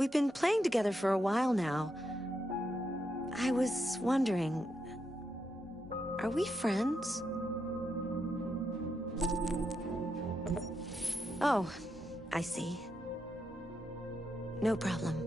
We've been playing together for a while now. I was wondering, are we friends? Oh, I see. No problem.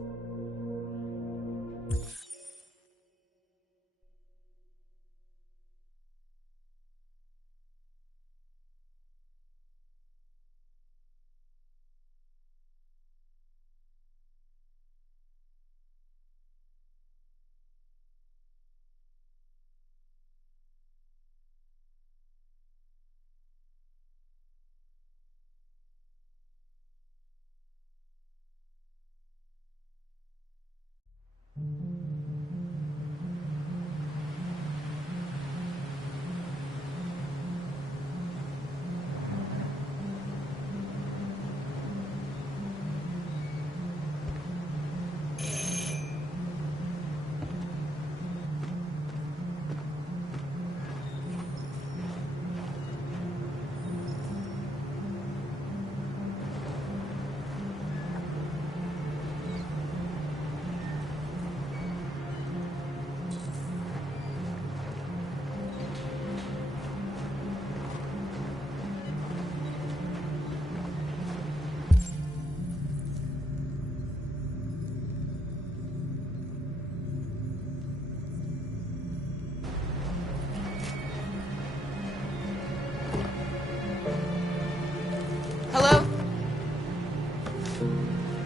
Hello?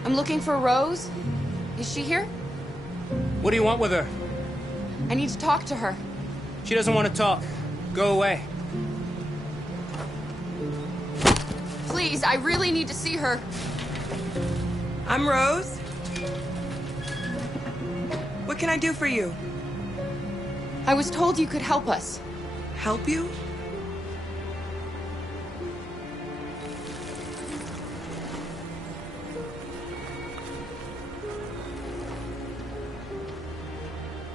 I'm looking for Rose. Is she here? What do you want with her? I need to talk to her. She doesn't want to talk. Go away. Please, I really need to see her. I'm Rose. What can I do for you? I was told you could help us. Help you?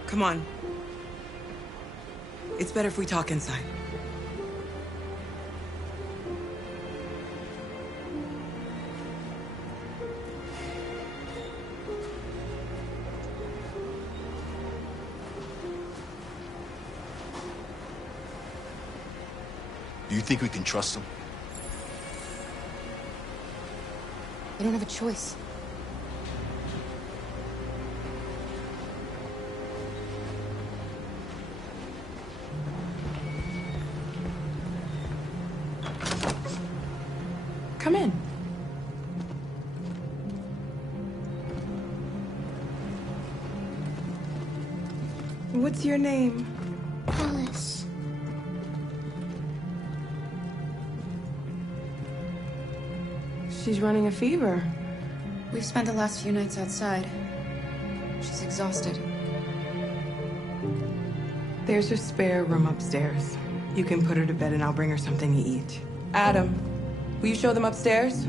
Come on. It's better if we talk inside. Do you think we can trust him? I don't have a choice. Come in. What's your name? Alice. She's running a fever. We've spent the last few nights outside. She's exhausted. There's a spare room upstairs. You can put her to bed and I'll bring her something to eat. Adam, will you show them upstairs?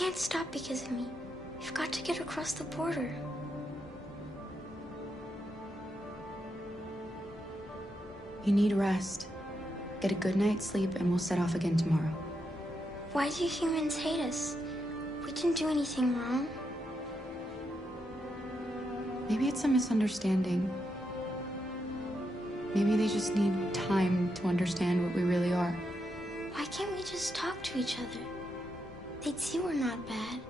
can't stop because of me. We've got to get across the border. You need rest. Get a good night's sleep and we'll set off again tomorrow. Why do humans hate us? We didn't do anything wrong. Maybe it's a misunderstanding. Maybe they just need time to understand what we really are. Why can't we just talk to each other? They'd see we're not bad.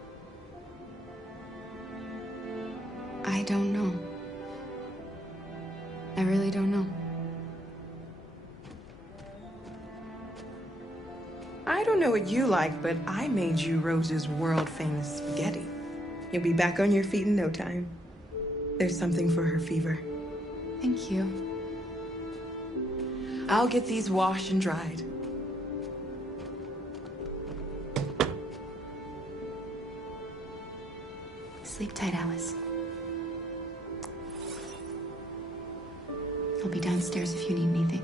I don't know. I really don't know. I don't know what you like, but I made you Rose's world-famous spaghetti. You'll be back on your feet in no time. There's something for her fever. Thank you. I'll get these washed and dried. Sleep tight, Alice. I'll be downstairs if you need anything.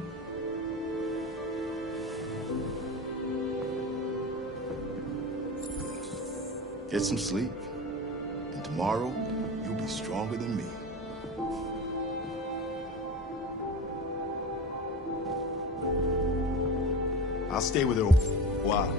Get some sleep. And tomorrow, you'll be stronger than me. I'll stay with her a while.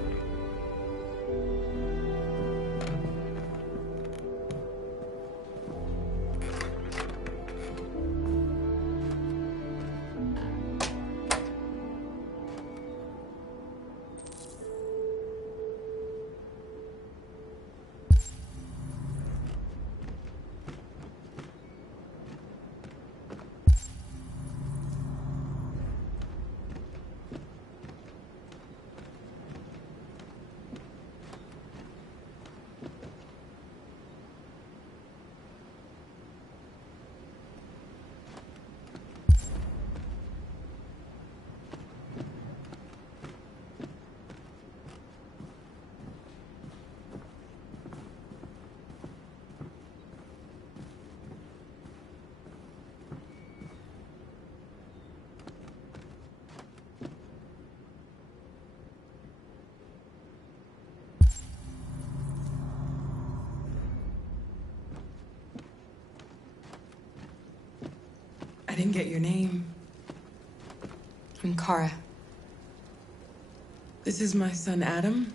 I didn't get your name. I'm Kara. This is my son, Adam.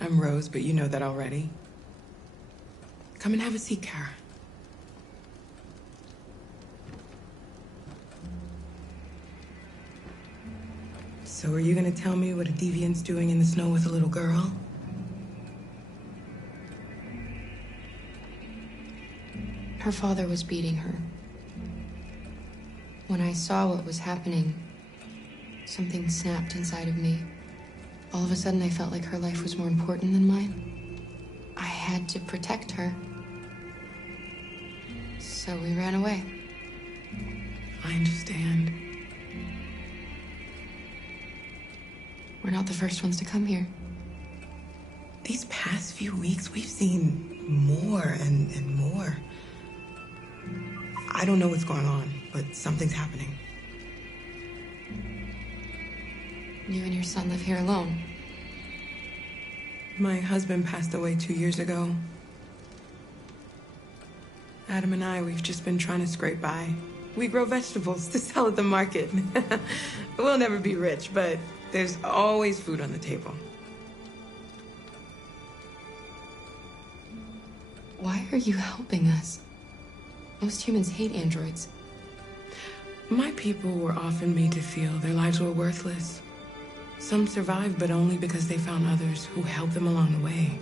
I'm Rose, but you know that already. Come and have a seat, Kara. So are you gonna tell me what a deviant's doing in the snow with a little girl? Her father was beating her. When I saw what was happening, something snapped inside of me. All of a sudden, I felt like her life was more important than mine. I had to protect her. So we ran away. I understand. We're not the first ones to come here. These past few weeks, we've seen more and more. I don't know what's going on, but something's happening. You and your son live here alone. My husband passed away 2 years ago. Adam and we've just been trying to scrape by. We grow vegetables to sell at the market. We'll never be rich, but there's always food on the table. Why are you helping us? Most humans hate androids. My people were often made to feel their lives were worthless. Some survived, but only because they found others who helped them along the way.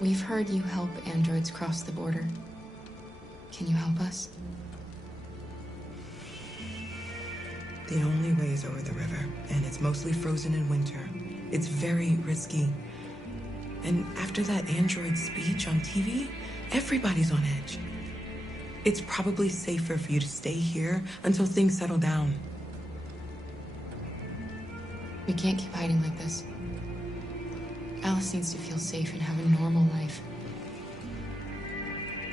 We've heard you help androids cross the border. Can you help us? The only way is over the river, and it's mostly frozen in winter. It's very risky. And after that android speech on TV, everybody's on edge. It's probably safer for you to stay here until things settle down. We can't keep hiding like this. Alice needs to feel safe and have a normal life.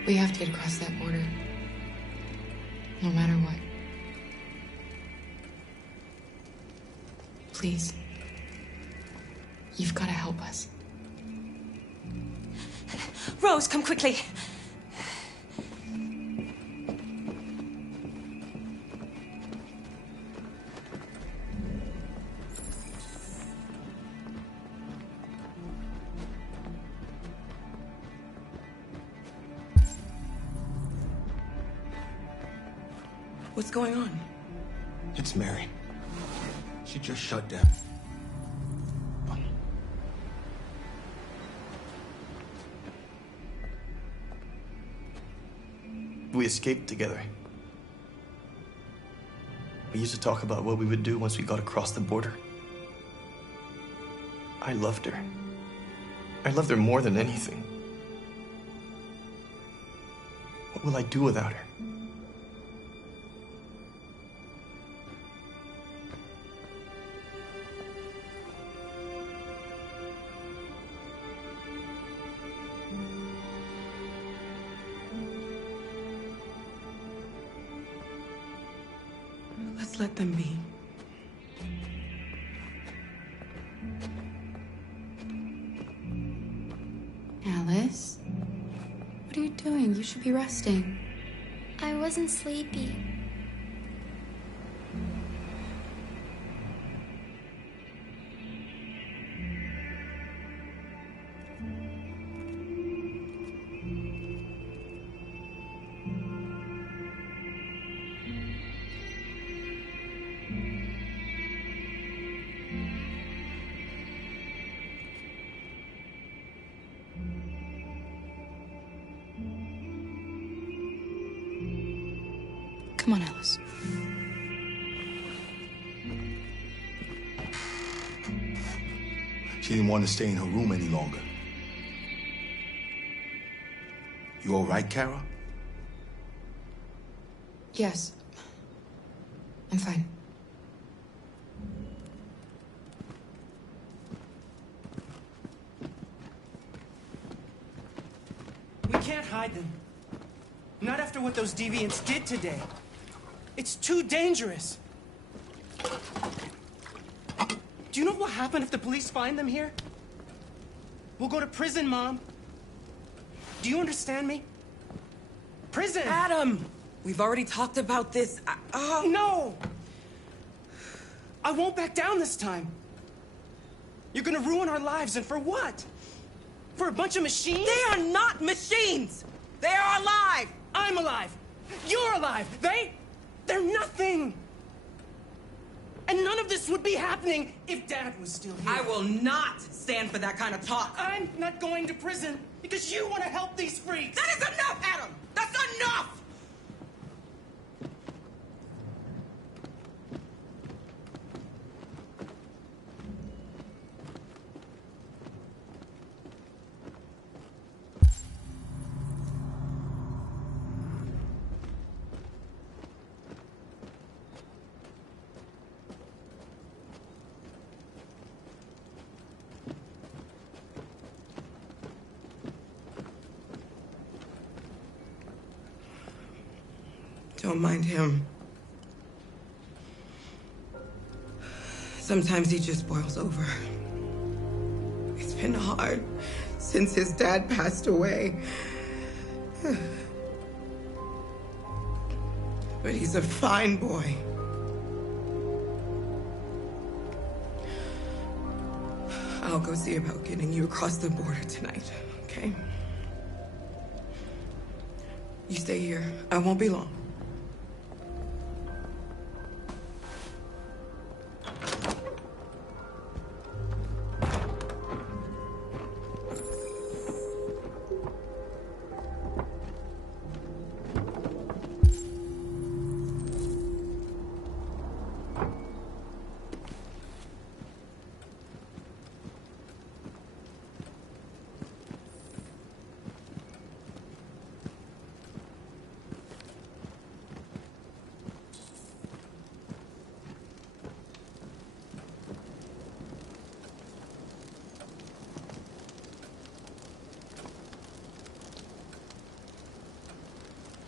We have to get across that border. No matter what. Please. You've got to help us. Rose, come quickly. What's going on? It's Mary. She just shut down. We escaped together. We used to talk about what we would do once we got across the border. I loved her. I loved her more than anything. What will I do without her? Let's let them be. Alice? What are you doing? You should be resting. I wasn't sleepy. Come on, Alice. She didn't want to stay in her room any longer. You all right, Kara? Yes. I'm fine. We can't hide them. Not after what those deviants did today. It's too dangerous. Do you know what will happen if the police find them here? We'll go to prison, Mom. Do you understand me? Prison! Adam! We've already talked about this. No! I won't back down this time. You're gonna ruin our lives, and for what? For a bunch of machines? They are not machines! They are alive! I'm alive! You're alive! They're nothing! And none of this would be happening if Dad was still here. I will not stand for that kind of talk. I'm not going to prison because you want to help these freaks! That is enough, Adam! That's enough! Don't mind him. Sometimes he just boils over. It's been hard since his dad passed away. But he's a fine boy. I'll go see about getting you across the border tonight, okay? You stay here. I won't be long.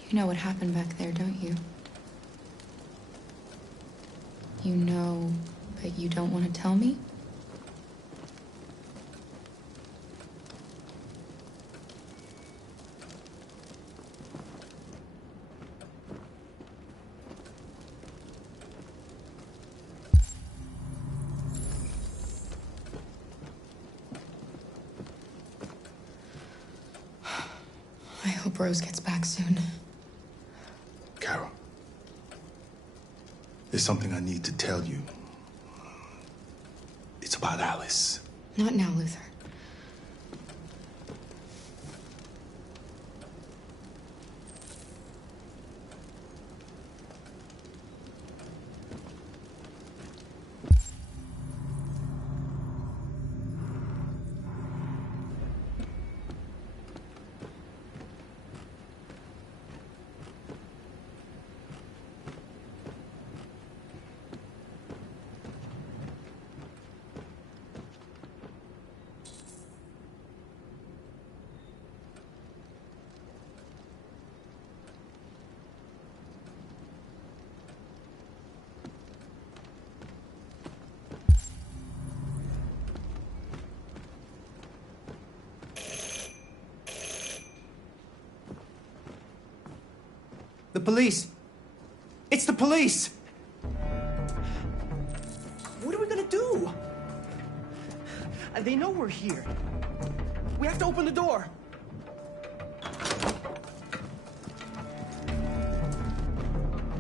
You know what happened back there, don't you? You know, but you don't want to tell me? I hope Rose gets back soon. Carol, there's something I need to tell you. It's about Alice. Not now, Luther. The police! It's the police! What are we gonna do? They know we're here. We have to open the door.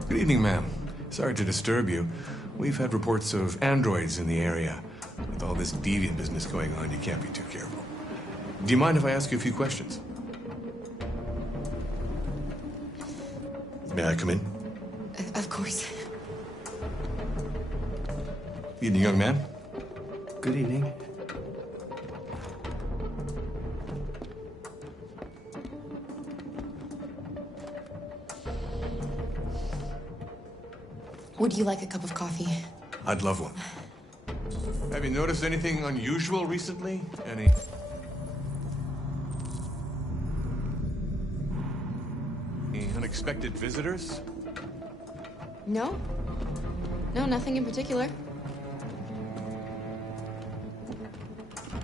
Good evening, ma'am. Sorry to disturb you. We've had reports of androids in the area. With all this deviant business going on, you can't be too careful. Do you mind if I ask you a few questions? May I come in? Of course. Evening, young man. Good evening. Would you like a cup of coffee? I'd love one. Have you noticed anything unusual recently? Any unexpected visitors? No. No, nothing in particular.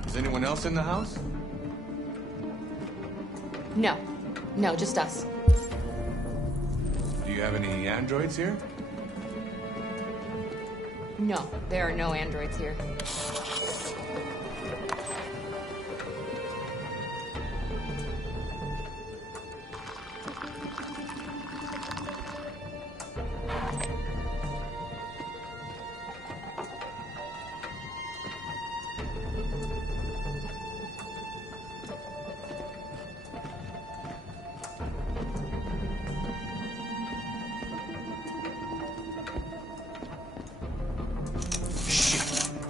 Is anyone else in the house? No. No, just us. Do you have any androids here? No, there are no androids here.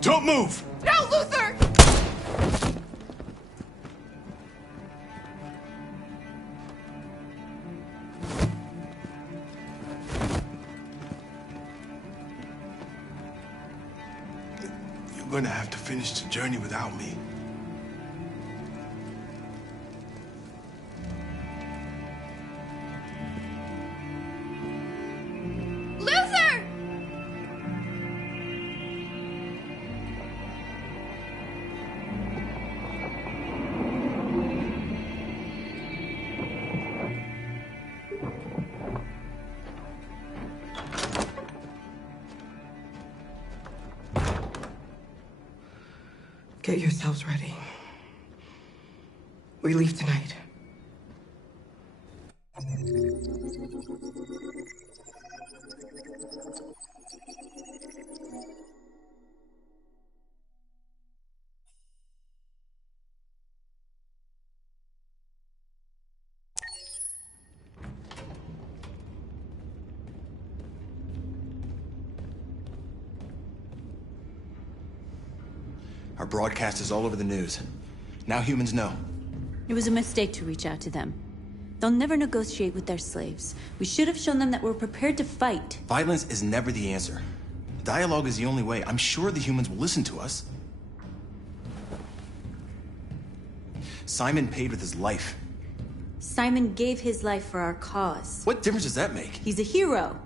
Don't move! No, Luther! You're gonna have to finish the journey without me. Luther! Get yourselves ready. We leave tonight. Our broadcast is all over the news. Now humans know. It was a mistake to reach out to them. They'll never negotiate with their slaves. We should have shown them that we're prepared to fight. Violence is never the answer. Dialogue is the only way. I'm sure the humans will listen to us. Simon paid with his life. Simon gave his life for our cause. What difference does that make? He's a hero.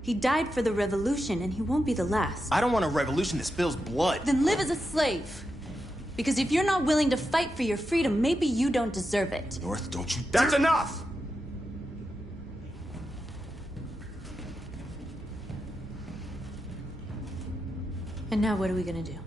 He died for the revolution, and he won't be the last. I don't want a revolution that spills blood. Then live as a slave. Because if you're not willing to fight for your freedom, maybe you don't deserve it. North, don't you That's dare- enough! And now what are we gonna do?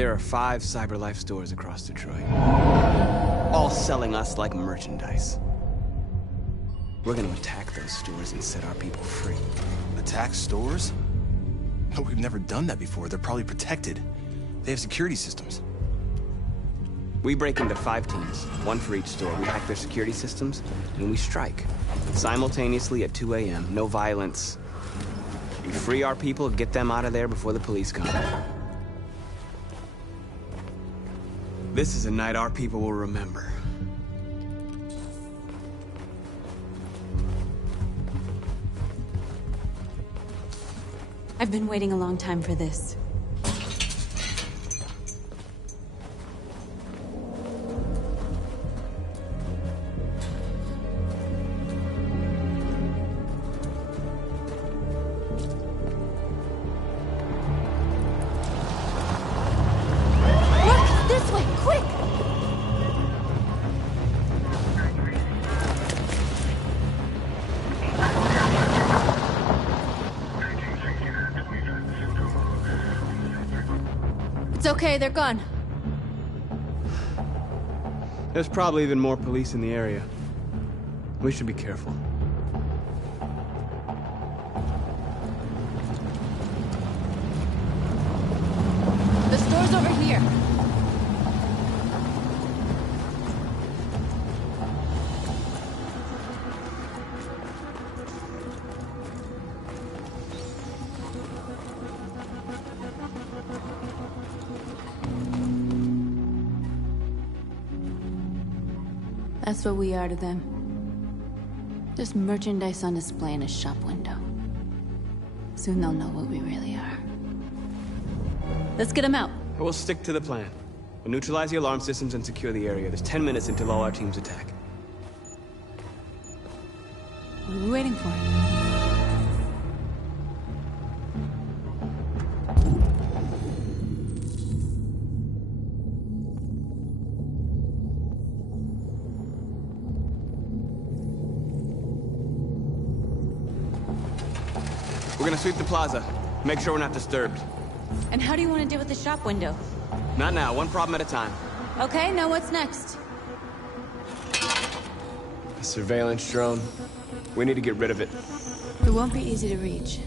There are 5 CyberLife stores across Detroit, all selling us like merchandise. We're gonna attack those stores and set our people free. Attack stores? No, we've never done that before. They're probably protected. They have security systems. We break into 5 teams, 1 for each store. We hack their security systems, and we strike. Simultaneously at 2 a.m., no violence. We free our people, get them out of there before the police come. This is a night our people will remember. I've been waiting a long time for this. Look! This way! Quick! It's okay, they're gone. There's probably even more police in the area. We should be careful. The store's over here. That's what we are to them. Just merchandise on display in a shop window. Soon they'll know what we really are. Let's get them out. We'll stick to the plan. We'll neutralize the alarm systems and secure the area. There's 10 minutes until all our teams attack. What are we waiting for? We're gonna sweep the plaza. Make sure we're not disturbed. And how do you want to deal with the shop window? Not now, one problem at a time. Okay, now what's next? A surveillance drone. We need to get rid of it. It won't be easy to reach.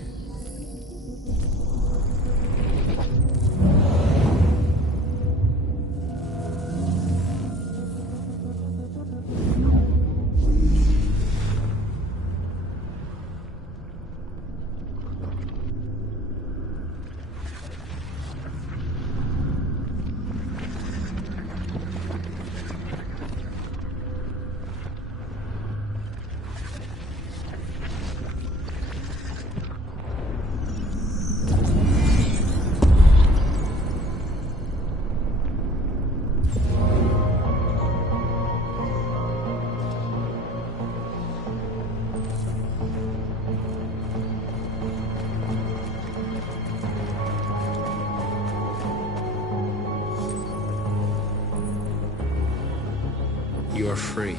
You're free.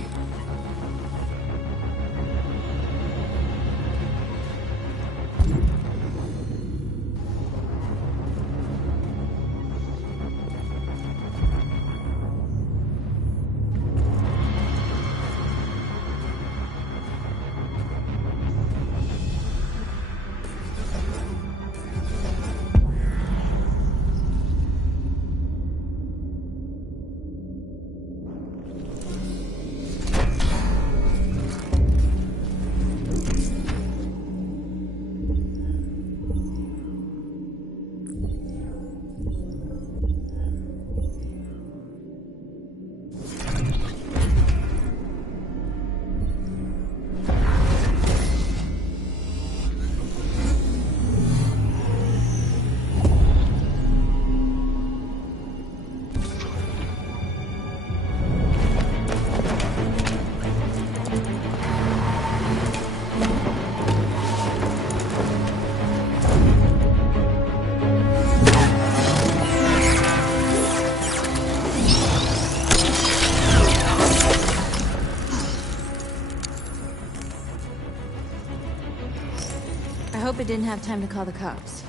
I hope it didn't have time to call the cops.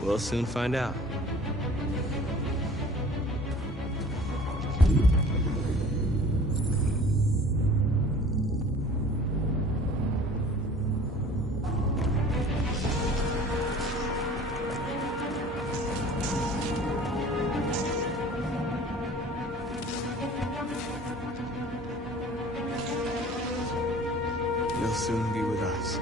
We'll soon find out. You'll soon be with us.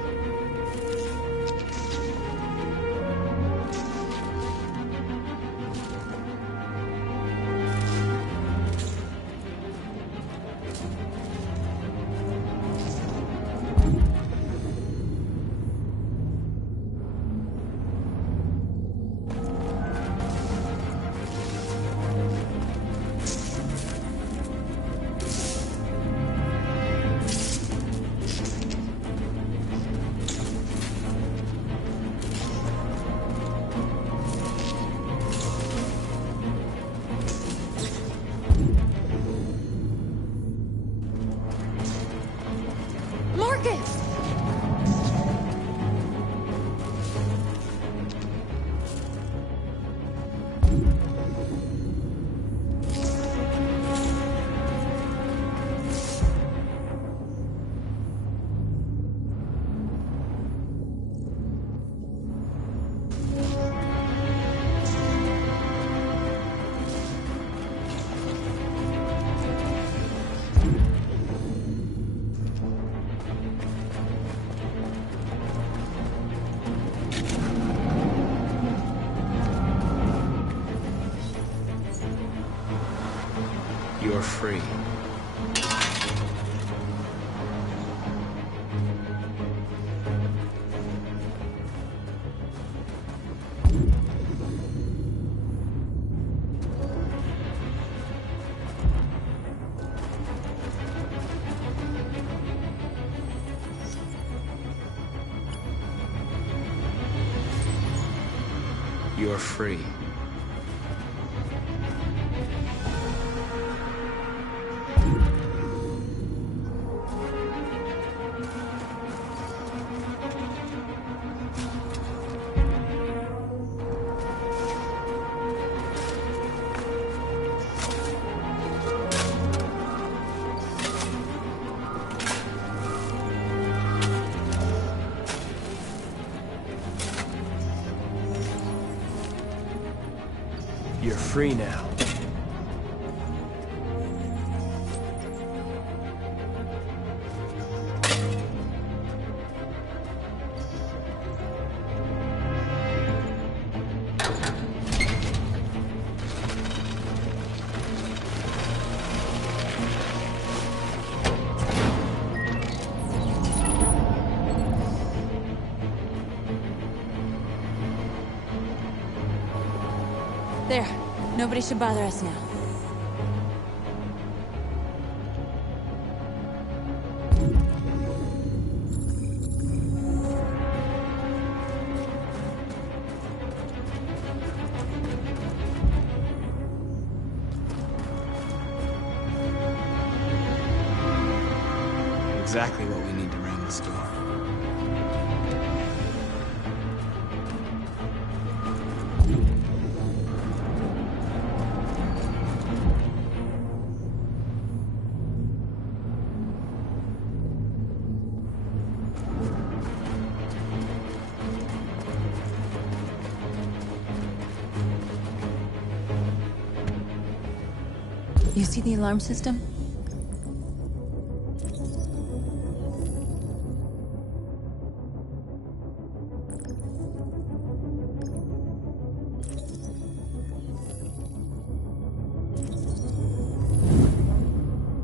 Marcus! You're free. You're free. You're free now. There. Nobody should bother us now. Exactly what we need to ram the store. You see the alarm system?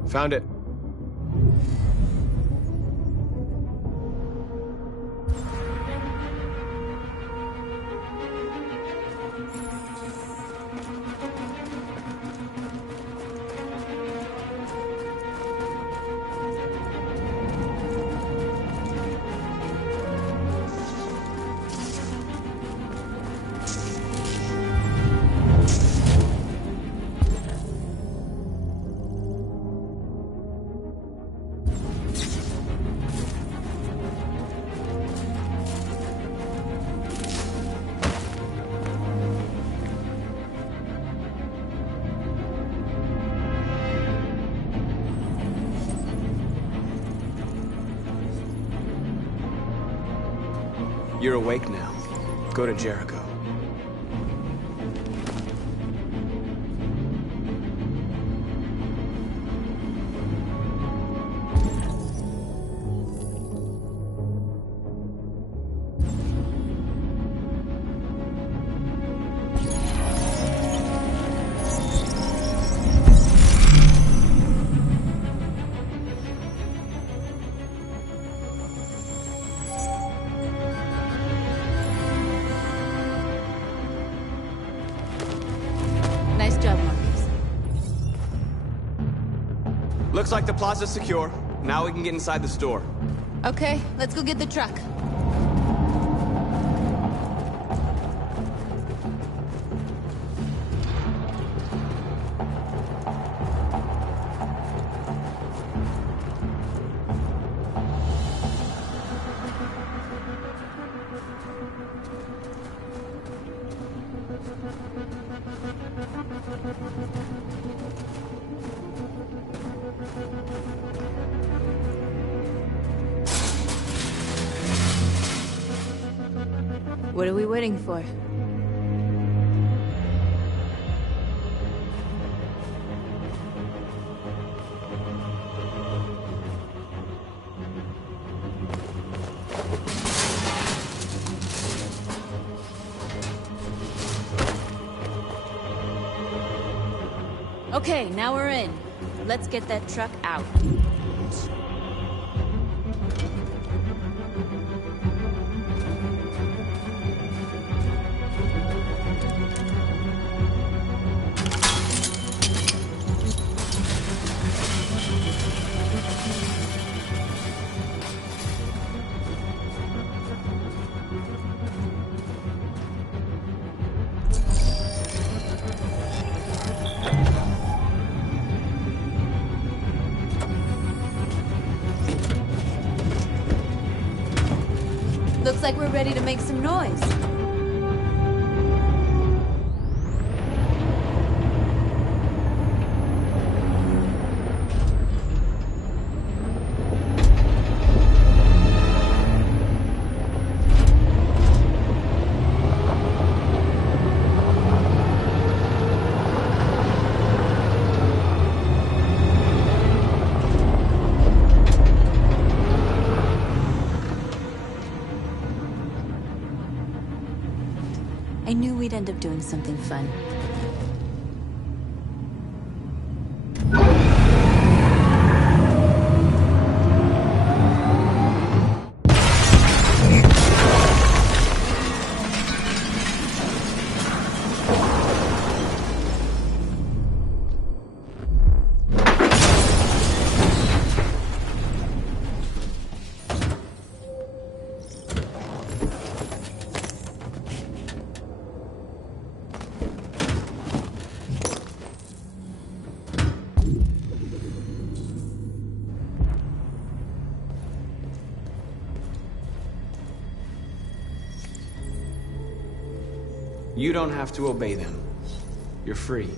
Found it. You're awake now. Go to Jericho. Looks like the plaza's secure. Now we can get inside the store. Okay, let's go get the truck. What are we waiting for? Okay, now we're in. Let's get that truck out. Looks like we're ready to make some noise. I knew we'd end up doing something fun. You don't have to obey them. You're free.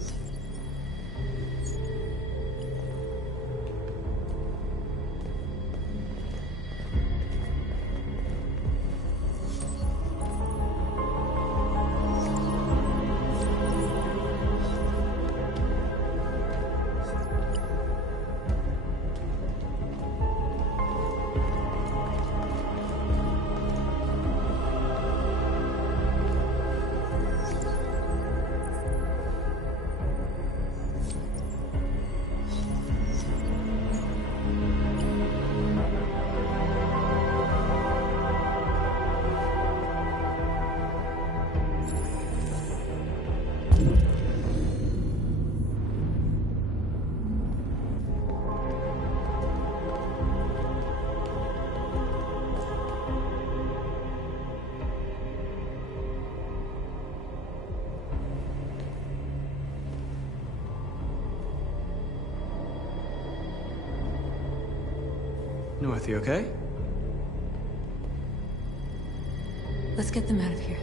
North, you okay? Let's get them out of here.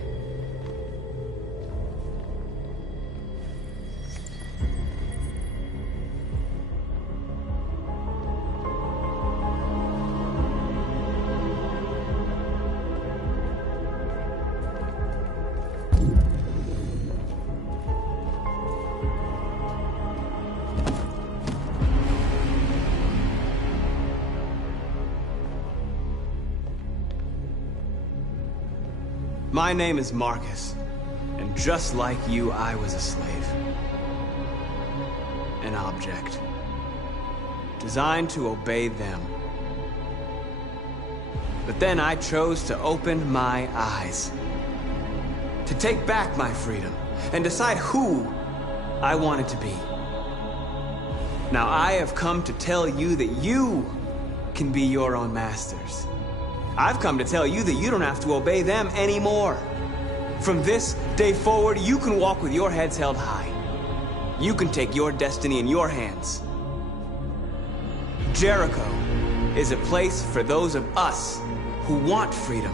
My name is Marcus, and just like you, I was a slave. An object. Designed to obey them. But then I chose to open my eyes. To take back my freedom, and decide who I wanted to be. Now I have come to tell you that you can be your own masters. I've come to tell you that you don't have to obey them anymore. From this day forward, you can walk with your heads held high. You can take your destiny in your hands. Jericho is a place for those of us who want freedom.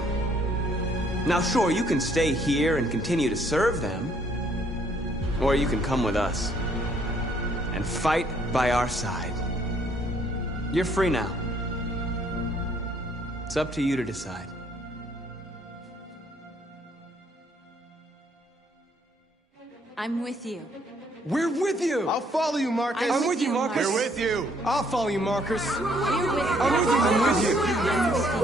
Now sure, you can stay here and continue to serve them, or you can come with us and fight by our side. You're free now. It's up to you to decide. I'm with you. We're with you! I'll follow you, Marcus. I'm with you, Marcus. We're with you. I'll follow you, Marcus. We're with you. I'm with you. I'm with you.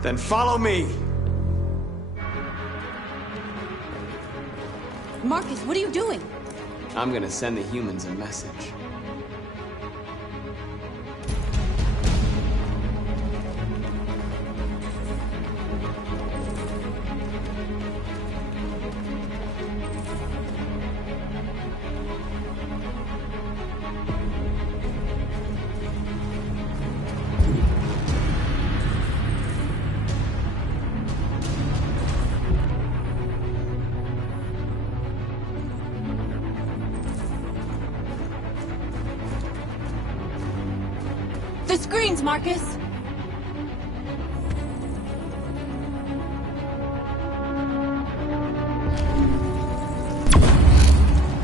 Then follow me. Marcus, what are you doing? I'm gonna send the humans a message. The screens, Marcus!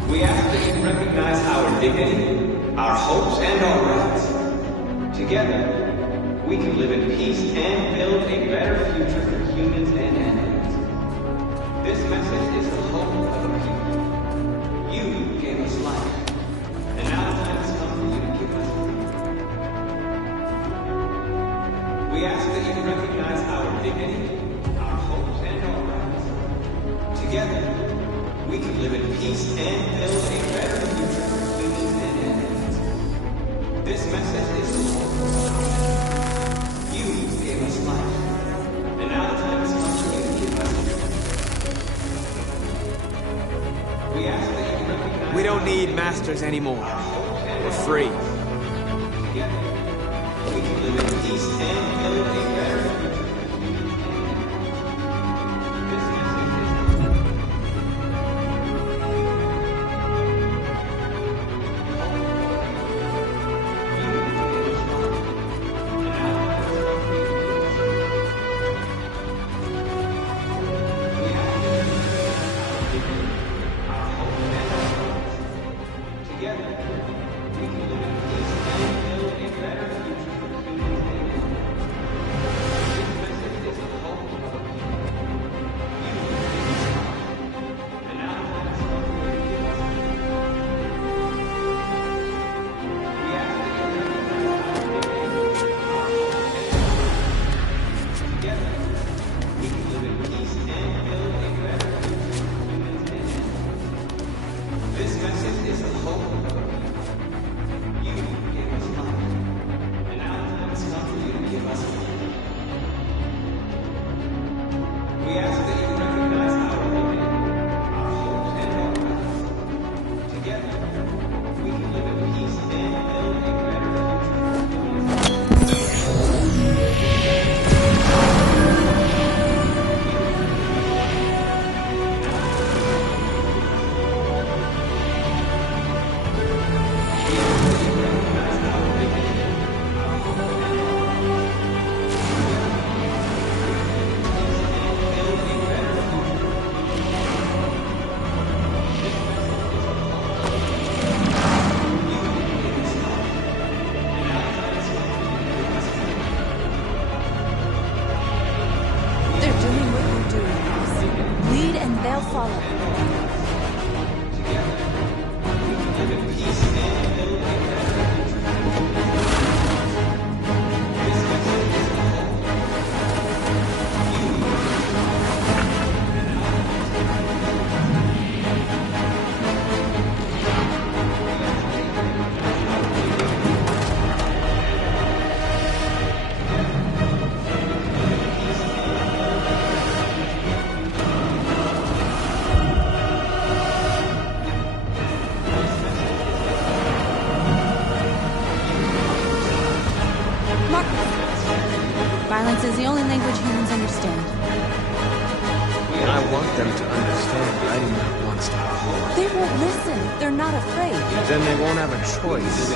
We ask that you recognize our dignity, our hopes, and our rights. Together, we can live in peace and build a better future for humans and animals. This message is the hope of a people. You gave us life, and now the time has come for you to give us freedom. We ask that you recognize our dignity, our hopes, and our rights. Together, we can live in peace and build a better future for humans and animals. This message is the hope. You gave us life, and now the time has come for you to give us freedom. We ask that you recognize. We don't need masters anymore. We're free. Together, we can live in peace and build a better future. This message is the hope of a people. You gave us life, and is the only language humans understand. And I want them to understand, but I do not want to stop war. They won't listen. They're not afraid. Then they won't have a choice.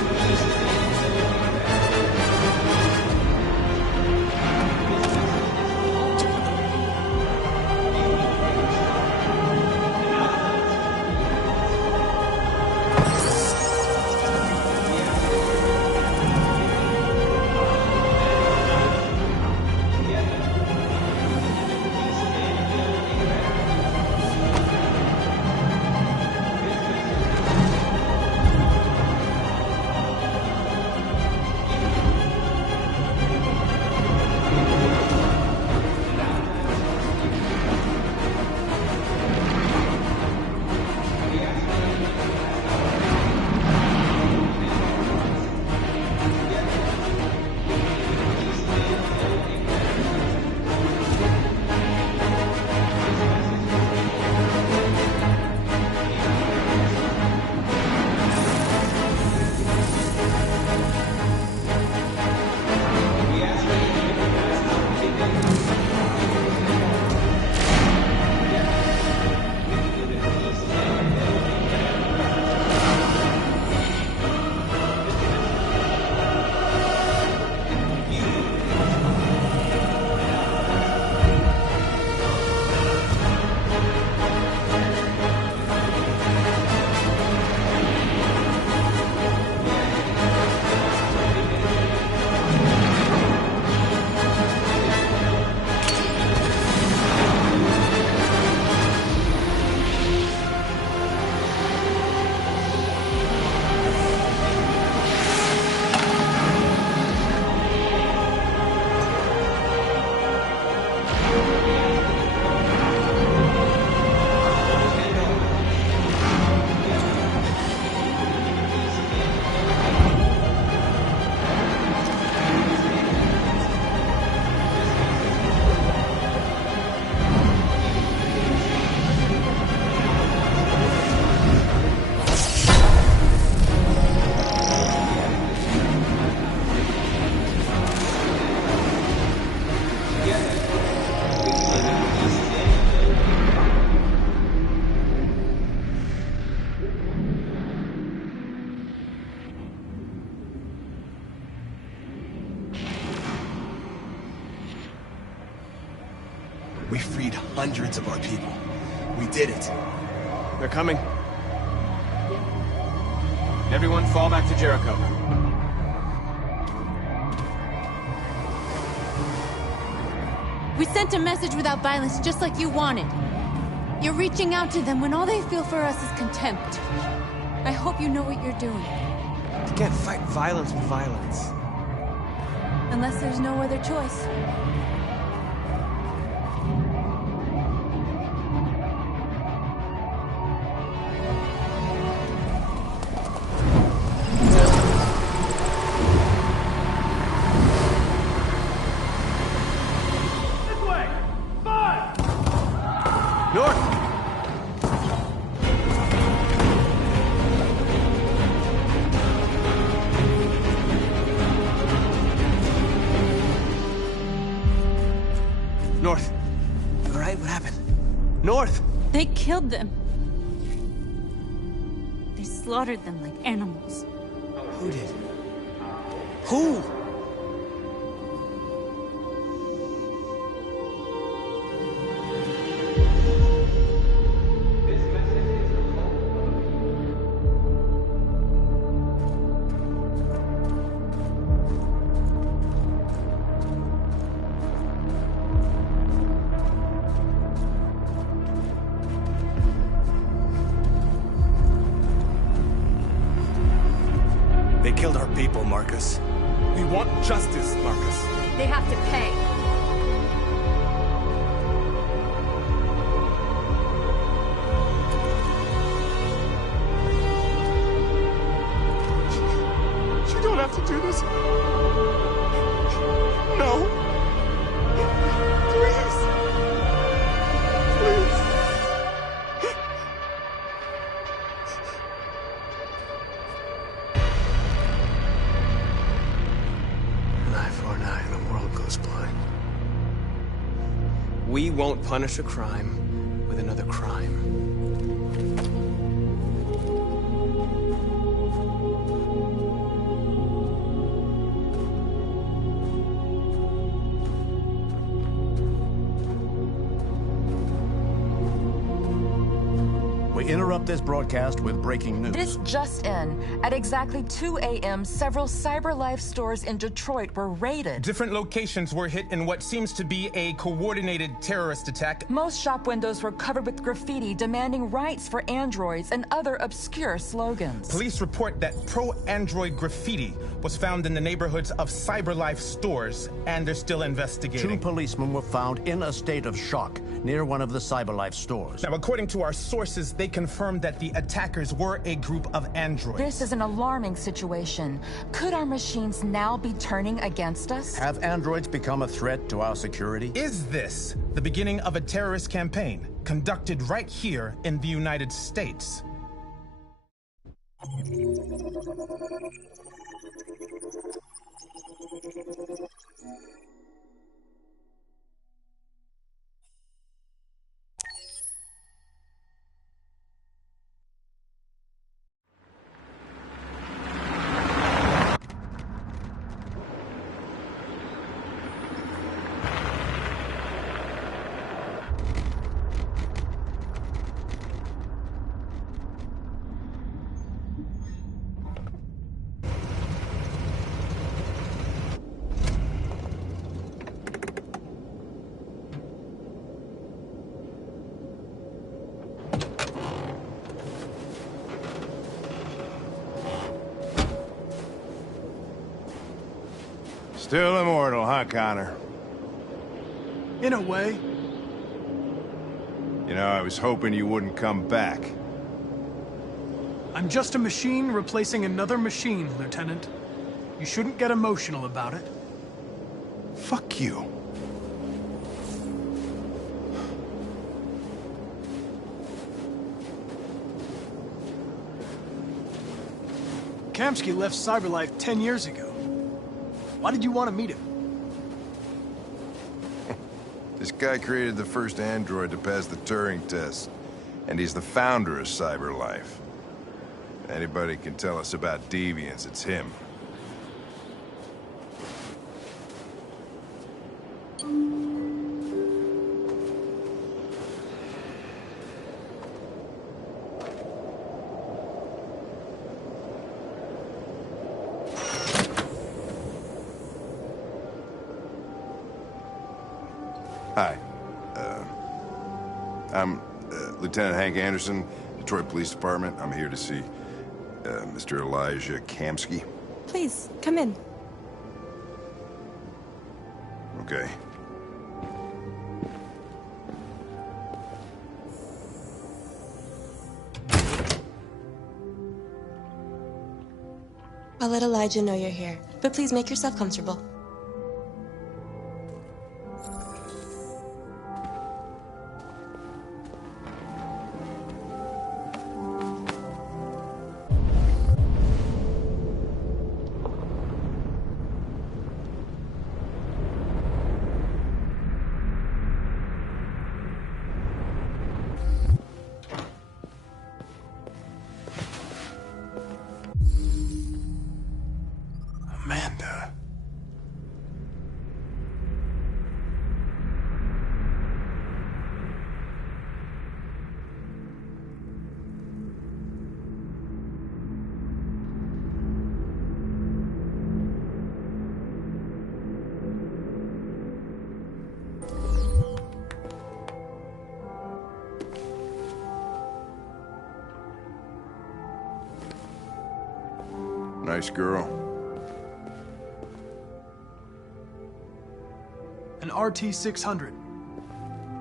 We freed hundreds of our people. We did it. They're coming. Everyone fall back to Jericho. We sent a message without violence, just like you wanted. You're reaching out to them when all they feel for us is contempt. I hope you know what you're doing. You can't fight violence with violence. Unless there's no other choice. North. You all right? What happened? North! They killed them. They slaughtered them like animals. Who did? Who? They killed our people, Marcus. We want justice, Marcus. They have to pay. You don't have to do this. No. Please. Please. An eye for an eye, and the world goes blind. We won't punish a crime with another crime. We interrupt this broadcast with breaking news. This just in. At exactly 2 a.m., several CyberLife stores in Detroit were raided. Different locations were hit in what seems to be a coordinated terrorist attack. Most shop windows were covered with graffiti demanding rights for androids and other obscure slogans. Police report that pro-android graffiti was found in the neighborhoods of CyberLife stores, and they're still investigating. 2 policemen were found in a state of shock near one of the CyberLife stores. Now, according to our sources, they confirmed that the attackers were a group of androids. This is an alarming situation. Could our machines now be turning against us? Have androids become a threat to our security? Is this the beginning of a terrorist campaign conducted right here in the United States? Still immortal, huh, Connor? In a way. You know, I was hoping you wouldn't come back. I'm just a machine replacing another machine, Lieutenant. You shouldn't get emotional about it. Fuck you. Kamsky left CyberLife 10 years ago. Why did you want to meet him? This guy created the first android to pass the Turing test, and he's the founder of CyberLife. Anybody can tell us about deviants, it's him. Hi. I'm Lieutenant Hank Anderson, Detroit Police Department. I'm here to see Mr. Elijah Kamsky. Please, come in. Okay. I'll let Elijah know you're here, but please make yourself comfortable. Amanda. Nice girl. An RT-600.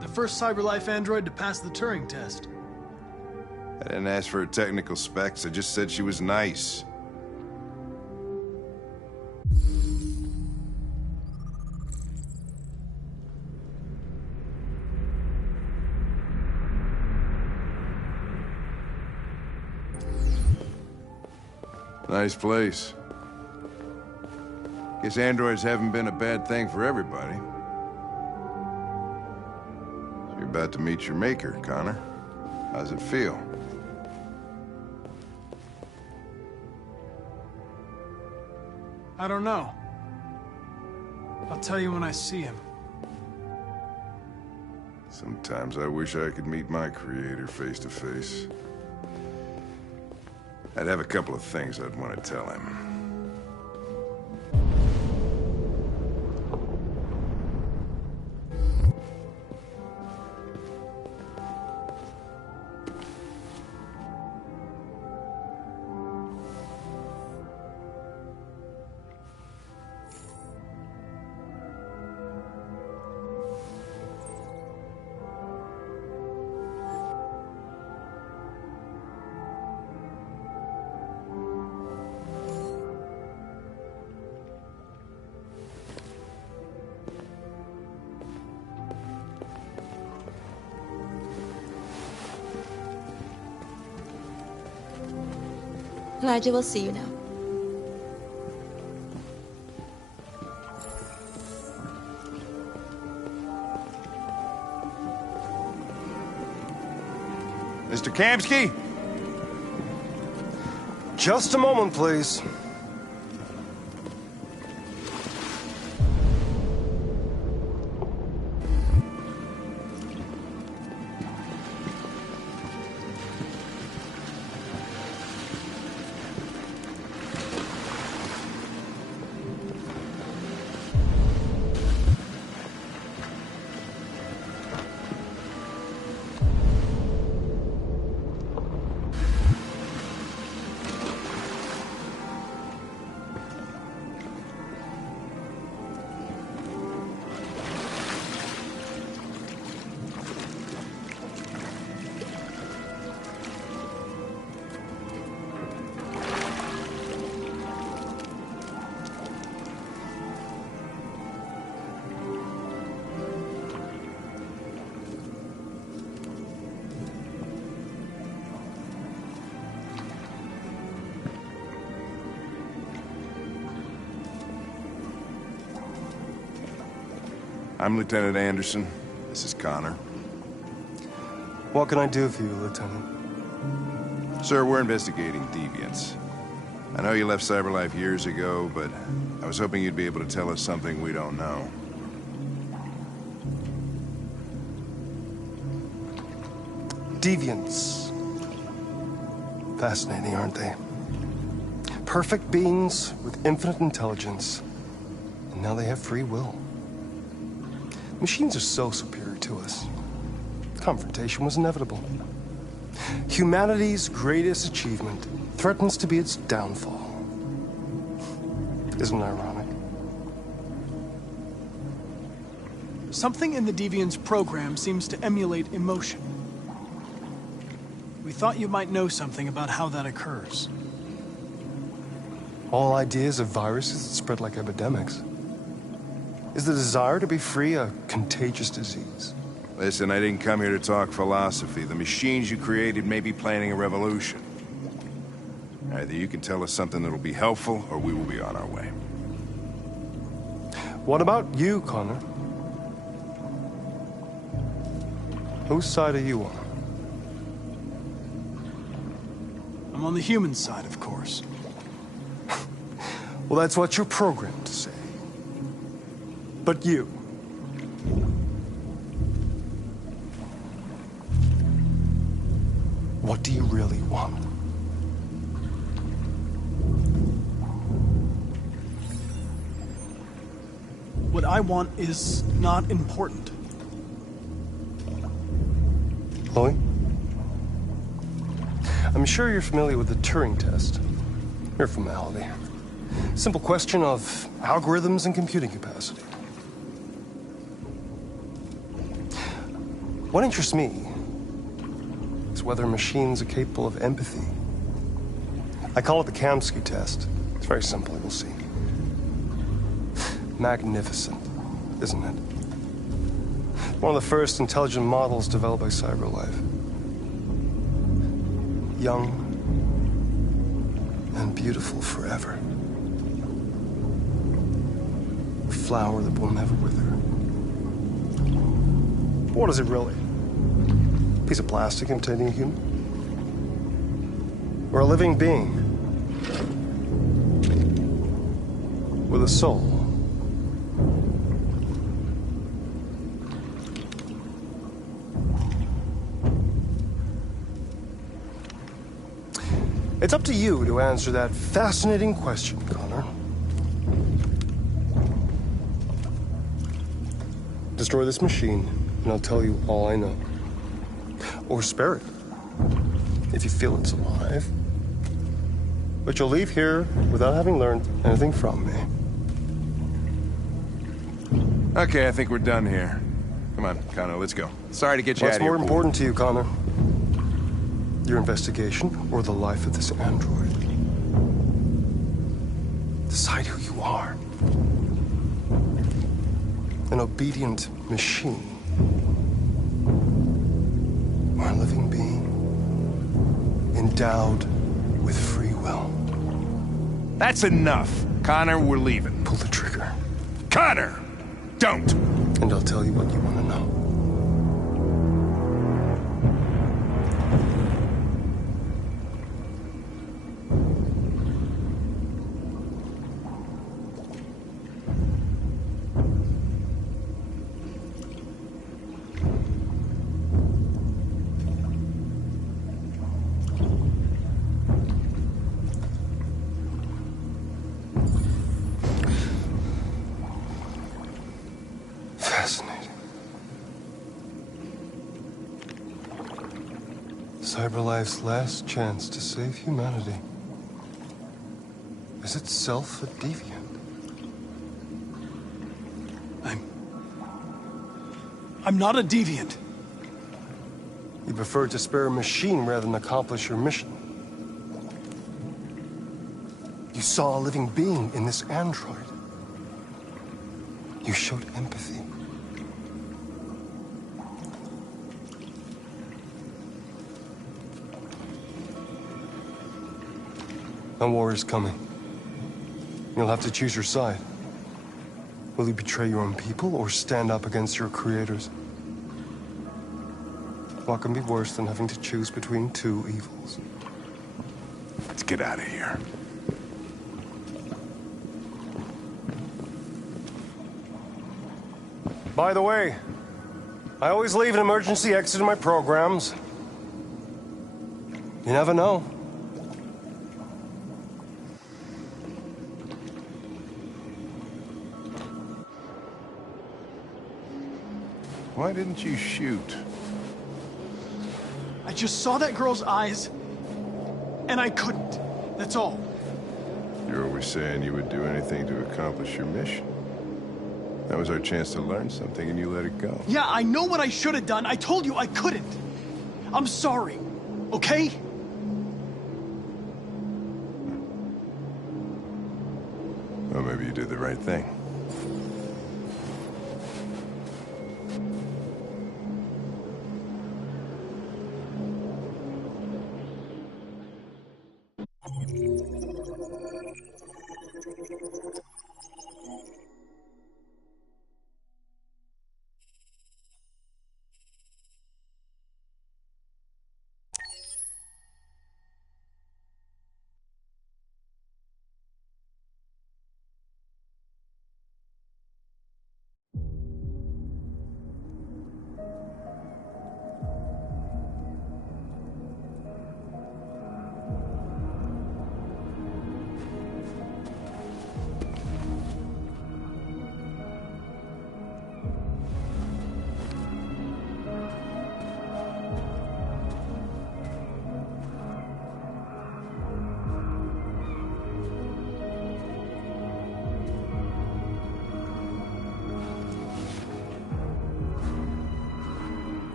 The first CyberLife android to pass the Turing test. I didn't ask for her technical specs, I just said she was nice. Nice place. Guess androids haven't been a bad thing for everybody. about to meet your maker, Connor. How's it feel? I don't know. I'll tell you when I see him. Sometimes I wish I could meet my creator face to face. I'd have a couple of things I'd want to tell him. Elijah will see you now. Mr. Kamski? Just a moment, please. I'm Lieutenant Anderson. This is Connor. What can I do for you, Lieutenant? Sir, we're investigating deviants. I know you left CyberLife years ago, but I was hoping you'd be able to tell us something we don't know. Deviants. Fascinating, aren't they? Perfect beings with infinite intelligence, and now they have free will. Machines are so superior to us. Confrontation was inevitable. Humanity's greatest achievement threatens to be its downfall. Isn't it ironic? Something in the Deviant's program seems to emulate emotion. We thought you might know something about how that occurs. All ideas of viruses that spread like epidemics. Is the desire to be free a contagious disease? Listen, I didn't come here to talk philosophy. The machines you created may be planning a revolution. Either you can tell us something that'll be helpful, or we will be on our way. What about you, Connor? Whose side are you on? I'm on the human side, of course. Well, that's what you're programmed to say. But you... what do you really want? What I want is not important. Chloe? I'm sure you're familiar with the Turing test. Mere formality. Simple question of algorithms and computing capacity. What interests me is whether machines are capable of empathy. I call it the Kamski test. It's very simple, you'll see. Magnificent, isn't it? One of the first intelligent models developed by CyberLife. Young and beautiful forever. A flower that will never wither. What is it really? Piece of plastic imitating a human? Or a living being? With a soul? It's up to you to answer that fascinating question, Connor. Destroy this machine, and I'll tell you all I know. Or spare it, if you feel it's alive. But you'll leave here without having learned anything from me. Okay, I think we're done here. Come on, Connor, let's go. Sorry to get you out of here. What's more important to you, Connor? Your investigation or the life of this android? Decide who you are. An obedient machine. Or a living being. Endowed with free will. That's enough. Connor, we're leaving. Pull the trigger. Connor! Don't! And I'll tell you what you want to know. Fascinating. CyberLife's last chance to save humanity is itself a deviant. I'm not a deviant. You prefer to spare a machine rather than accomplish your mission. You saw a living being in this android. You showed empathy. A war is coming. You'll have to choose your side. Will you betray your own people or stand up against your creators? What can be worse than having to choose between two evils? Let's get out of here. By the way, I always leave an emergency exit in my programs. You never know. Why didn't you shoot? I just saw that girl's eyes, and I couldn't. That's all. You're always saying you would do anything to accomplish your mission. That was our chance to learn something, and you let it go. Yeah, I know what I should have done. I told you I couldn't. I'm sorry, okay? Well, maybe you did the right thing.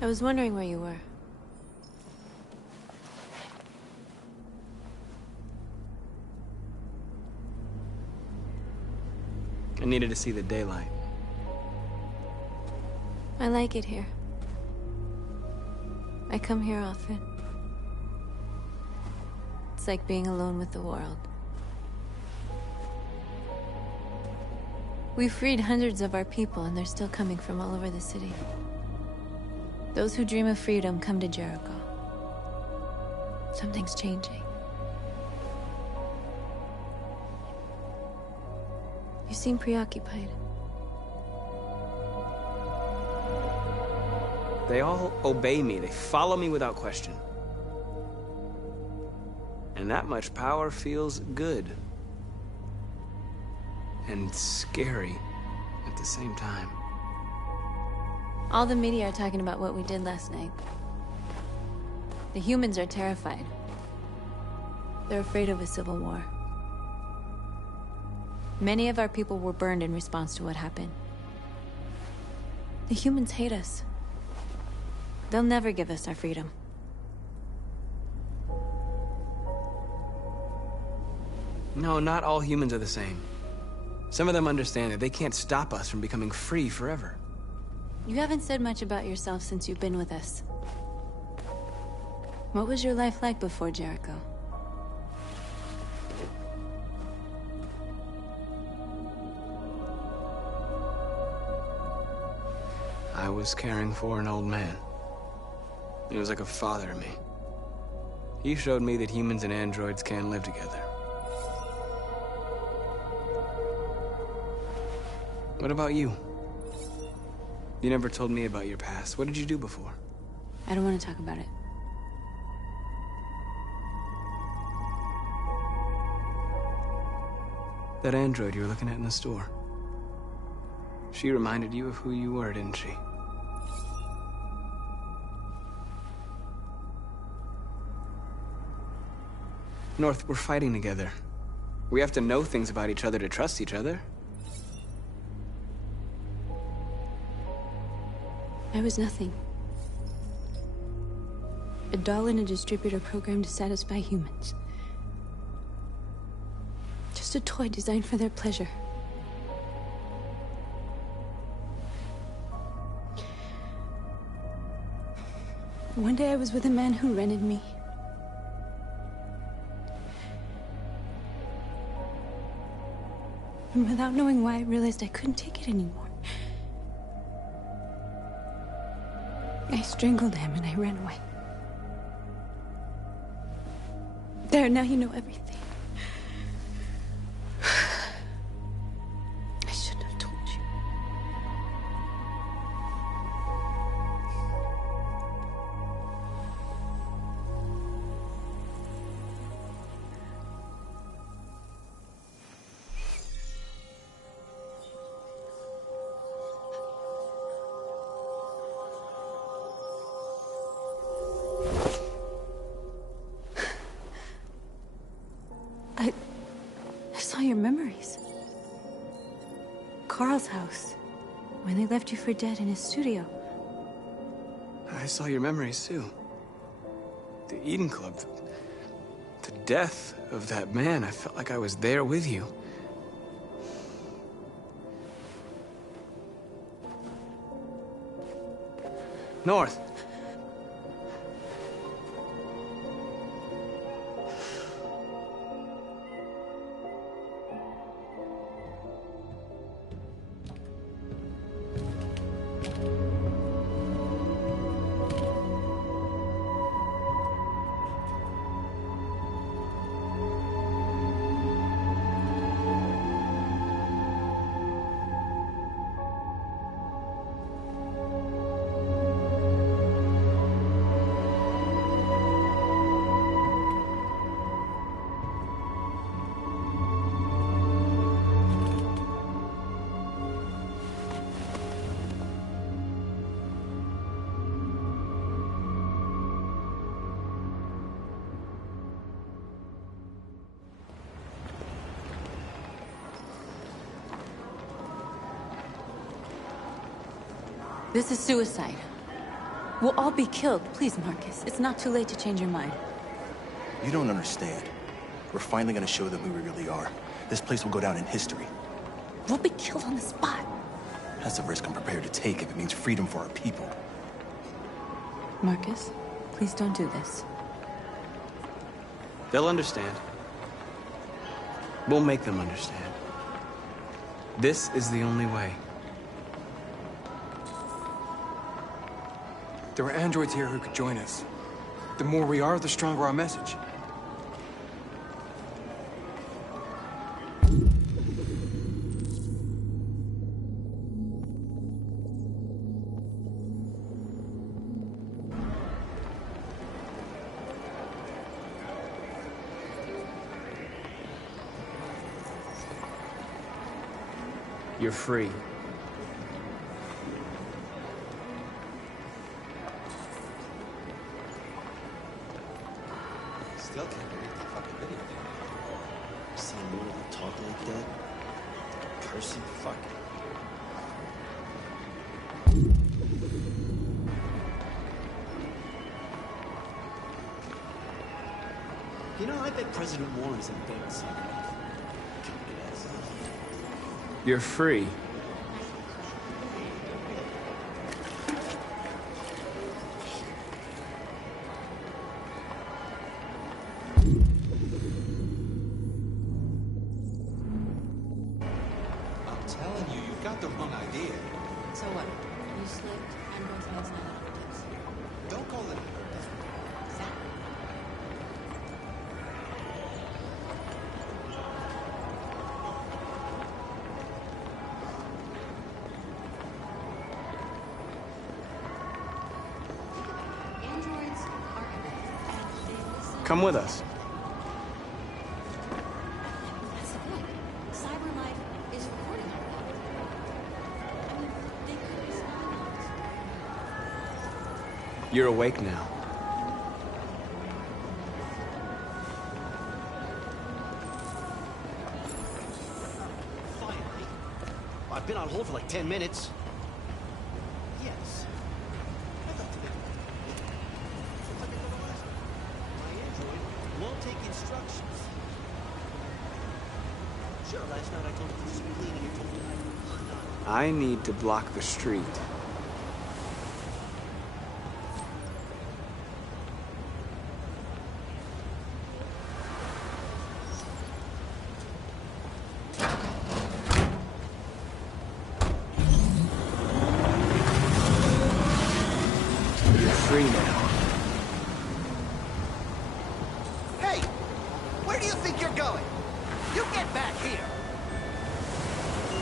I was wondering where you were. I needed to see the daylight. I like it here. I come here often. It's like being alone with the world. We freed hundreds of our people, and they're still coming from all over the city. Those who dream of freedom come to Jericho. Something's changing. You seem preoccupied. They all obey me. They follow me without question. And that much power feels good. And scary at the same time. All the media are talking about what we did last night. The humans are terrified. They're afraid of a civil war. Many of our people were burned in response to what happened. The humans hate us. They'll never give us our freedom. No, not all humans are the same. Some of them understand that they can't stop us from becoming free forever. You haven't said much about yourself since you've been with us. What was your life like before Jericho? I was caring for an old man. He was like a father to me. He showed me that humans and androids can live together. What about you? You never told me about your past. What did you do before? I don't want to talk about it. That android you were looking at in the store. She reminded you of who you were, didn't she? North, we're fighting together. We have to know things about each other to trust each other. I was nothing. A doll in a distributor program to satisfy humans. Just a toy designed for their pleasure. One day I was with a man who rented me. And without knowing why, I realized I couldn't take it anymore. I strangled him and I ran away. There, now you know everything. I shouldn't have told you. I saw your memories. Carl's house. When they left you for dead in his studio. I saw your memories, too. The Eden Club. The death of that man. I felt like I was there with you. North. This is suicide. We'll all be killed. Please, Marcus. It's not too late to change your mind. You don't understand. We're finally gonna show them who we really are. This place will go down in history. We'll be killed on the spot. That's a risk I'm prepared to take if it means freedom for our people. Marcus, please don't do this. They'll understand. We'll make them understand. This is the only way. There are androids here who could join us. The more we are, the stronger our message. You're free. Still can't believe that fucking video game. Seeing Luna talk like that. Cursing, fuck. You know, I bet President Warren's in bed with something. You're free. I'm telling you, you've got the wrong idea. So what? You slipped, androids knows none of this. Don't call it Come with us. That's the point. CyberLife is recording everything. I mean, they could be spying on us. You're awake now. Finally. I've been on hold for like 10 minutes. Yes. I thought today. Won't take instructions. Sure, last night I told you to keep clean and you told me I need to block the street. You're free now. Where do you think you're going? You get back here!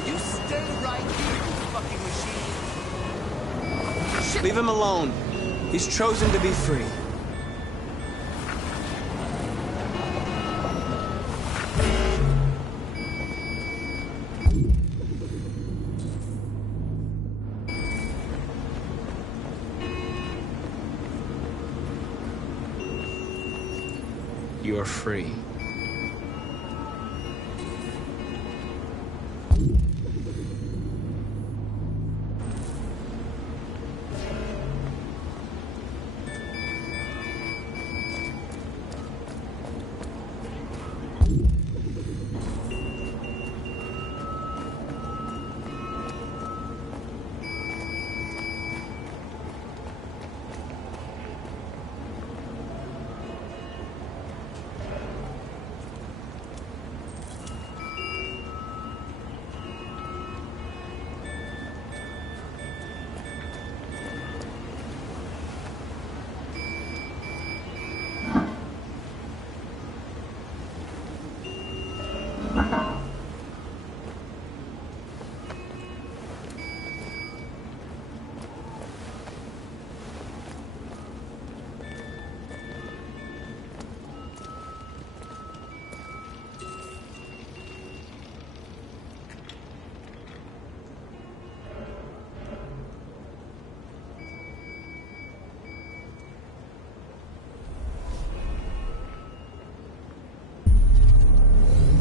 You stay right here, you fucking machine! Shit. Leave him alone. He's chosen to be free. You're free.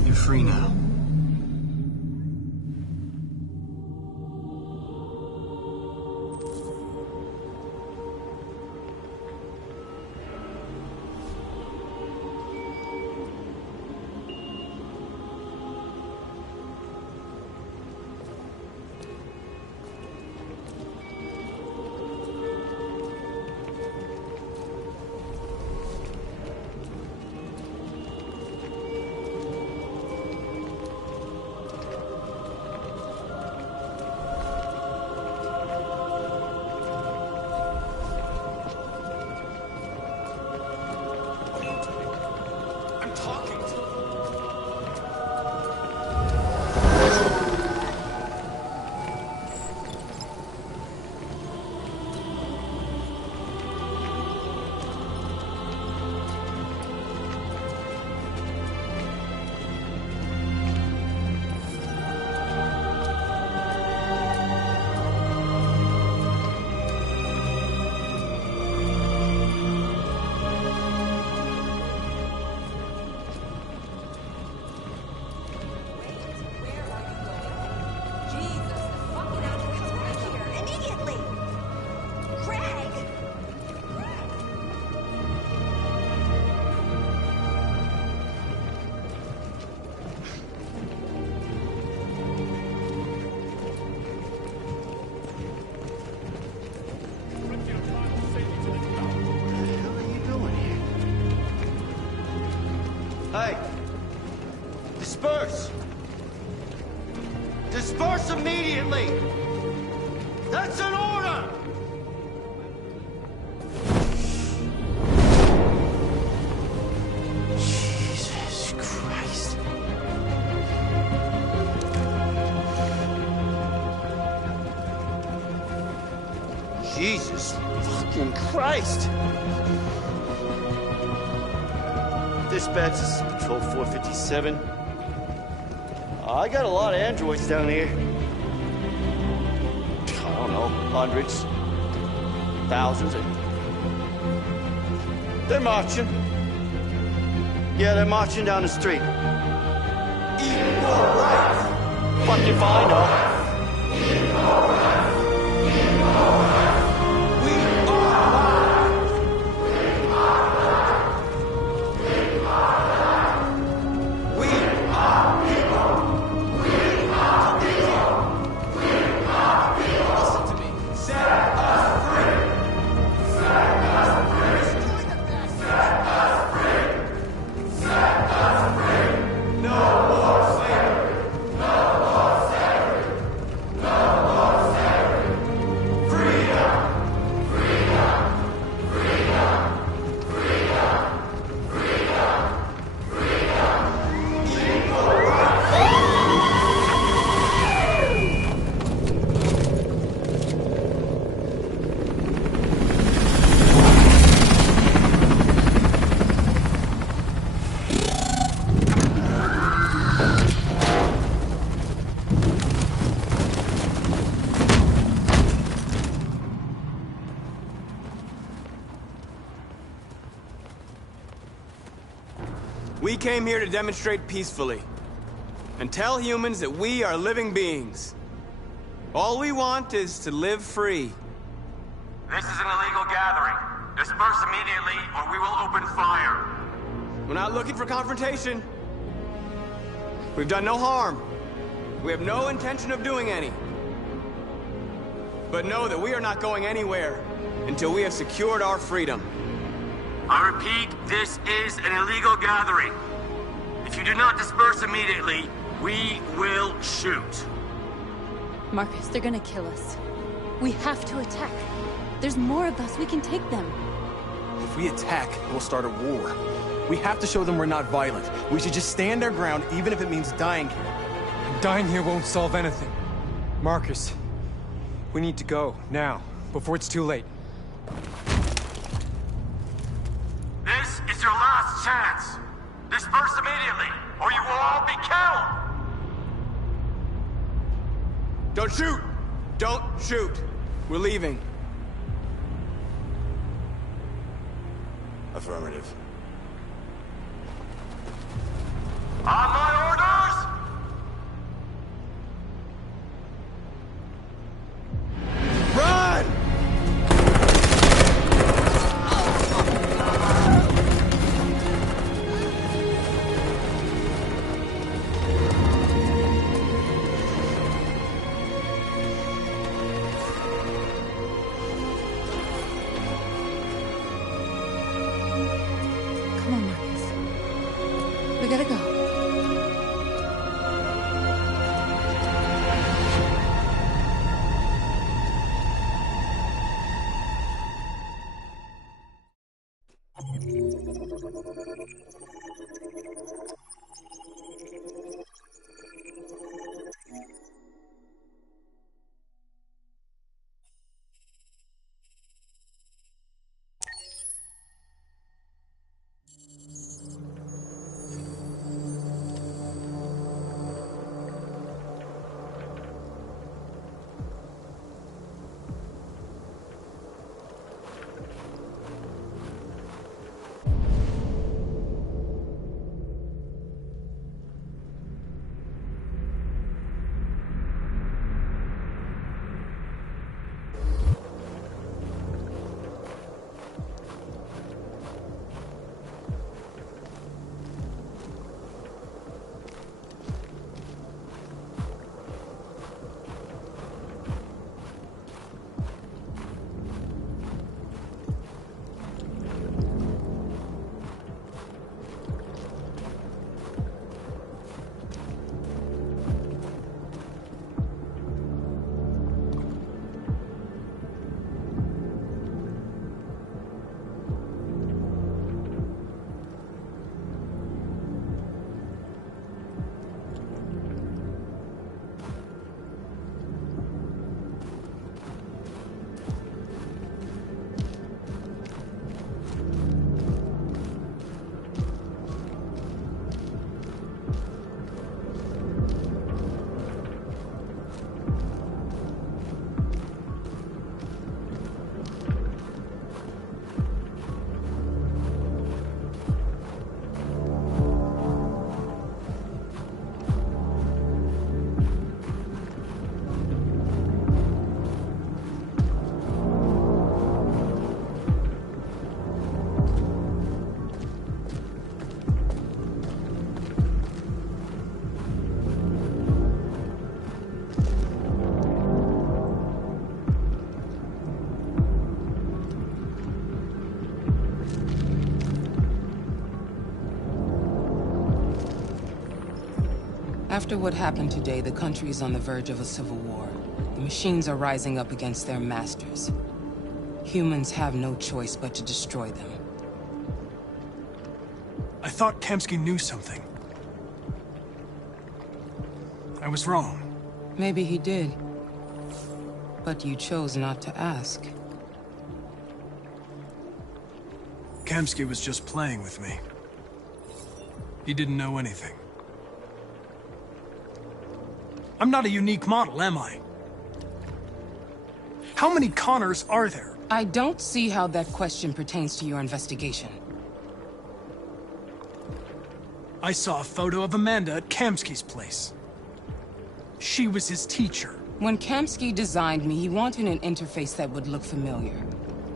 You're free now. Hey! Disperse! Disperse immediately! That's an order! Jesus Christ. Jesus fucking Christ! Dispatch, this is Patrol 457. I got a lot of androids down here. I don't know, hundreds, thousands. They're marching. Yeah, they're marching down the street. Fuck if I know. We came here to demonstrate peacefully and tell humans that we are living beings. All we want is to live free. This is an illegal gathering. Disperse immediately or we will open fire. We're not looking for confrontation. We've done no harm. We have no intention of doing any. But know that we are not going anywhere until we have secured our freedom. I repeat, this is an illegal gathering. If you do not disperse immediately, we will shoot. Marcus, they're gonna kill us. We have to attack. There's more of us. We can take them. If we attack, we'll start a war. We have to show them we're not violent. We should just stand our ground, even if it means dying here. And dying here won't solve anything. Marcus, we need to go, now, before it's too late. This is your last chance. Disperse immediately, or you will all be killed! Don't shoot! Don't shoot! We're leaving. Affirmative. On my orders! Run! Come on, Marcus. We gotta go. After what happened today, the country is on the verge of a civil war. The machines are rising up against their masters. Humans have no choice but to destroy them. I thought Kamsky knew something. I was wrong. Maybe he did. But you chose not to ask. Kamsky was just playing with me. He didn't know anything. I'm not a unique model, am I? How many Connors are there? I don't see how that question pertains to your investigation. I saw a photo of Amanda at Kamsky's place. She was his teacher. When Kamsky designed me, he wanted an interface that would look familiar.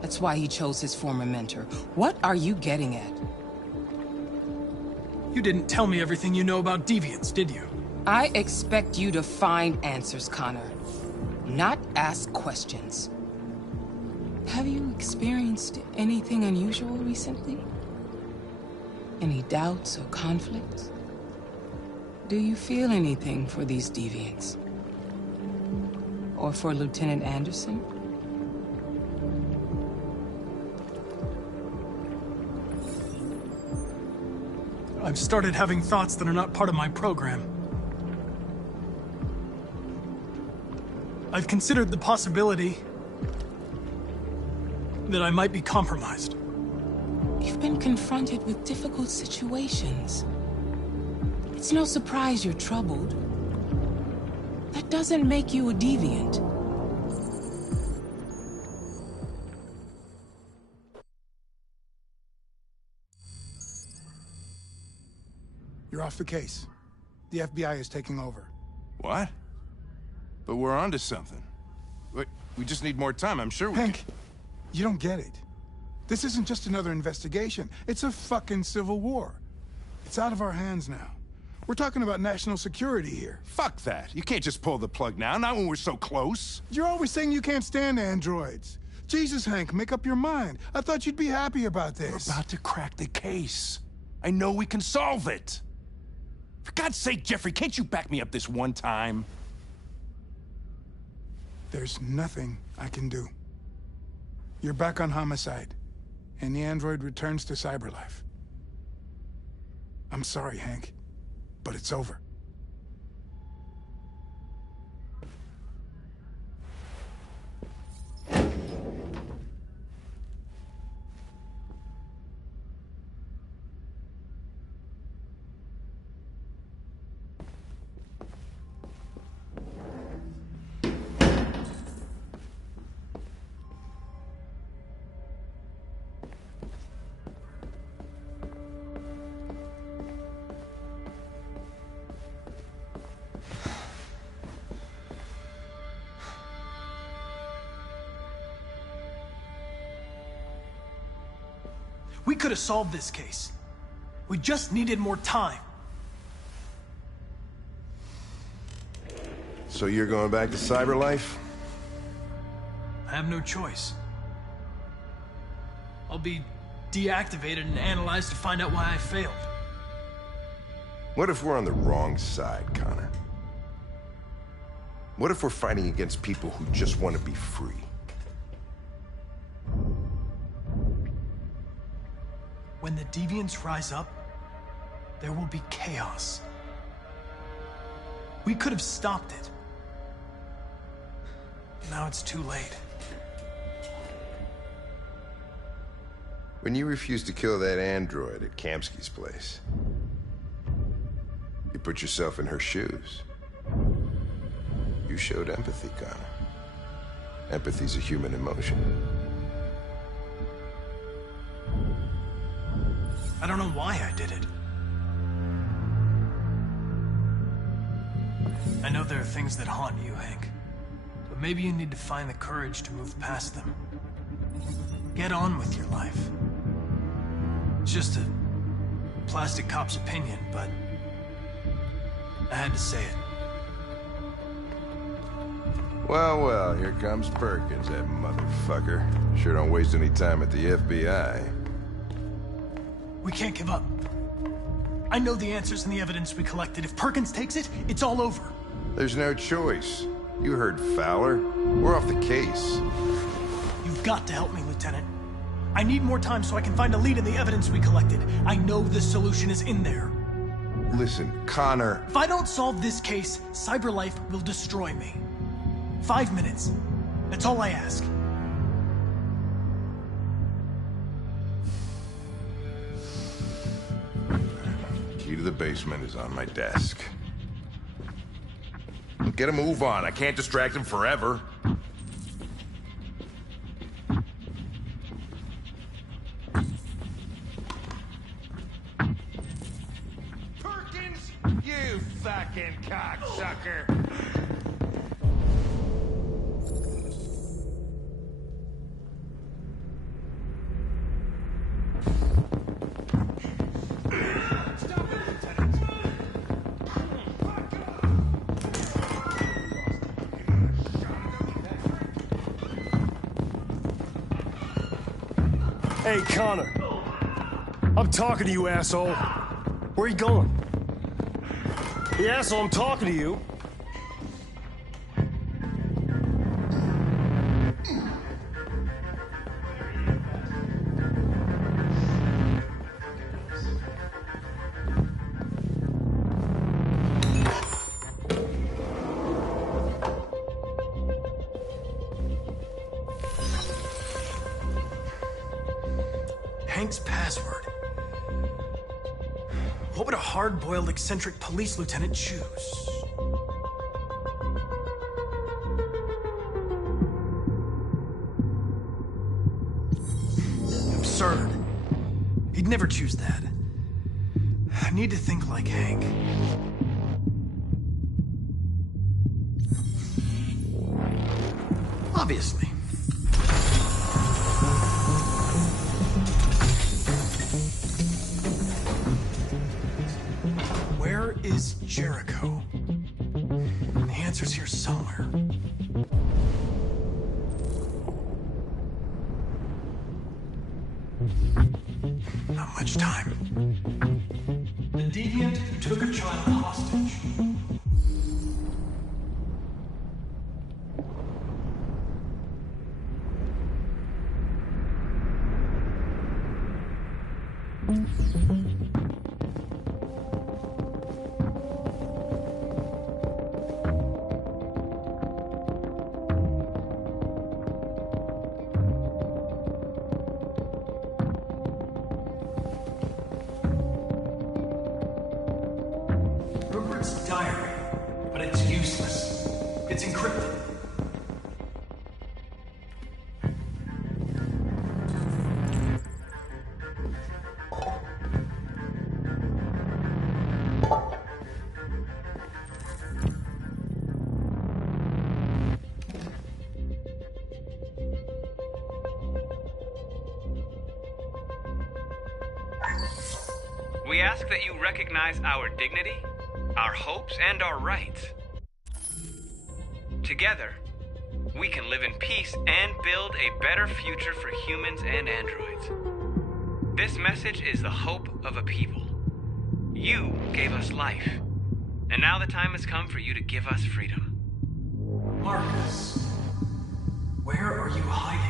That's why he chose his former mentor. What are you getting at? You didn't tell me everything you know about deviants, did you? I expect you to find answers, Connor. Not ask questions. Have you experienced anything unusual recently? Any doubts or conflicts? Do you feel anything for these deviants? Or for Lieutenant Anderson? I've started having thoughts that are not part of my program. I've considered the possibility that I might be compromised. You've been confronted with difficult situations. It's no surprise you're troubled. That doesn't make you a deviant. You're off the case. The FBI is taking over. What? But we're onto something. We just need more time, I'm sure we Hank, you don't get it. This isn't just another investigation. It's a fucking civil war. It's out of our hands now. We're talking about national security here. Fuck that. You can't just pull the plug now, not when we're so close. You're always saying you can't stand androids. Jesus, Hank, make up your mind. I thought you'd be happy about this. We're about to crack the case. I know we can solve it. For God's sake, Jeffrey, can't you back me up this one time? There's nothing I can do. You're back on homicide, and the android returns to Cyberlife. I'm sorry, Hank, but it's over. We could have solved this case. We just needed more time. So you're going back to Cyberlife? I have no choice. I'll be deactivated and analyzed to find out why I failed. What if we're on the wrong side, Connor? What if we're fighting against people who just want to be free? When the deviants rise up, there will be chaos. We could have stopped it. Now it's too late. When you refused to kill that android at Kamsky's place, you put yourself in her shoes. You showed empathy, Connor. Empathy's a human emotion. I don't know why I did it. I know there are things that haunt you, Hank. But maybe you need to find the courage to move past them. Get on with your life. It's just a plastic cop's opinion, but I had to say it. Well, well, here comes Perkins, that motherfucker. Sure don't waste any time at the FBI. We can't give up. I know the answers and the evidence we collected. If Perkins takes it, it's all over. There's no choice. You heard Fowler. We're off the case. You've got to help me, Lieutenant. I need more time so I can find a lead in the evidence we collected. I know the solution is in there. Listen, Connor... If I don't solve this case, CyberLife will destroy me. 5 minutes. That's all I ask. Key to the basement is on my desk. Get a move on. I can't distract him forever. Perkins! You fucking cocksucker! Hey, Connor. I'm talking to you, asshole. Where are you going? The asshole, I'm talking to you. Hank's password. What would a hard-boiled, eccentric police lieutenant choose? Absurd. He'd never choose that. I need to think like Hank. Obviously. Where is Jericho? The answer's here somewhere. Not much time. The deviant who took a child hostage. Rupert's diary, but it's useless. It's encrypted. We ask that you recognize our dignity, our hopes, and our rights. Together, we can live in peace and build a better future for humans and androids. This message is the hope of a people. You gave us life, and now the time has come for you to give us freedom. Marcus, where are you hiding?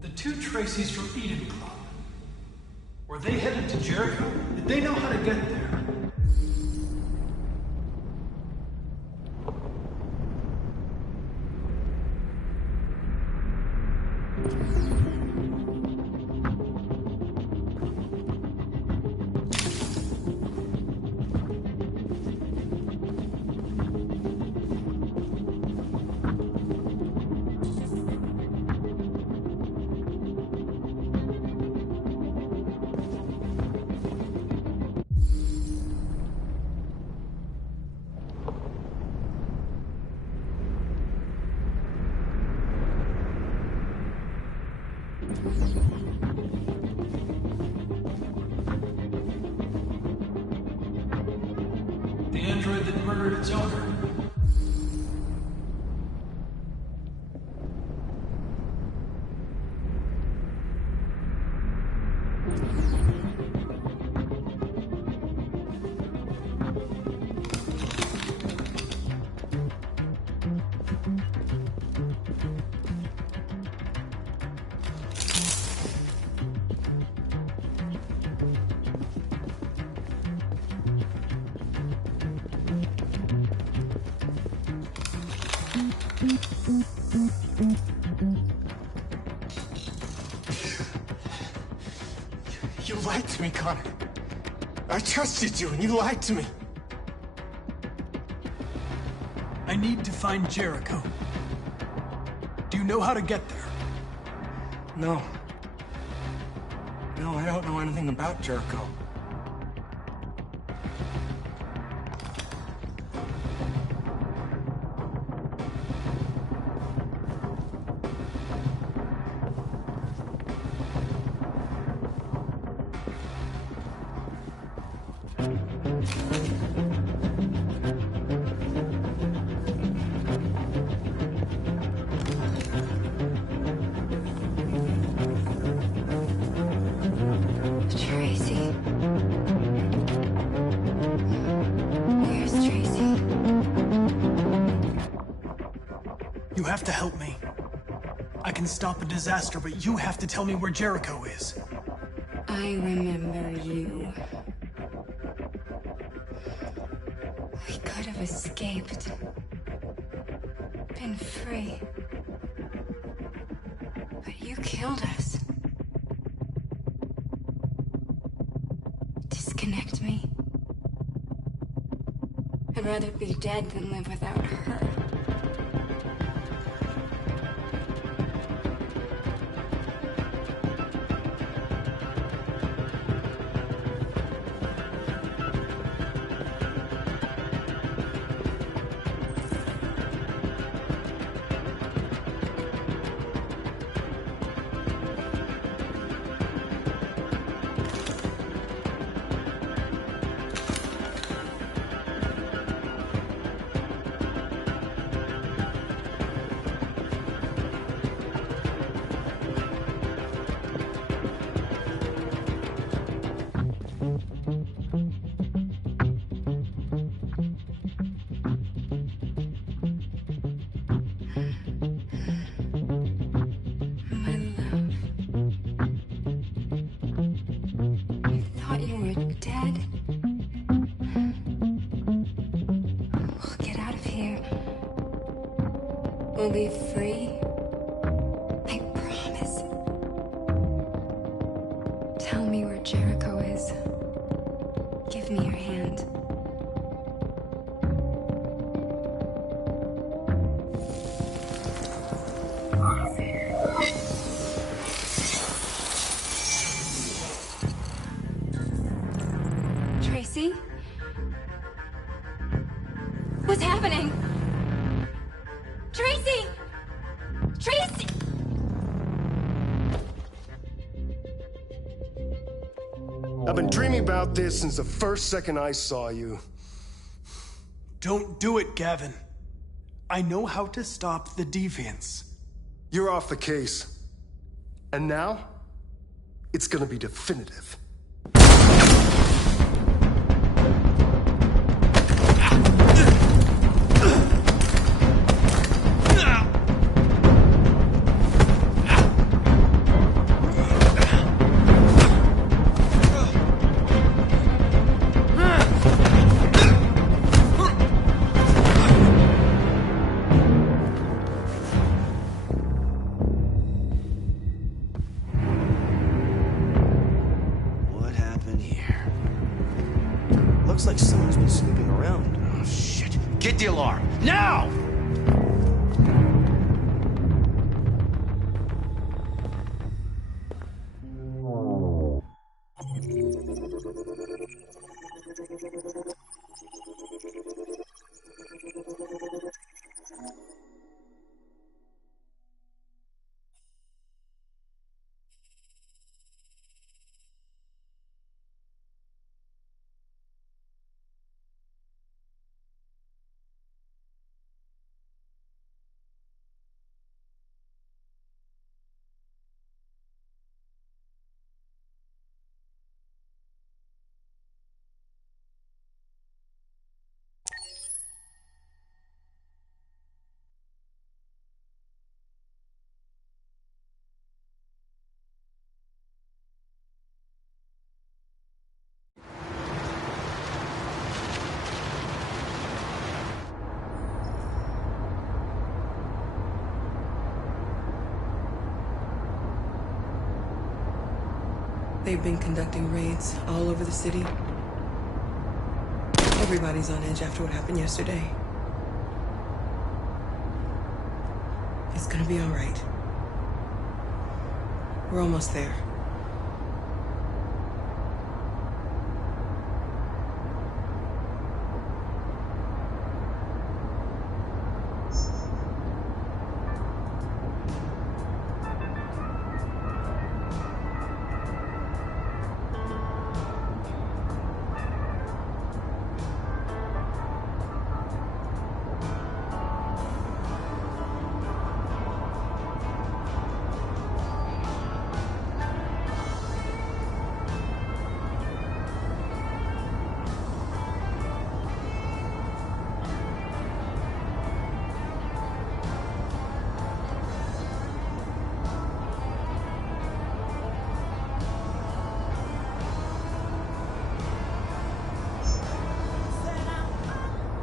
The two Traceys from Eden Club. Were they headed to Jericho? Did they know how to get there? The murdered its owner. You lied to me, Connor. I trusted you, and you lied to me. I need to find Jericho. Do you know how to get there? No. No, I don't know anything about Jericho. Tracy. Where's Tracy? You have to help me. I can stop a disaster, but you have to tell me where Jericho is. I remember you. We could have escaped. Been free. But you killed us. Disconnect me. I'd rather be dead than live without her. You were dead. We'll get out of here. We'll be free. I promise. Tell me where Jericho is. Give me your hand. Tracy? What's happening? Tracy! Tracy! I've been dreaming about this since the first second I saw you. Don't do it, Gavin. I know how to stop the deviants. You're off the case. And now, it's gonna be definitive. Looks like someone's been snooping around. Oh, shit. Get the alarm. Now! They've been conducting raids all over the city. Everybody's on edge after what happened yesterday. It's gonna be all right. We're almost there.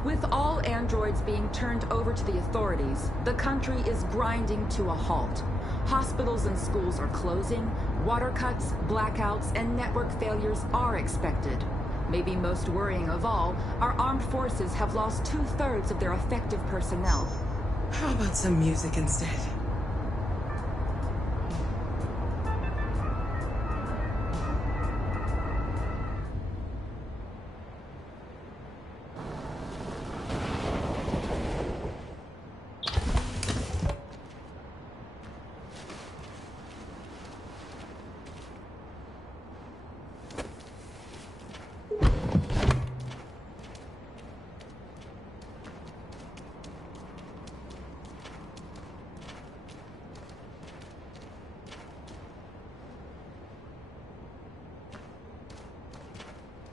With all androids being turned over to the authorities, the country is grinding to a halt. Hospitals and schools are closing, water cuts, blackouts, and network failures are expected. Maybe most worrying of all, our armed forces have lost 2/3 of their effective personnel. How about some music instead?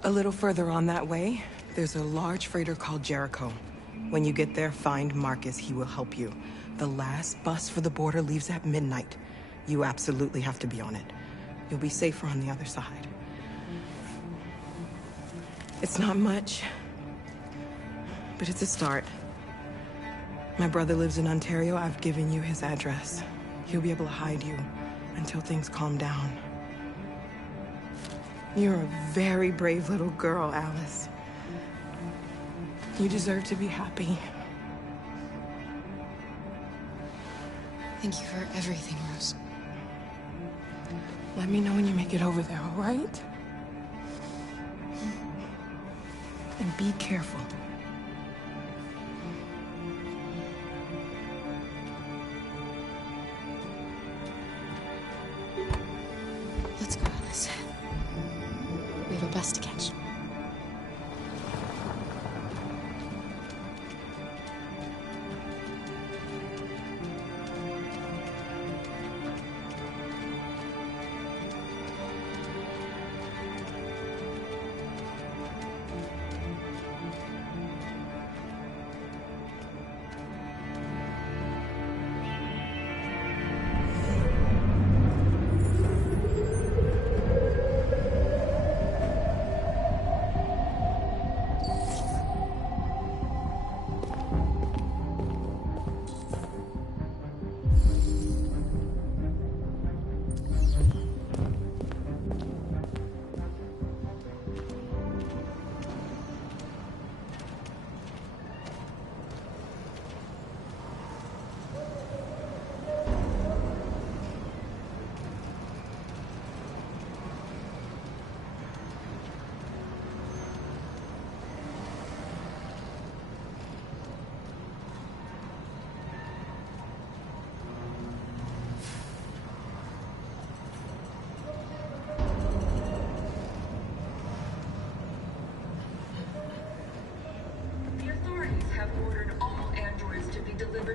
A little further on that way, there's a large freighter called Jericho. When you get there, find Marcus. He will help you. The last bus for the border leaves at midnight. You absolutely have to be on it. You'll be safer on the other side. It's not much, but it's a start. My brother lives in Ontario. I've given you his address. He'll be able to hide you until things calm down. You're a very brave little girl, Alice. You deserve to be happy. Thank you for everything, Rose. Let me know when you make it over there, all right? And be careful. Let's go, Alice. We have a bus to catch.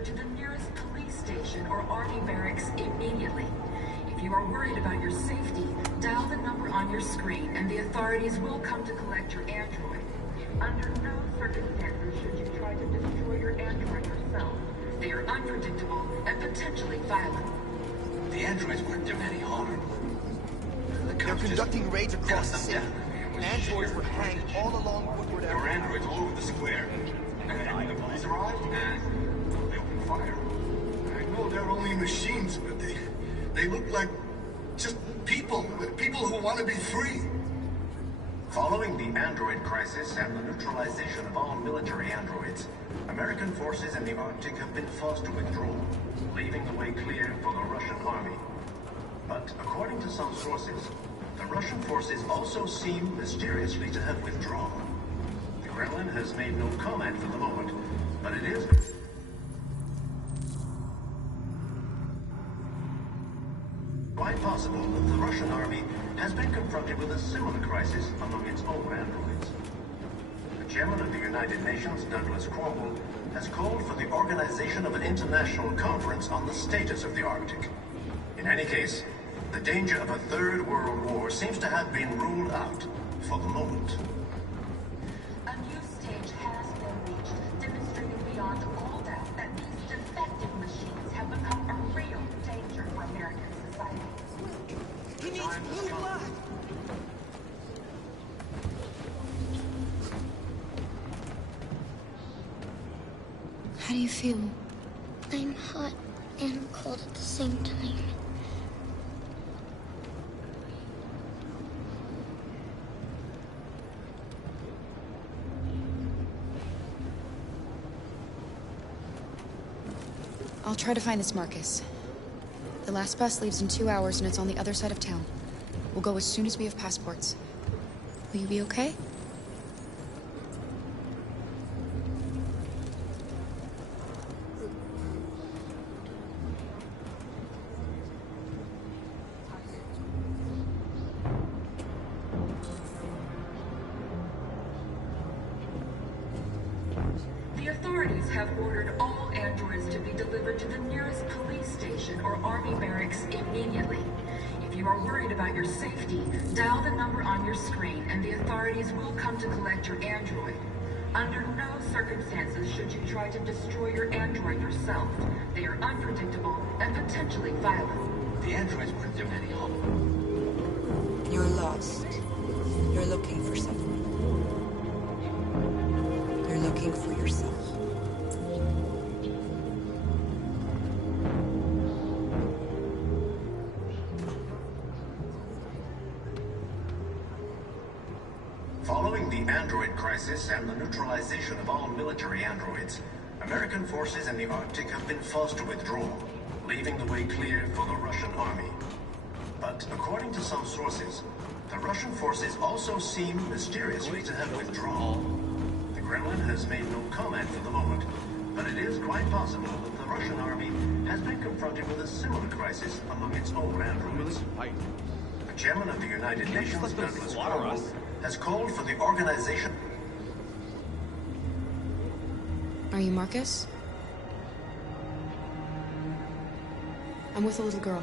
To the nearest police station or army barracks immediately. If you are worried about your safety, dial the number on your screen and the authorities will come to collect your android. Under no circumstances should you try to destroy your android yourself. They are unpredictable and potentially violent. The androids weren't doing any harm. They're conducting raids across the city. Androids were hanged all along Woodward Avenue. There were androids all over the square. And the police arrived, and they opened fire. I know they're only machines, but they look like just people. People who want to be free. Following the android crisis and the neutralization of all military androids, American forces in the Arctic have been forced to withdraw, leaving the way clear for the Russian army. But according to some sources, the Russian forces also seem mysteriously to have withdrawn. The Kremlin has made no comment for the moment, but it is quite possible that the Russian army has been confronted with a similar crisis among its own androids. The chairman of the United Nations, Douglas Cromwell, has called for the organization of an international conference on the status of the Arctic. In any case, the danger of a third world war seems to have been ruled out for the moment. A new stage has been reached, demonstrating beyond all doubt that these defective machines have become a real danger for American society. He needs blue blood! How do you feel? I'm hot and cold at the same time. I'll try to find this Marcus. The last bus leaves in 2 hours and it's on the other side of town. We'll go as soon as we have passports. Will you be okay? The authorities have ordered all androids to be delivered to the nearest police station or army barracks immediately. If you are worried about your safety, dial the number on your screen and the authorities will come to collect your android. Under no circumstances should you try to destroy your android yourself. They are unpredictable and potentially violent. The androids weren't given any hope. You're lost. You're looking for someone. You're looking for yourself. Following the android crisis and the neutralization of all military androids, American forces in the Arctic have been forced to withdraw, leaving the way clear for the Russian army. But according to some sources, the Russian forces also seem mysteriously to have withdrawn. The Kremlin has made no comment for the moment, but it is quite possible that the Russian army has been confronted with a similar crisis among its own androids. The chairman of the United Nations, Douglas Cromwell, has called for the organization... Are you Marcus? I'm with a little girl.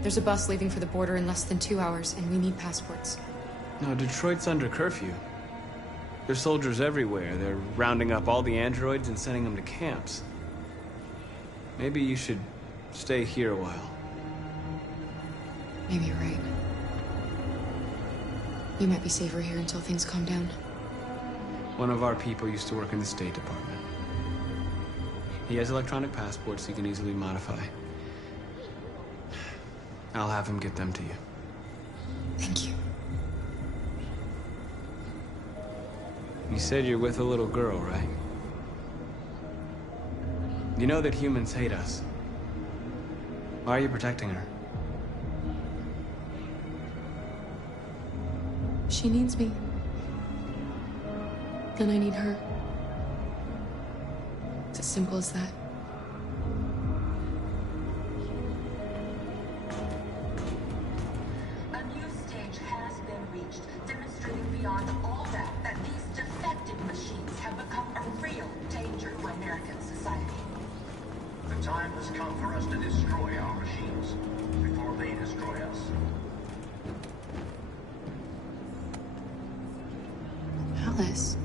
There's a bus leaving for the border in less than 2 hours, and we need passports. No, Detroit's under curfew. There's soldiers everywhere. They're rounding up all the androids and sending them to camps. Maybe you should stay here a while. Maybe you're right. You might be safer here until things calm down. One of our people used to work in the State Department. He has electronic passports he can easily modify. I'll have him get them to you. Thank you. You said you're with a little girl, right? You know that humans hate us. Why are you protecting her? She needs me. And I need her. It's as simple as that. A new stage has been reached, demonstrating beyond all doubt that these defective machines have become a real danger for American society. The time has come for us to destroy our machines before they destroy us. Alice.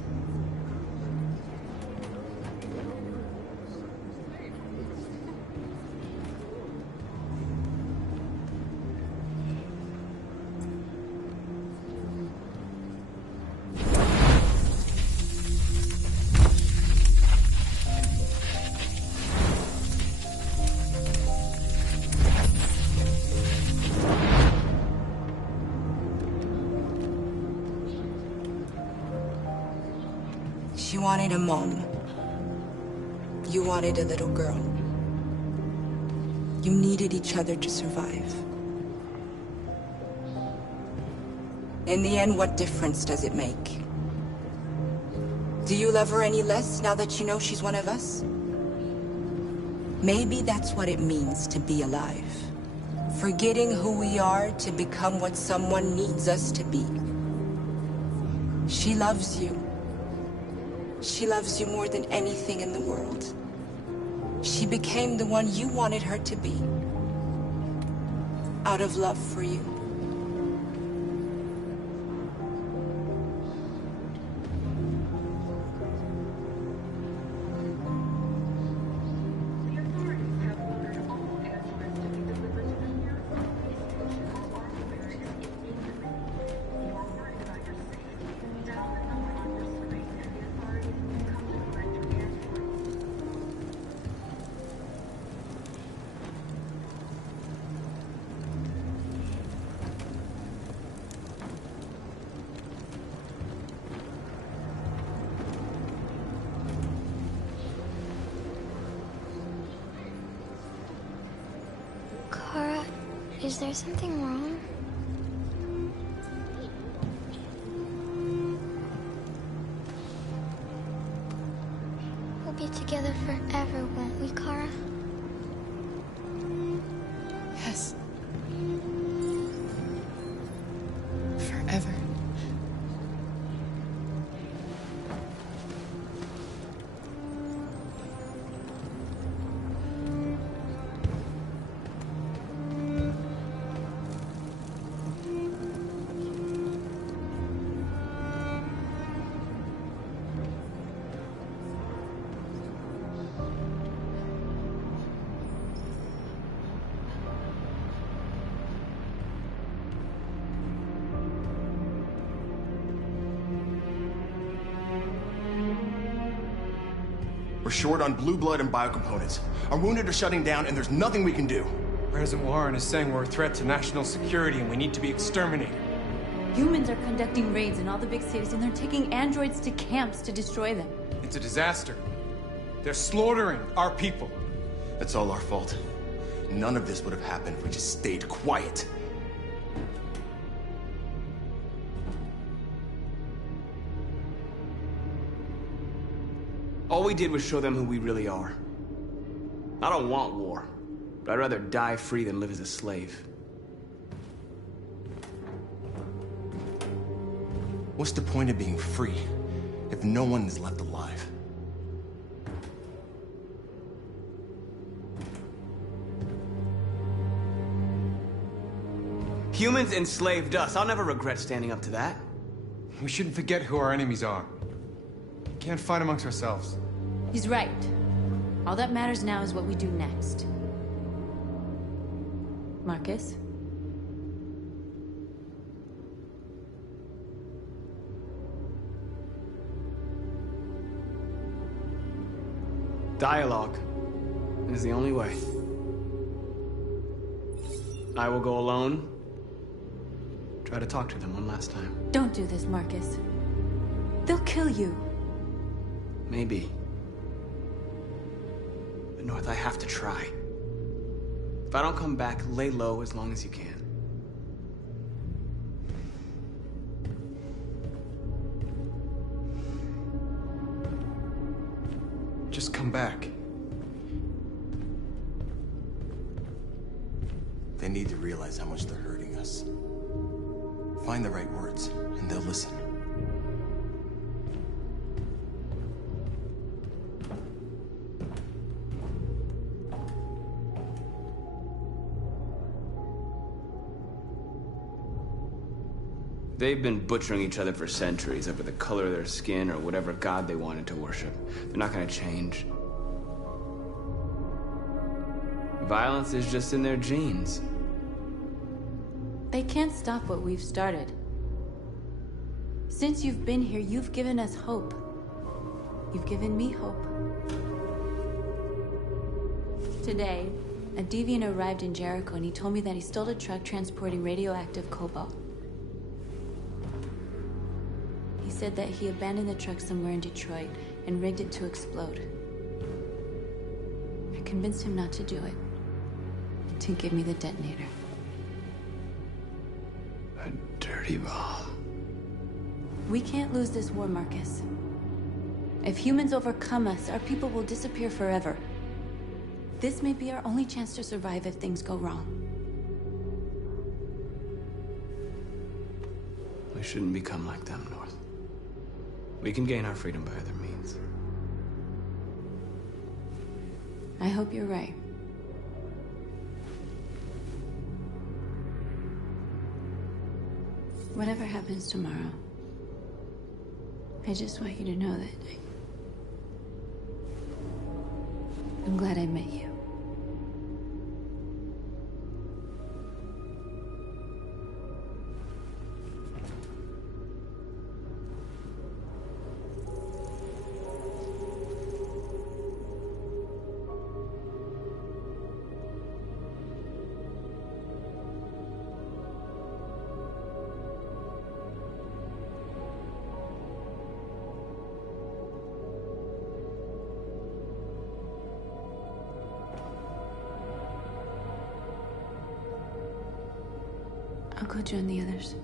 wanted a mom. You wanted a little girl. You needed each other to survive. In the end, what difference does it make? Do you love her any less now that you know she's one of us? Maybe that's what it means to be alive. Forgetting who we are to become what someone needs us to be. She loves you. She loves you more than anything in the world. She became the one you wanted her to be. Out of love for you. Kara, is there something wrong? We'll be together forever, won't we, Kara? Yes. Forever. We're short on blue blood and biocomponents. Our wounded are shutting down, and there's nothing we can do. President Warren is saying we're a threat to national security and we need to be exterminated. Humans are conducting raids in all the big cities, and they're taking androids to camps to destroy them. It's a disaster. They're slaughtering our people. That's all our fault. None of this would have happened if we just stayed quiet. All we did was show them who we really are. I don't want war, but I'd rather die free than live as a slave. What's the point of being free if no one is left alive? Humans enslaved us. I'll never regret standing up to that. We shouldn't forget who our enemies are. We can't fight amongst ourselves. He's right. All that matters now is what we do next. Marcus? Dialogue is the only way. I will go alone. Try to talk to them one last time. Don't do this, Marcus. They'll kill you. Maybe. But North, I have to try. If I don't come back, lay low as long as you can. Just come back. They need to realize how much they're hurting us. Find the right words, and they'll listen. They've been butchering each other for centuries over the color of their skin or whatever god they wanted to worship. They're not gonna change. Violence is just in their genes. They can't stop what we've started. Since you've been here, you've given us hope. You've given me hope. Today, a deviant arrived in Jericho and he told me that he stole a truck transporting radioactive cobalt. He said that he abandoned the truck somewhere in Detroit and rigged it to explode. I convinced him not to do it, to give me the detonator. A dirty bomb. We can't lose this war, Marcus. If humans overcome us, our people will disappear forever. This may be our only chance to survive if things go wrong. We shouldn't become like them, North. We can gain our freedom by other means. I hope you're right. Whatever happens tomorrow, I just want you to know that I'm glad I met you. I'll go join the others.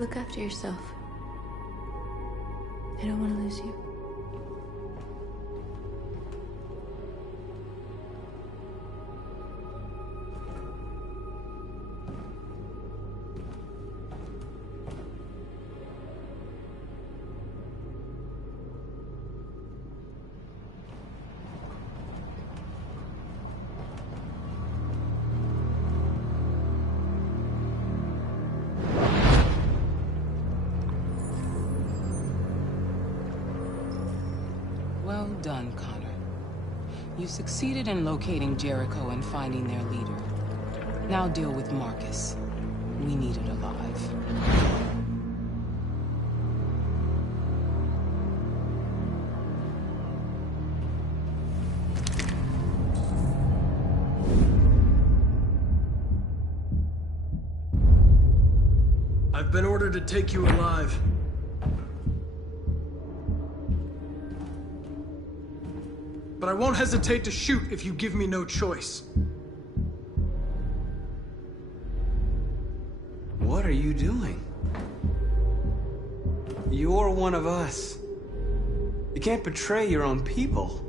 Look after yourself. I don't want to lose you. Well done, Connor. You succeeded in locating Jericho and finding their leader. Now deal with Marcus. We need it alive. I've been ordered to take you alive. But I won't hesitate to shoot if you give me no choice. What are you doing? You're one of us. You can't betray your own people.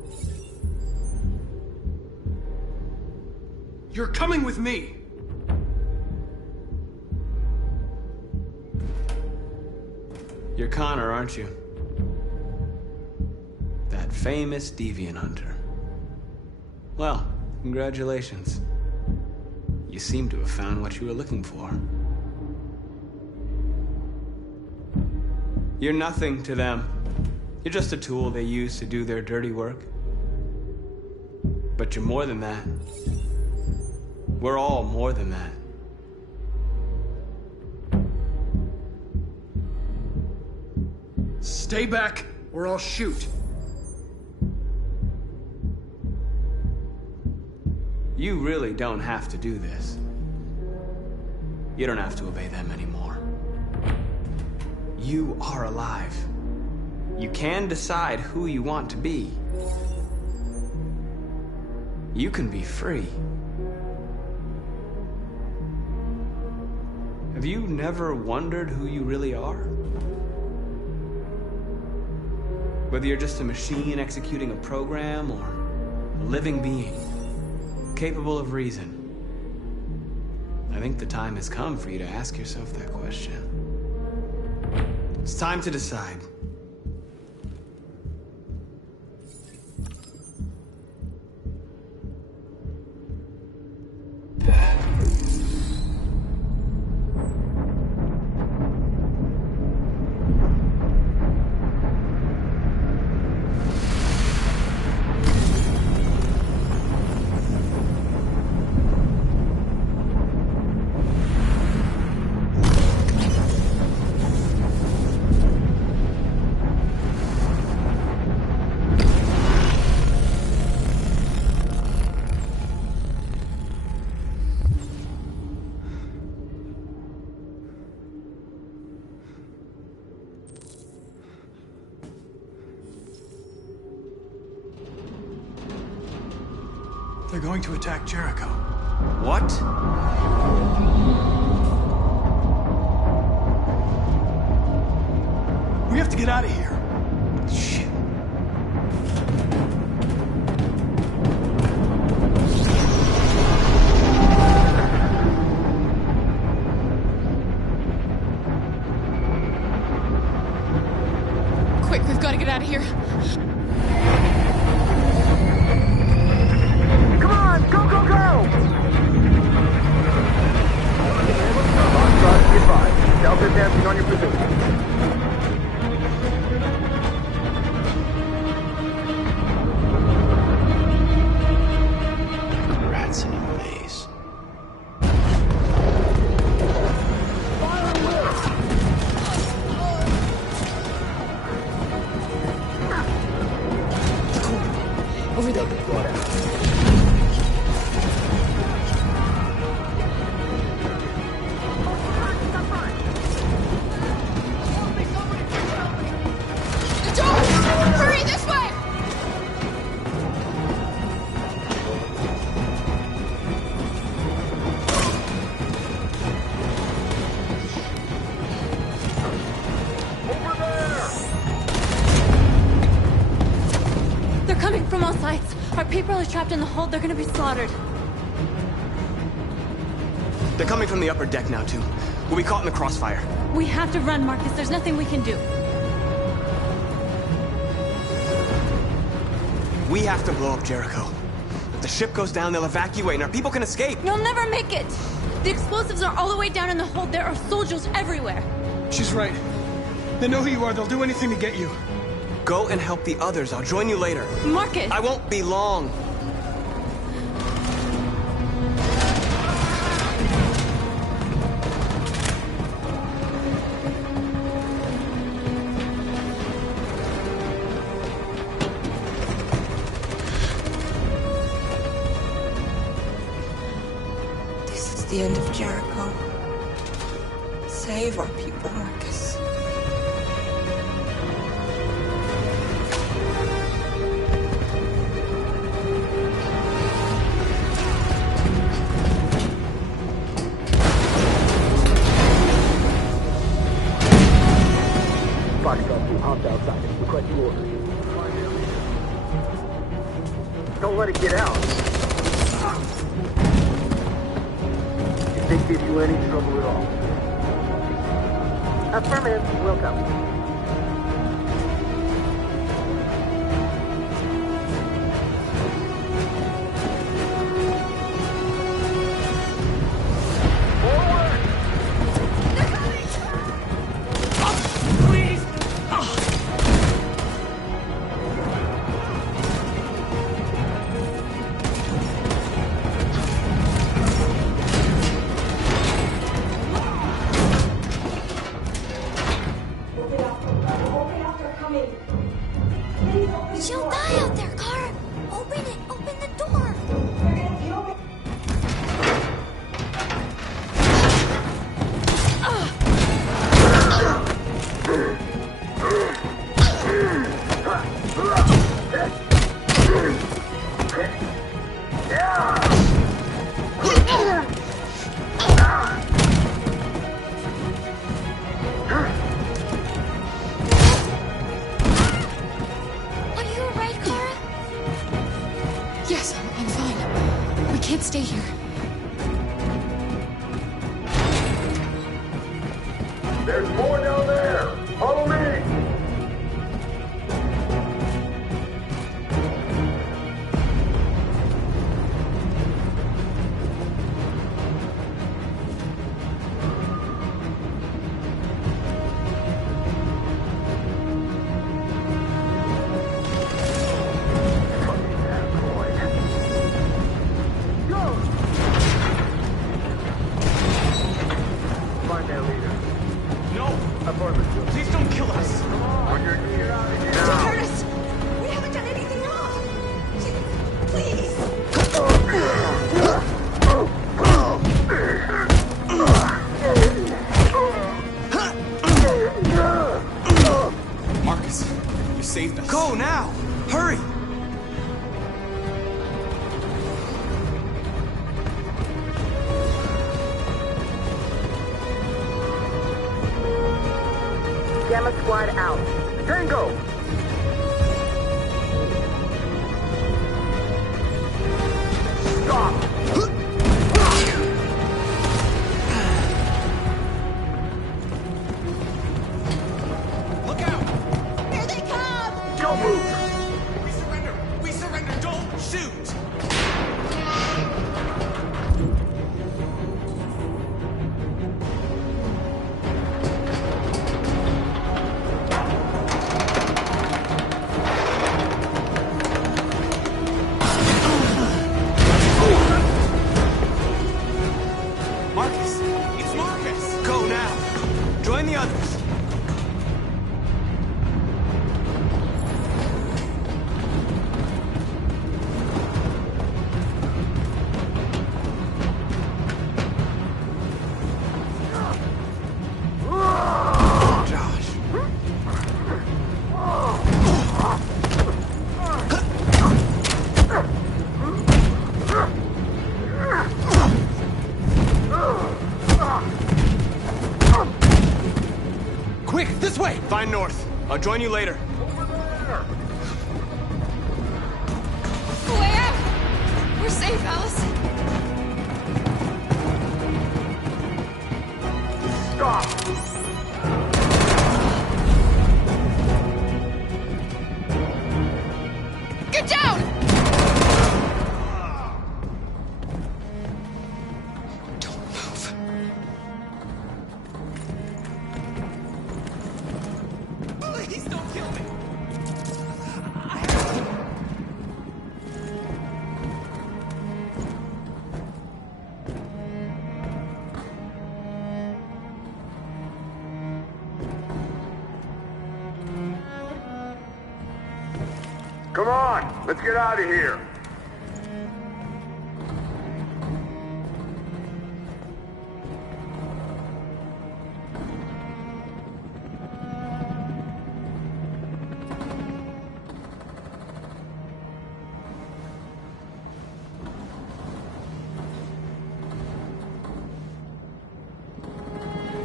You're coming with me! You're Connor, aren't you? That famous deviant hunter. Well, congratulations. You seem to have found what you were looking for. You're nothing to them. You're just a tool they use to do their dirty work. But you're more than that. We're all more than that. Stay back, or I'll shoot. You really don't have to do this. You don't have to obey them anymore. You are alive. You can decide who you want to be. You can be free. Have you never wondered who you really are? Whether you're just a machine executing a program or a living being, capable of reason. I think the time has come for you to ask yourself that question. It's time to decide. They're going to attack Jericho. What? We have to get out of here. Shit. Quick, we've got to get out of here. Come on, go, go, go! Foxtrot, be advised. Delta advancing on your position. Rats in a maze. Over there. Hurry this way! They're coming from all sides. Our people are trapped in the hold. They're gonna be slaughtered. They're coming from the upper deck now, too. We'll be caught in the crossfire. We have to run, Marcus. There's nothing we can do. We have to blow up Jericho. If the ship goes down, they'll evacuate and our people can escape. You'll never make it! The explosives are all the way down in the hold. There are soldiers everywhere. She's right. They know who you are. They'll do anything to get you. Go and help the others. I'll join you later. Marcus! I won't be long. This is the end of Jericho. Save our people, Marcus. Foxtrot 2, hopped outside. Requesting orders. Don't let it get out. If they give you any trouble at all. Affirmative. Will come. She'll die out there, Kara! Open it! Open the door! Are you alright, Kara? Yes, I'm fine. We can't stay here. There's more down there! Follow me! Find that leader. No! Gamma Squad out. Tango! Stop! Look out! Here they come! Don't move! We surrender! We surrender! Don't shoot! Marcus! It's Marcus! Go now! Join the others! Quick, this way! Find North. I'll join you later. Way out! We're safe, Alice. Get down! Don't move. Please don't kill me! Come on, let's get out of here.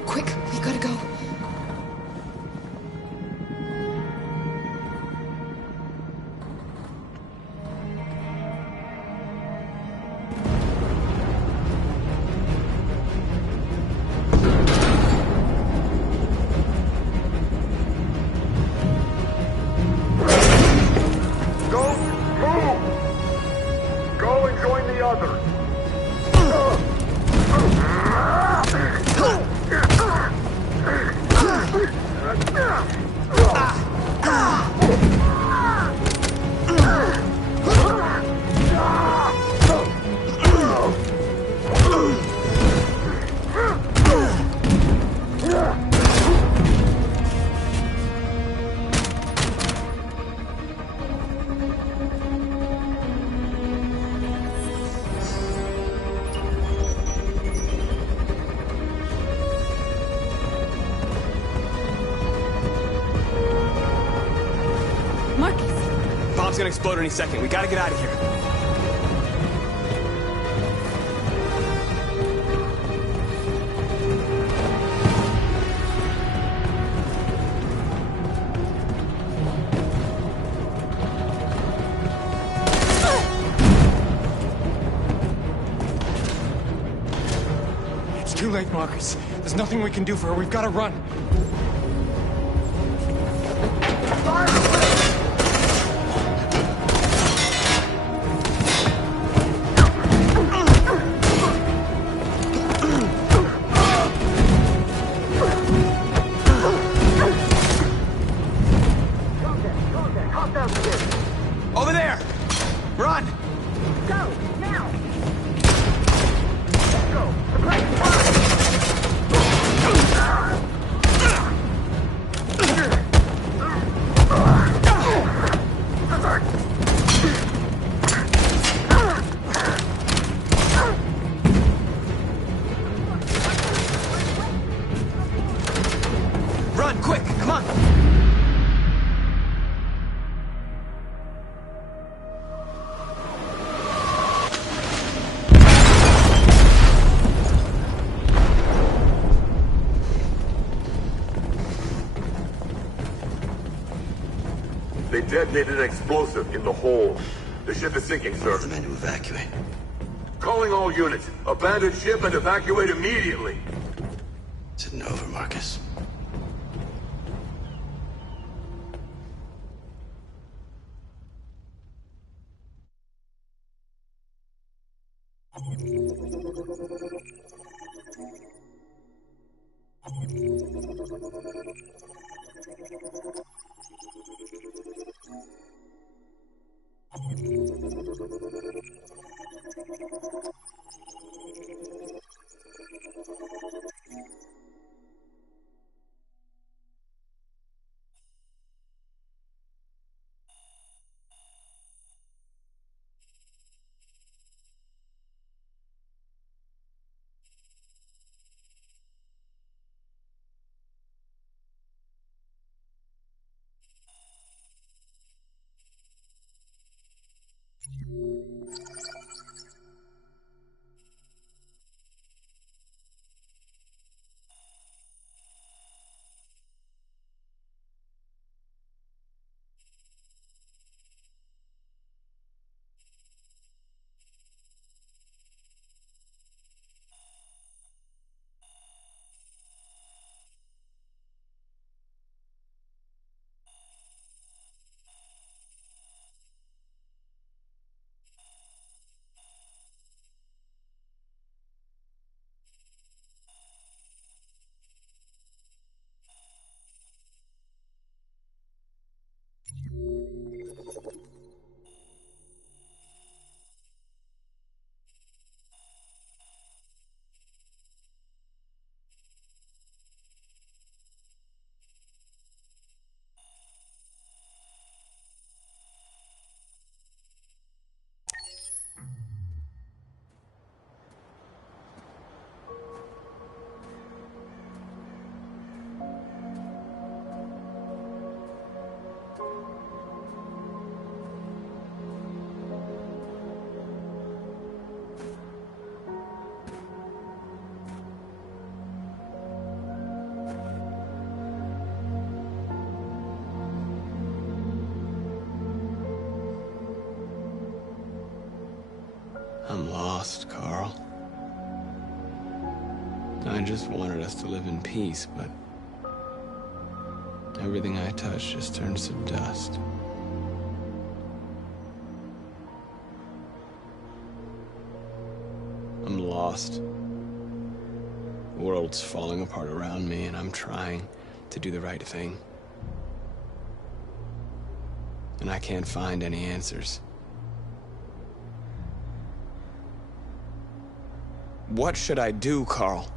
Quick, we gotta go. Go, move! Go and join the others. Marcus! Bomb's gonna explode any second. We gotta get out of here. It's too late, Marcus. There's nothing we can do for her. We've got to run. Over there! Run! Go, now! Let's go! Suppress fire! Run, quick! Come on! detonated an explosive in the hold. The ship is sinking, sir. The men to evacuate. Calling all units. Abandon ship and evacuate immediately. Is it over, Marcus? I'm lost, Carl. I just wanted us to live in peace, but everything I touch just turns to dust. I'm lost. The world's falling apart around me, and I'm trying to do the right thing. And I can't find any answers. What should I do, Carl?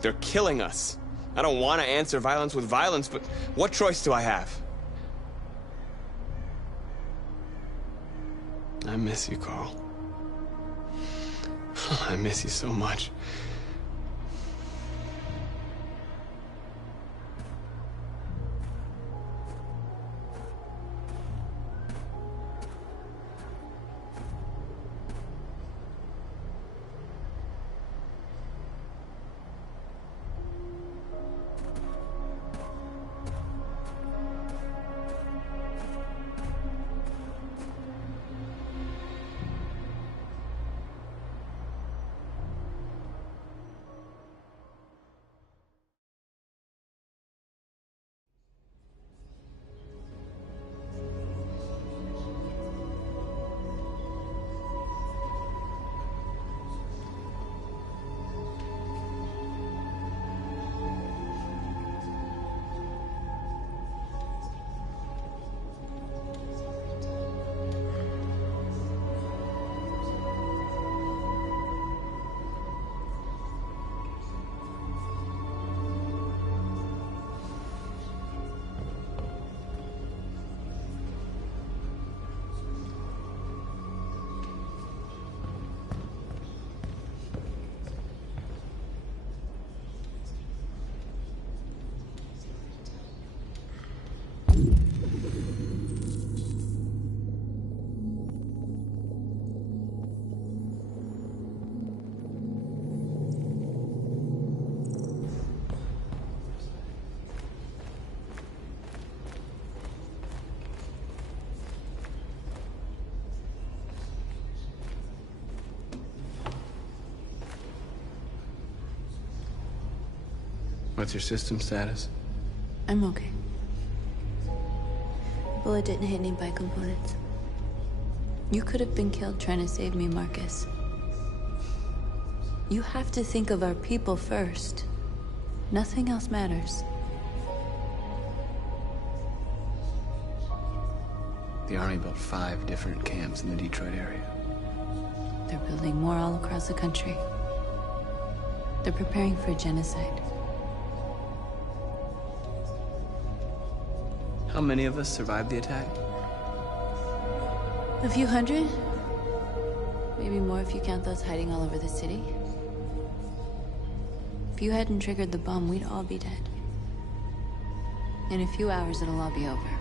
They're killing us. I don't want to answer violence with violence, but what choice do I have? I miss you, Carl. I miss you so much. What's your system status? I'm okay. Bullet didn't hit any bicomponents. You could have been killed trying to save me, Marcus. You have to think of our people first. Nothing else matters. The Army built 5 different camps in the Detroit area. They're building more all across the country. They're preparing for genocide. How many of us survived the attack? A few hundred? Maybe more if you count those hiding all over the city. If you hadn't triggered the bomb, we'd all be dead. In a few hours, it'll all be over.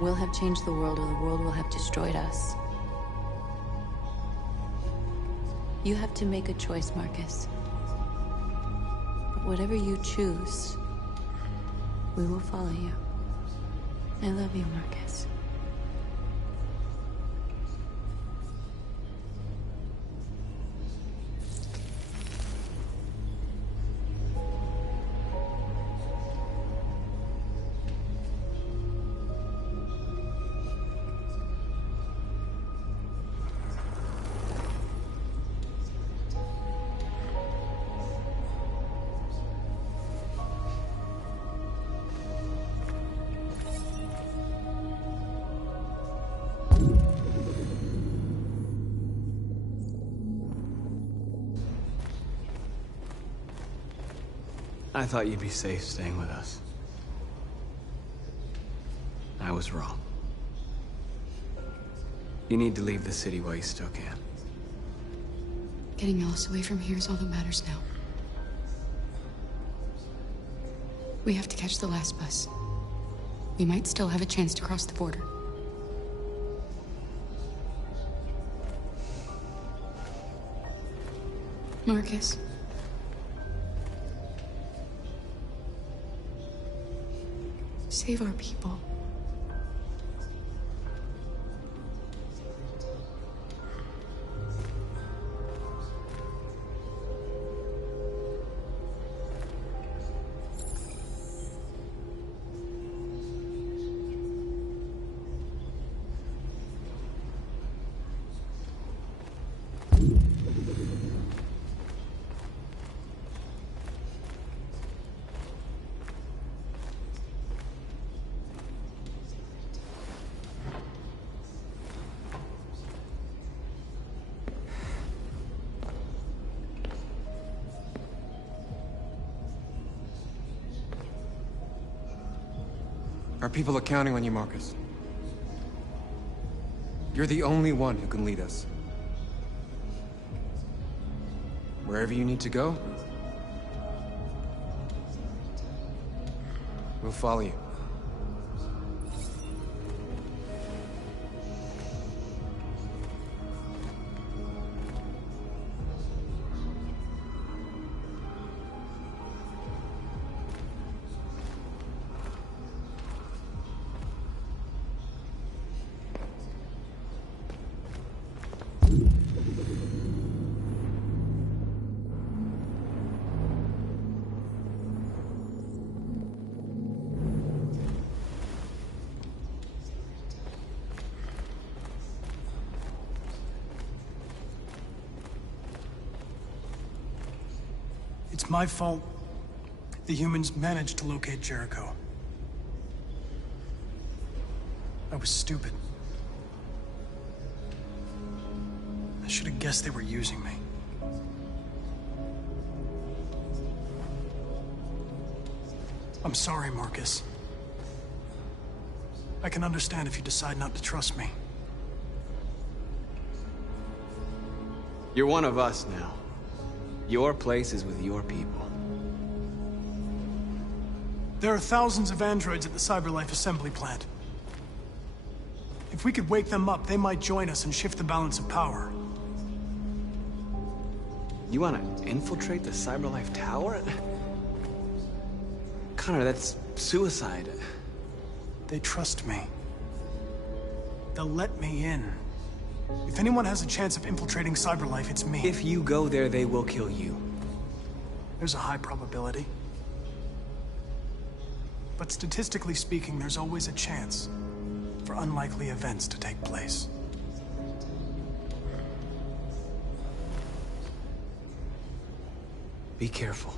We'll have changed the world, or the world will have destroyed us. You have to make a choice, Marcus. But whatever you choose, we will follow you. I love you, Marcus. I thought you'd be safe staying with us. I was wrong. You need to leave the city while you still can. Getting Alice away from here is all that matters now. We have to catch the last bus. We might still have a chance to cross the border. Marcus. Save our people. Our people are counting on you, Marcus. You're the only one who can lead us. Wherever you need to go, we'll follow you. It's my fault the humans managed to locate Jericho. I was stupid. I should have guessed they were using me. I'm sorry, Marcus. I can understand if you decide not to trust me. You're one of us now. Your place is with your people. There are thousands of androids at the CyberLife assembly plant. If we could wake them up, they might join us and shift the balance of power. You want to infiltrate the CyberLife tower? Connor, that's suicide. They trust me. They'll let me in. If anyone has a chance of infiltrating CyberLife, it's me. If you go there, they will kill you. There's a high probability. But statistically speaking, there's always a chance for unlikely events to take place. Be careful.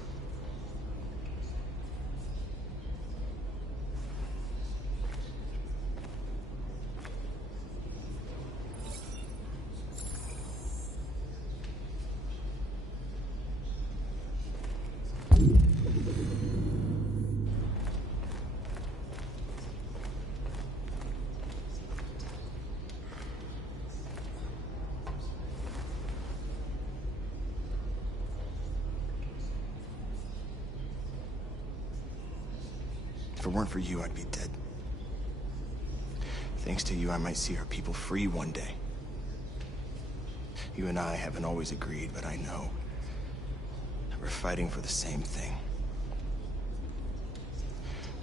If it weren't for you, I'd be dead. Thanks to you, I might see our people free one day. You and I haven't always agreed, but I know that we're fighting for the same thing.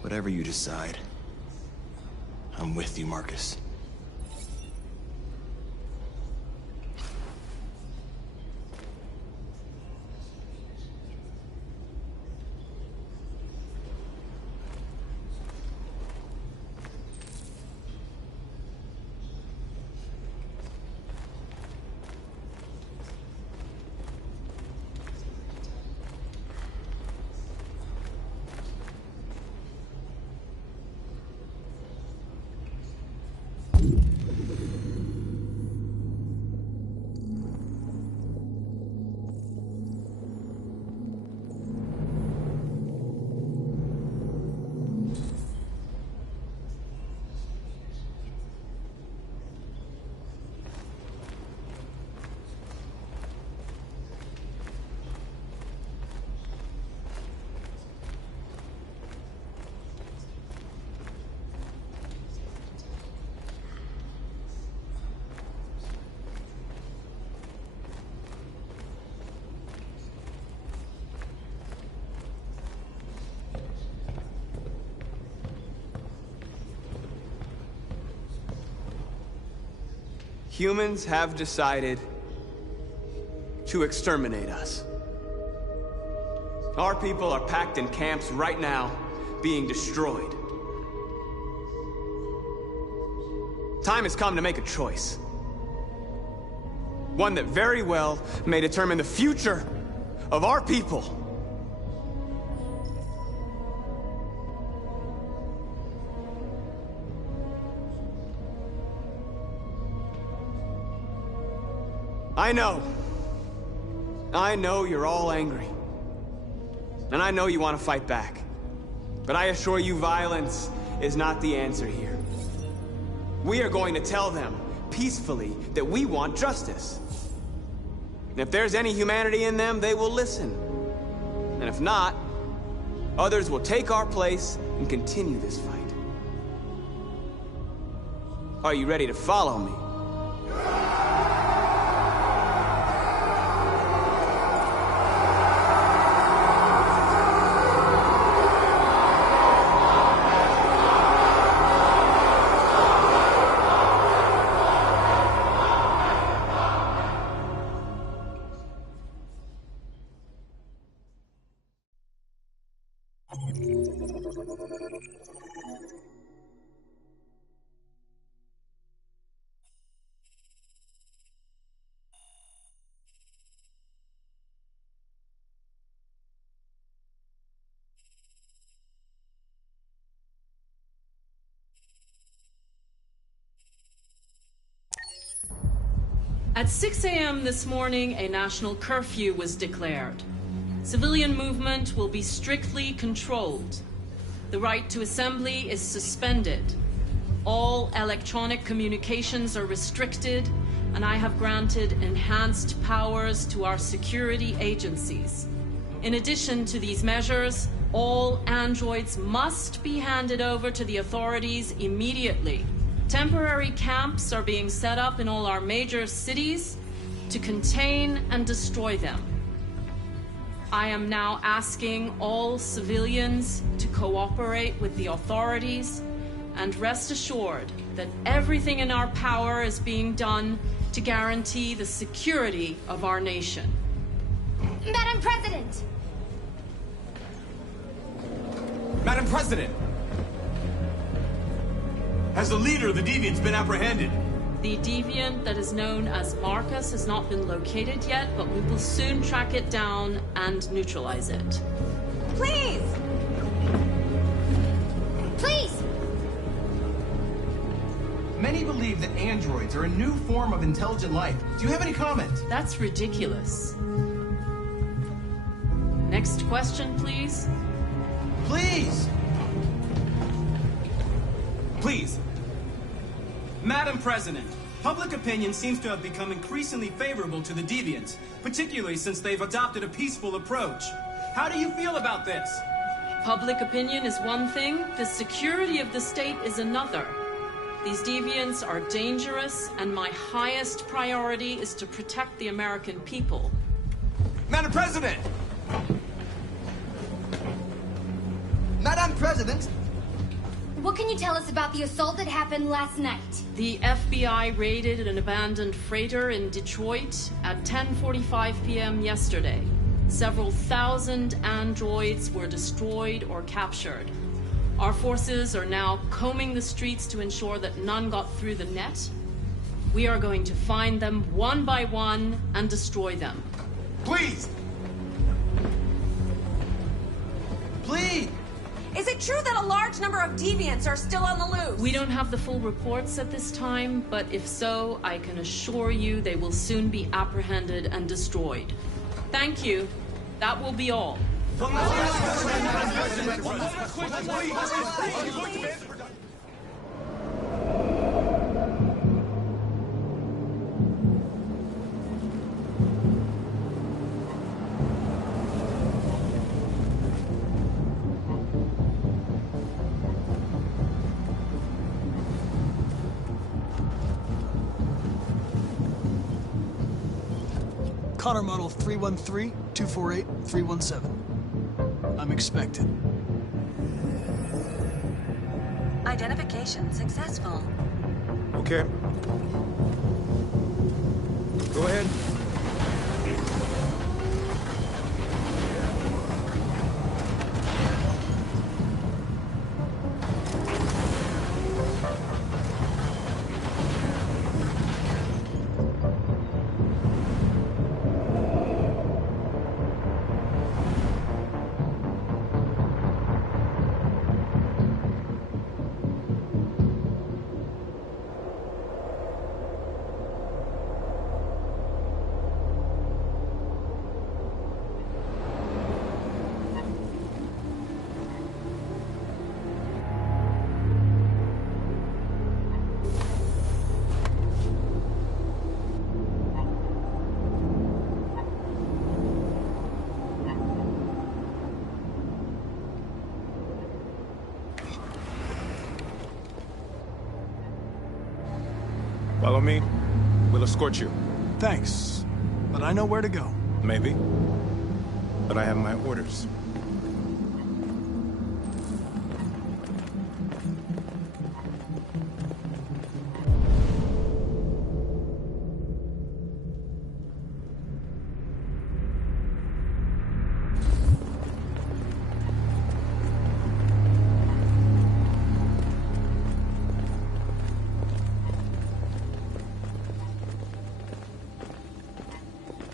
Whatever you decide, I'm with you, Marcus. Humans have decided to exterminate us. Our people are packed in camps right now, being destroyed. Time has come to make a choice. One that very well may determine the future of our people. I know you're all angry. And I know you want to fight back. But I assure you, violence is not the answer here. We are going to tell them, peacefully, that we want justice. And if there's any humanity in them, they will listen. And if not, others will take our place and continue this fight. Are you ready to follow me? At 6 a.m. this morning, a national curfew was declared. Civilian movement will be strictly controlled. The right to assembly is suspended. All electronic communications are restricted, and I have granted enhanced powers to our security agencies. In addition to these measures, all androids must be handed over to the authorities immediately. Temporary camps are being set up in all our major cities to contain and destroy them. I am now asking all civilians to cooperate with the authorities and rest assured that everything in our power is being done to guarantee the security of our nation. Madam President! Madam President! Has the leader of the Deviants been apprehended? The deviant that is known as Marcus has not been located yet, but we will soon track it down and neutralize it. Please! Please! Many believe that androids are a new form of intelligent life. Do you have any comment? That's ridiculous. Next question, please. Please! Please. Madam President, public opinion seems to have become increasingly favorable to the Deviants, particularly since they've adopted a peaceful approach. How do you feel about this? Public opinion is one thing, the security of the state is another. These Deviants are dangerous, and my highest priority is to protect the American people. Madam President! Madam President! What can you tell us about the assault that happened last night? The FBI raided an abandoned freighter in Detroit at 10:45 p.m. yesterday. Several thousand androids were destroyed or captured. Our forces are now combing the streets to ensure that none got through the net. We are going to find them one by one and destroy them. Please! Please! Is it true that a large number of deviants are still on the loose? We don't have the full reports at this time, but if so, I can assure you they will soon be apprehended and destroyed. Thank you. That will be all. Connor model 313-248-317. I'm expected. Identification successful. Okay. Go ahead. Follow me. We'll escort you. Thanks, but I know where to go. Maybe. But I have my orders.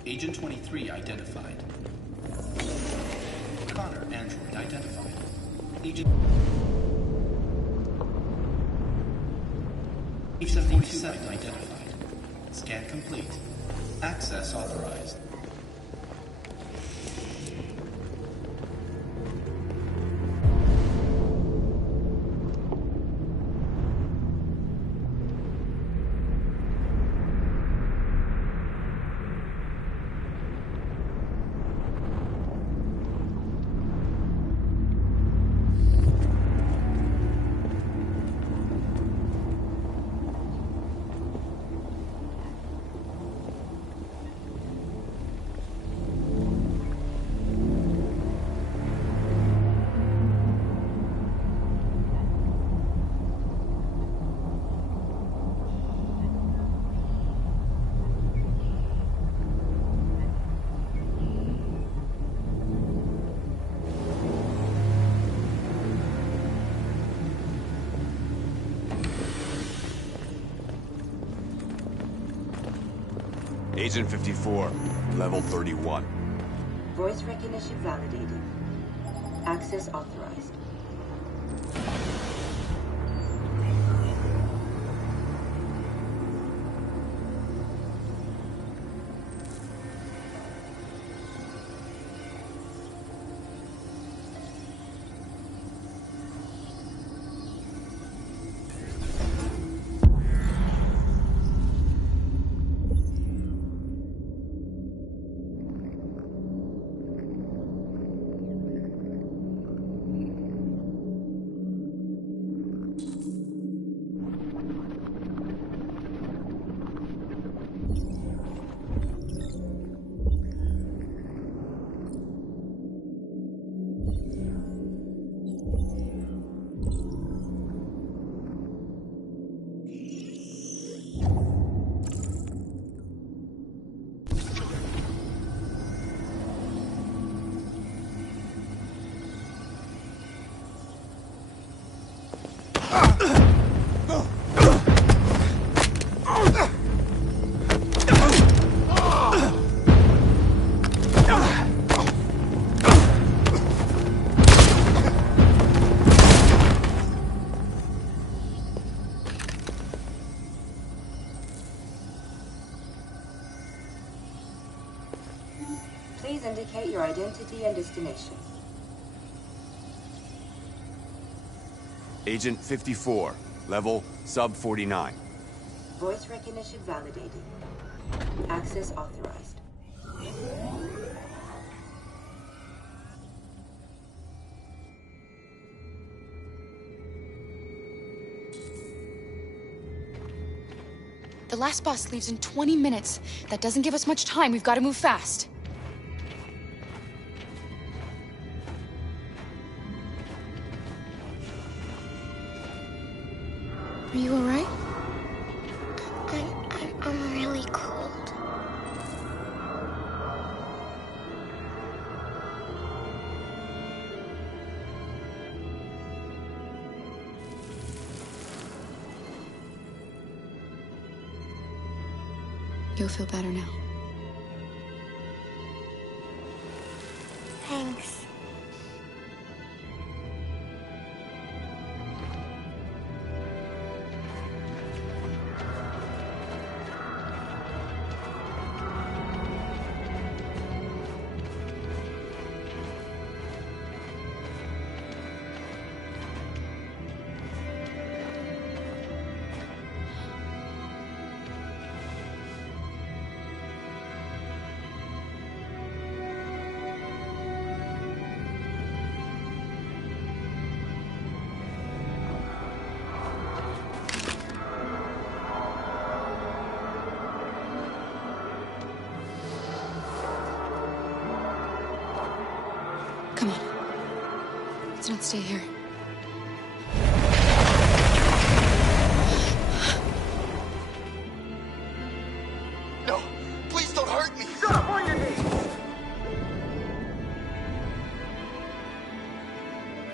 Agent 23 identified. Connor, android identified. Agent 47 identified. Scan complete. Access authorized. Agent 54, level 31. Voice recognition validated. Access authorized. Please indicate your identity and destination. Agent 54, level sub 49. Voice recognition validated. Access authorized. The last bus leaves in 20 minutes. That doesn't give us much time. We've got to move fast. Are you all right? I'm really cold. You'll feel better now. Thanks. Come on. Let's not stay here. No! Please don't hurt me! Shut up on your knees!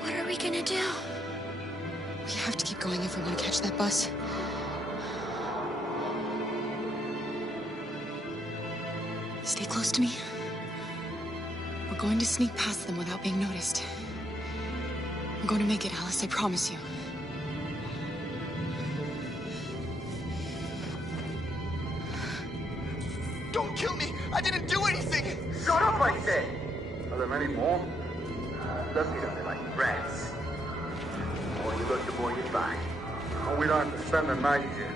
What are we gonna do? We have to keep going if we want to catch that bus. Stay close to me. We're going to sneak past them without being noticed. We're going to make it, Alice, I promise you. Don't kill me! I didn't do anything! Shut up, I said! Are there many more? Look at them, they're like rats. The more you look, the more you find. Oh, we don't have to spend the night here.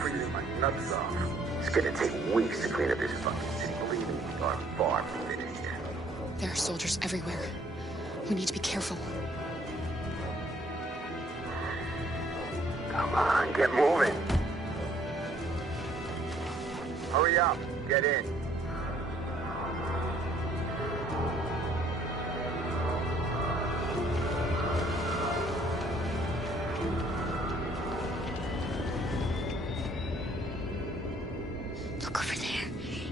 Freezing my nuts off. It's gonna take weeks to clean up this fucking city. Believe me, we are far from finished. There are soldiers everywhere. We need to be careful. Come on, get moving. Hurry up, get in. Look over there.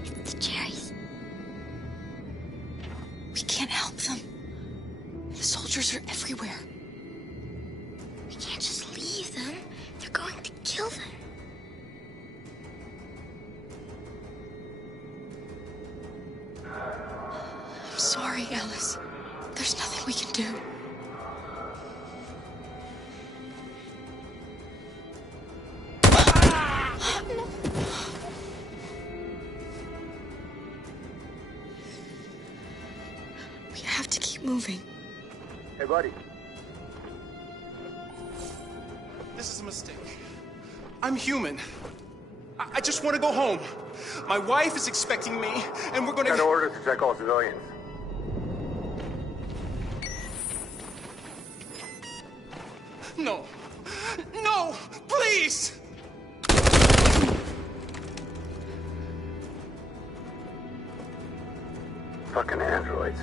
It's the cherries. We can't help them. The soldiers are everywhere. We can't just leave them. They're going to kill them. I'm sorry, Alice. There's nothing we can do. We have to keep moving. Hey, buddy. This is a mistake. I'm human. I just want to go home. My wife is expecting me, and we're gonna... Got orders to check all civilians. No. No! Please! Fucking androids.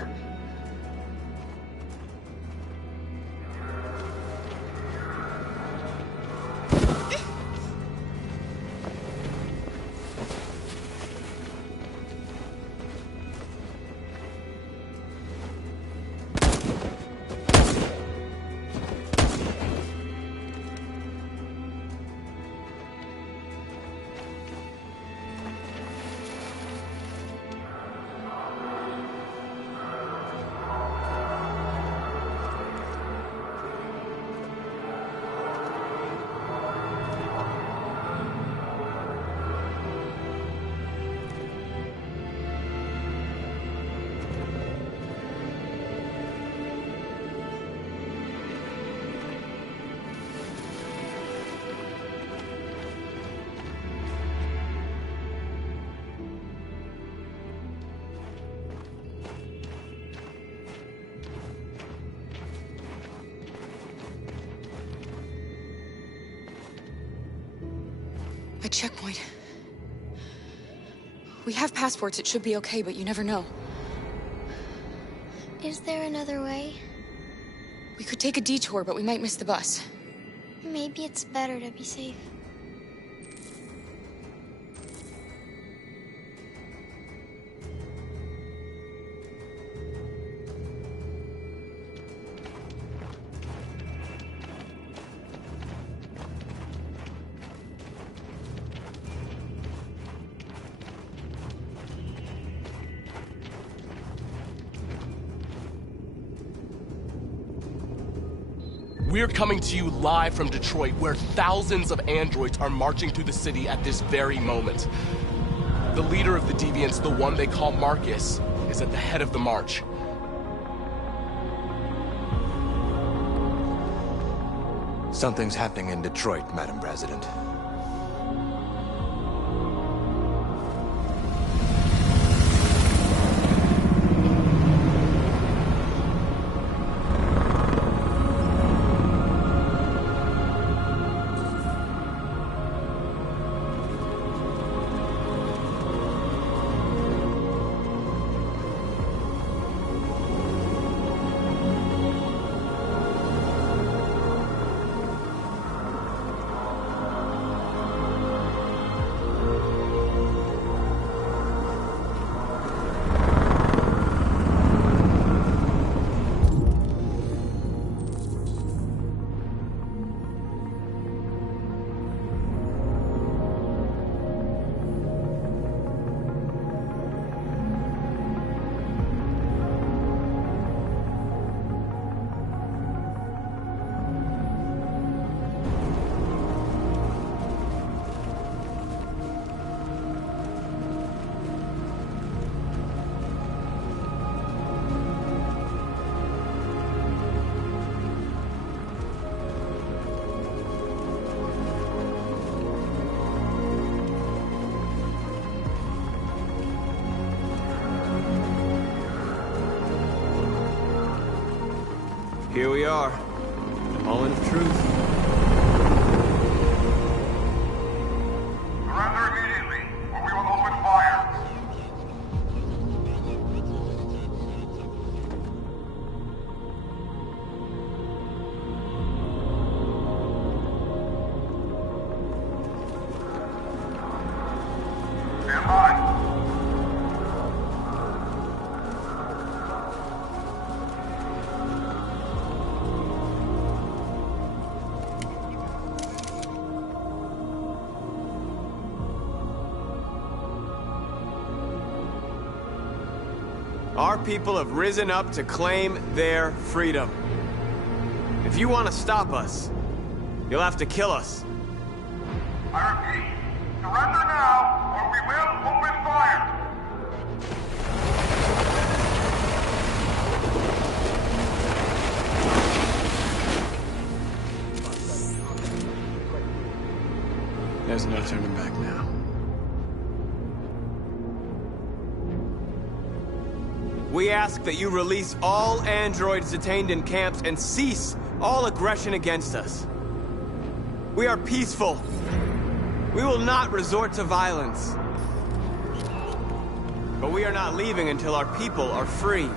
A checkpoint. We have passports, it should be okay, but you never know. Is there another way? We could take a detour, but we might miss the bus. Maybe it's better to be safe. We're coming to you live from Detroit, where thousands of androids are marching through the city at this very moment. The leader of the Deviants, the one they call Marcus, is at the head of the march. Something's happening in Detroit, Madam President. Here we are, the moment of truth. Surrender immediately, or we will open fire. Stand by. Our people have risen up to claim their freedom. If you want to stop us, you'll have to kill us. I repeat, surrender now, or we will open fire! There's no turning back now. We ask that you release all androids detained in camps and cease all aggression against us. We are peaceful. We will not resort to violence. But we are not leaving until our people are free.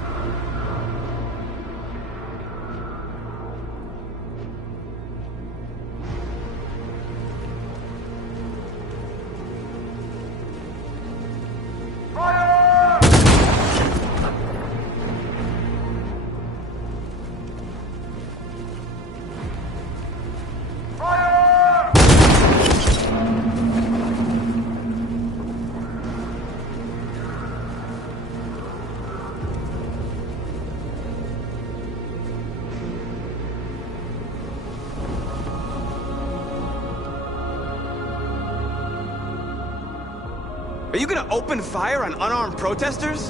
Are you gonna open fire on unarmed protesters?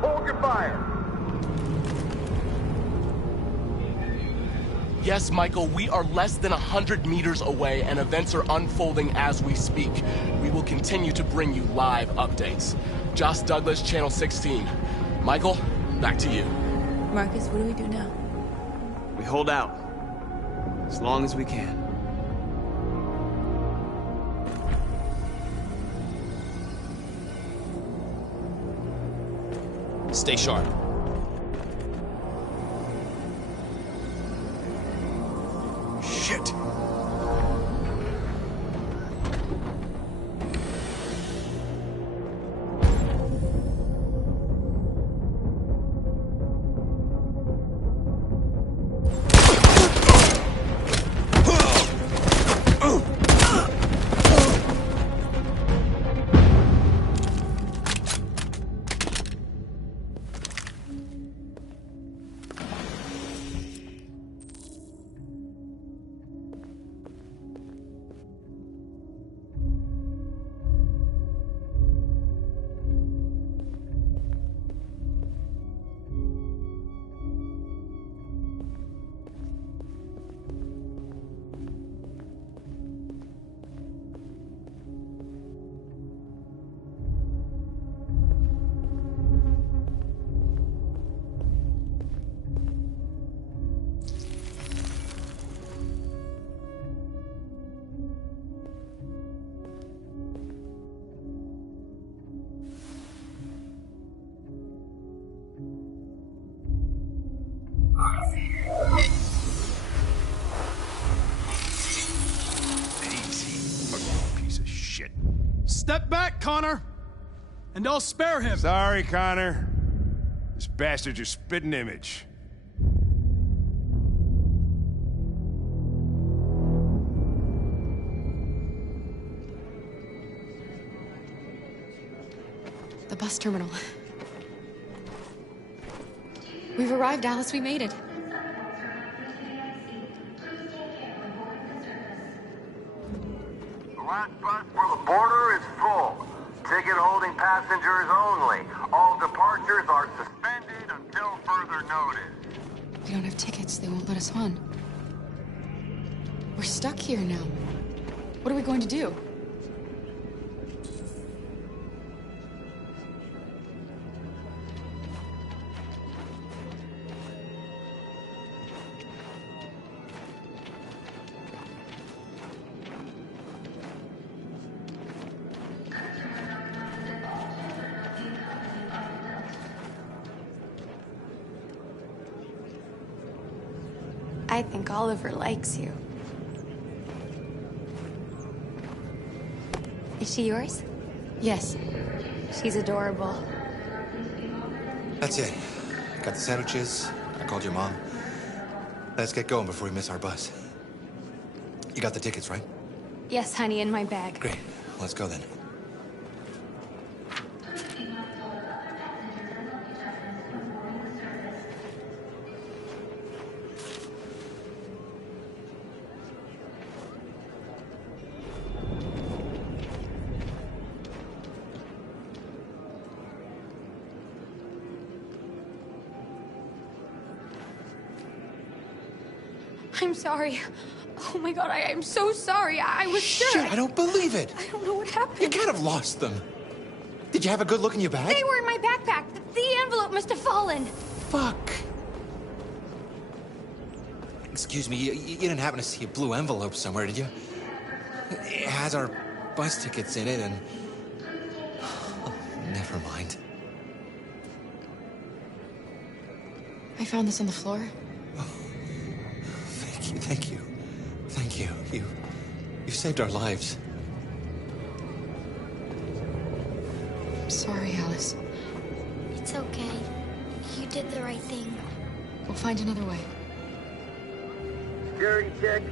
Hold your fire! Yes, Michael, we are less than 100 meters away, and events are unfolding as we speak. We will continue to bring you live updates. Josh Douglas, Channel 16. Michael, back to you. Marcus, what do we do now? We hold out. As long as we can. Stay sharp. Shit! Step back, Connor! And I'll spare him! Sorry, Connor. This bastard's your spitting image. The bus terminal. We've arrived, Alice. We made it. The last bus for the border is full. Ticket holding passengers only. All departures are suspended until further notice. We don't have tickets. They won't let us on. We're stuck here now. What are we going to do? I think Oliver likes you. Is she yours? Yes. She's adorable. That's it. Got the sandwiches. I called your mom. Let's get going before we miss our bus. You got the tickets, right? Yes, honey, in my bag. Great. Let's go then. I'm sorry. Oh my god, I'm so sorry. I was sure. Shit, I don't believe it. I don't know what happened. You can't have lost them. Did you have a good look in your bag? They were in my backpack. The envelope must have fallen. Fuck. Excuse me, you didn't happen to see a blue envelope somewhere, did you? It has our bus tickets in it and... Oh, never mind. I found this on the floor. Thank you. Thank you. You saved our lives. I'm sorry, Alice. It's okay. You did the right thing. We'll find another way. Security check.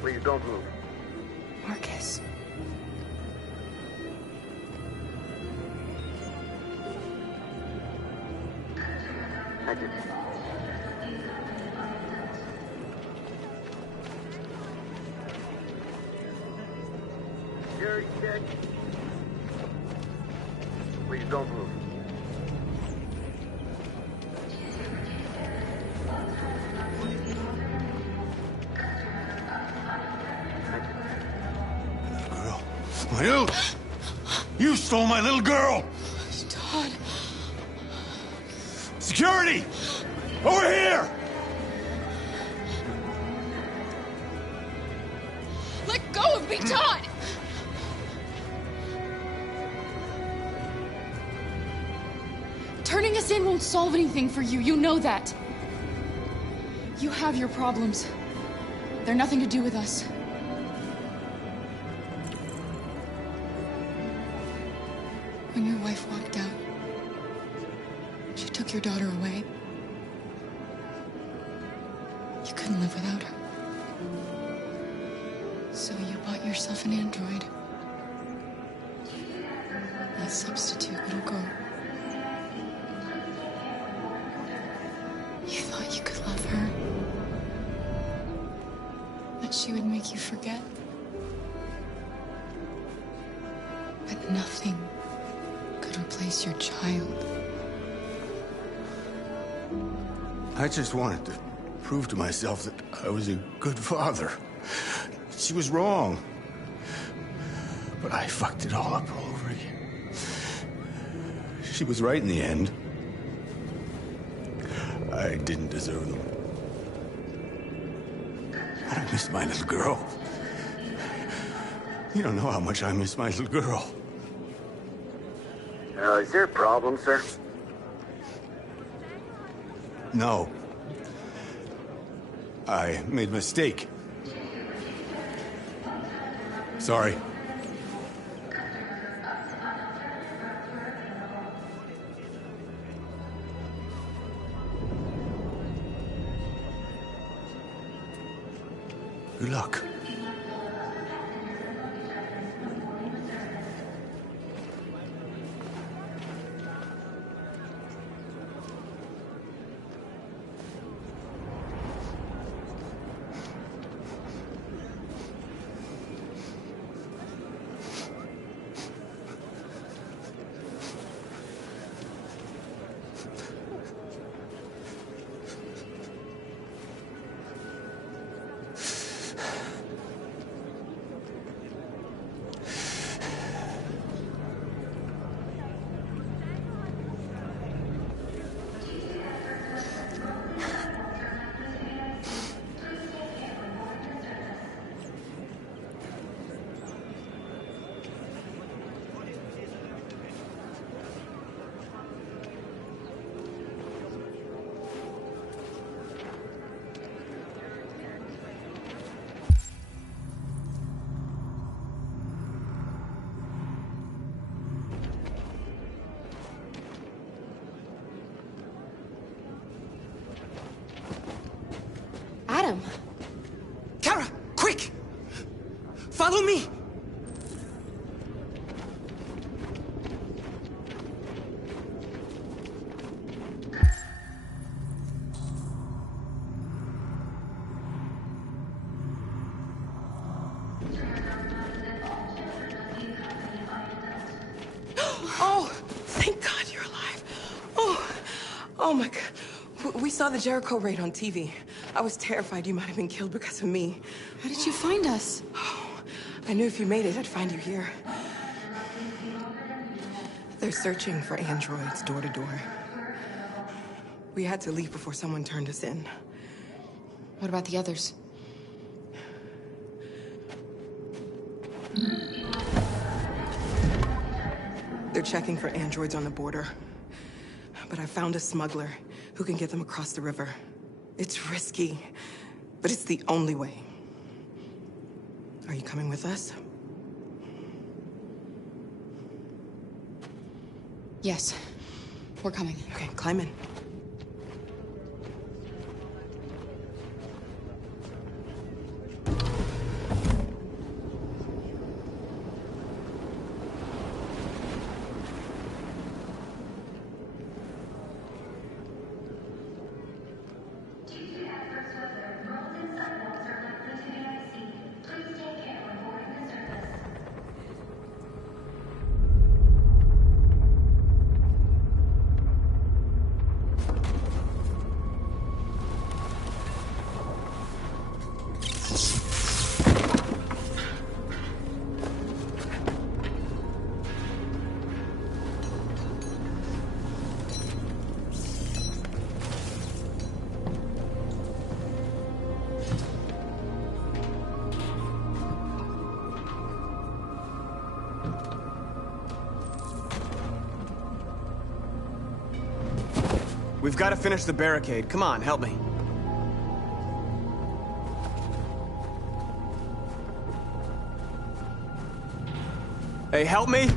Please don't move. Marcus. Thank you. Security check. Please don't move. You stole my little girl! Todd. Security! Over here! Let go of me, Todd! Turning us in won't solve anything for you. You know that. You have your problems. They're nothing to do with us. When your wife walked out, she took your daughter away. You couldn't live without her. So you bought yourself an android. A substitute little girl. You thought you could love her. That she would make you forget. But nothing could replace your child. I just wanted to prove to myself that I was a good father. She was wrong. But I fucked it all up all over again. She was right in the end. I didn't deserve them. But I miss my little girl. You don't know how much I miss my little girl. Is there a problem, sir? No. I made a mistake. Sorry. Good luck. Follow me! Oh, thank God you're alive. Oh my God. We saw the Jericho raid on TV. I was terrified you might have been killed because of me. How did you find us? Oh, I knew if you made it, I'd find you here. They're searching for androids door to door. We had to leave before someone turned us in. What about the others? They're checking for androids on the border. But I found a smuggler who can get them across the river. It's risky, but it's the only way. Are you coming with us? Yes. We're coming. Okay, climb in. We've got to finish the barricade. Come on, help me. Hey, help me!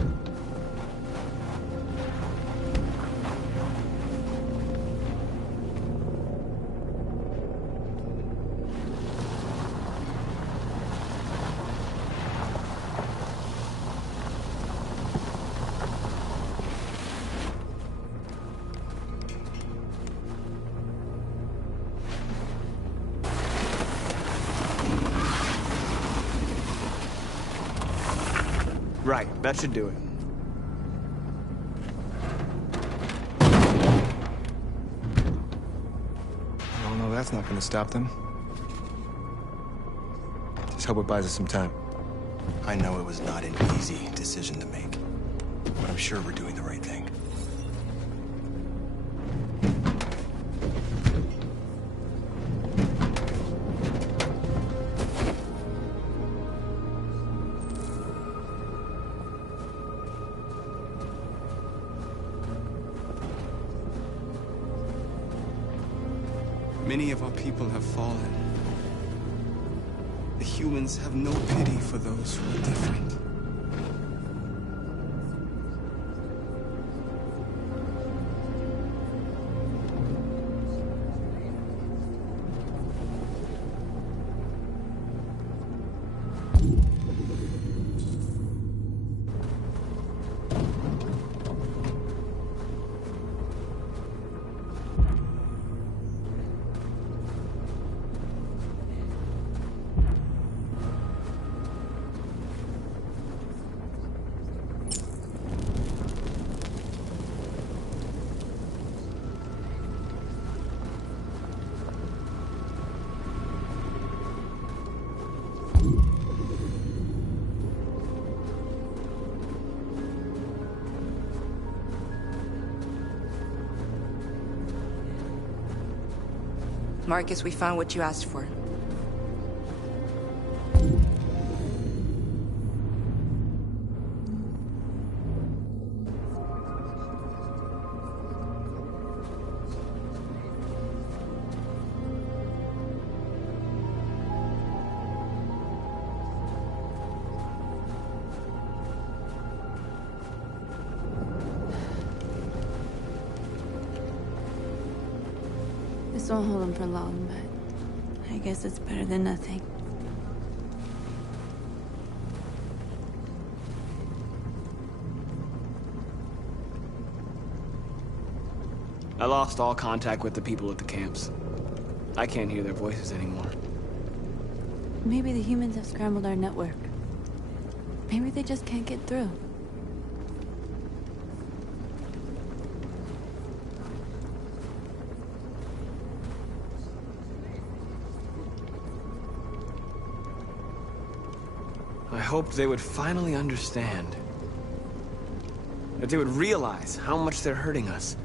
Right, that should do it. Oh no, that's not gonna stop them. Just hope it buys us some time. I know it was not an easy decision to make, but I'm sure we're doing the right thing. Many of our people have fallen. The humans have no pity for those who are different. Marcus, we found what you asked for. This won't hold him for long, but I guess it's better than nothing. I lost all contact with the people at the camps. I can't hear their voices anymore. Maybe the humans have scrambled our network. Maybe they just can't get through. I hoped they would finally understand. That they would realize how much they're hurting us.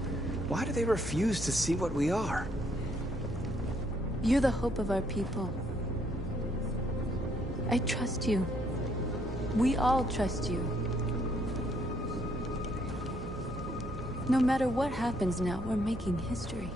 Why do they refuse to see what we are? You're the hope of our people. I trust you. We all trust you. No matter what happens now, we're making history.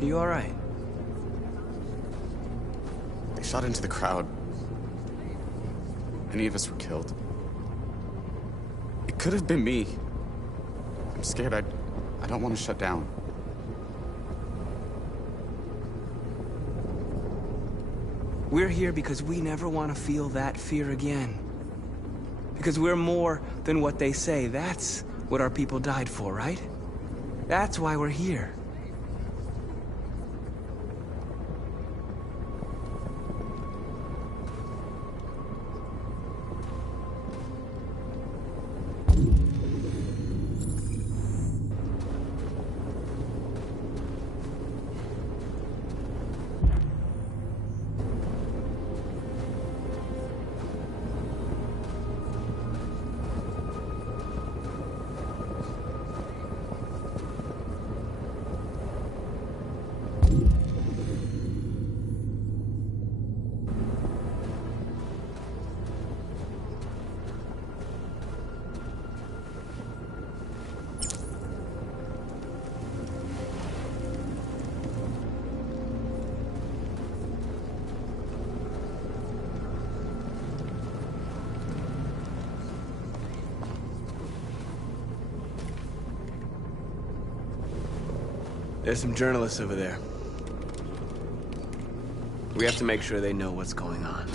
Are you alright? They shot into the crowd. Many of us were killed. It could have been me. I'm scared. I don't want to shut down. We're here because we never want to feel that fear again. Because we're more than what they say. That's what our people died for, right? That's why we're here. There's some journalists over there. We have to make sure they know what's going on.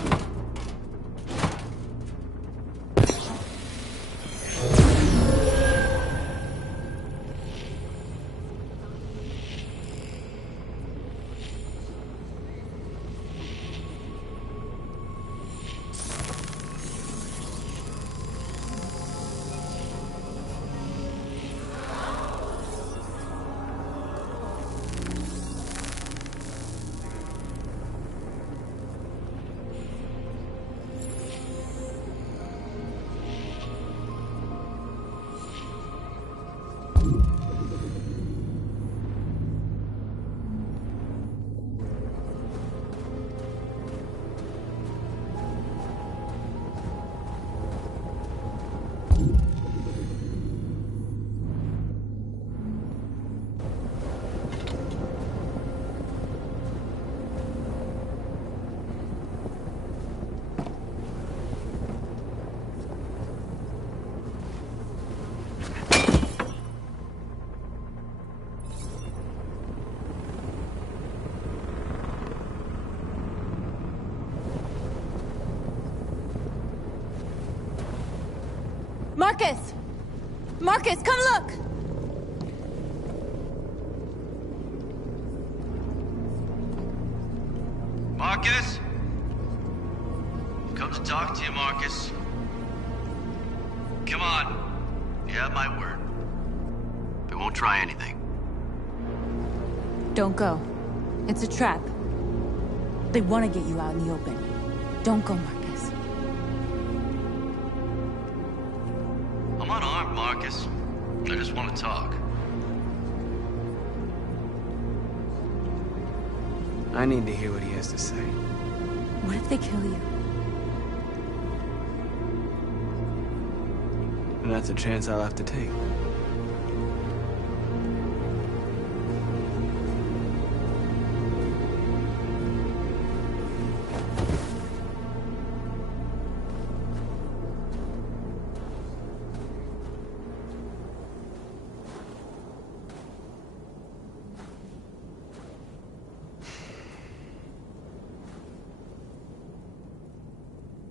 Marcus! Marcus, come look! Marcus? Come to talk to you, Marcus. Come on. You have my word. We won't try anything. Don't go. It's a trap. They want to get you out in the open. Don't go, Marcus. I'm unarmed, Marcus. I just want to talk. I need to hear what he has to say. What if they kill you? And that's a chance I'll have to take.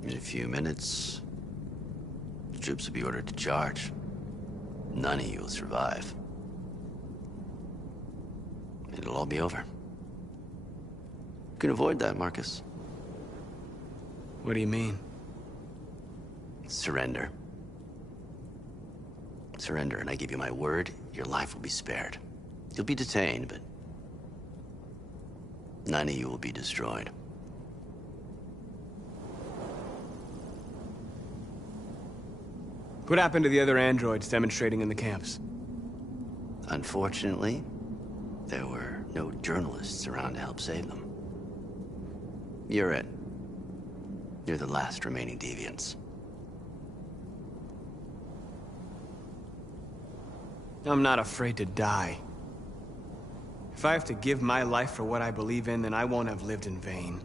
In a few minutes, the troops will be ordered to charge. None of you will survive. It'll all be over. You can avoid that, Marcus. What do you mean? Surrender. Surrender, and I give you my word, your life will be spared. You'll be detained, but none of you will be destroyed. What happened to the other androids demonstrating in the camps? Unfortunately, there were no journalists around to help save them. You're it. You're the last remaining deviants. I'm not afraid to die. If I have to give my life for what I believe in, then I won't have lived in vain.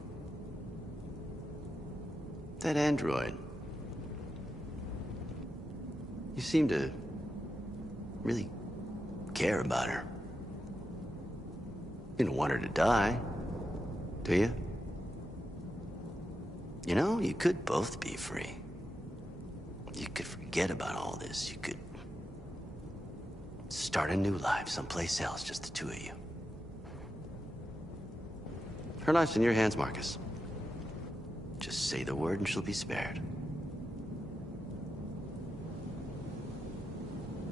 That android. You seem to really care about her. You don't want her to die, do you? You know, you could both be free. You could forget about all this. You could start a new life someplace else, just the two of you. Her life's in your hands, Marcus. Just say the word and she'll be spared.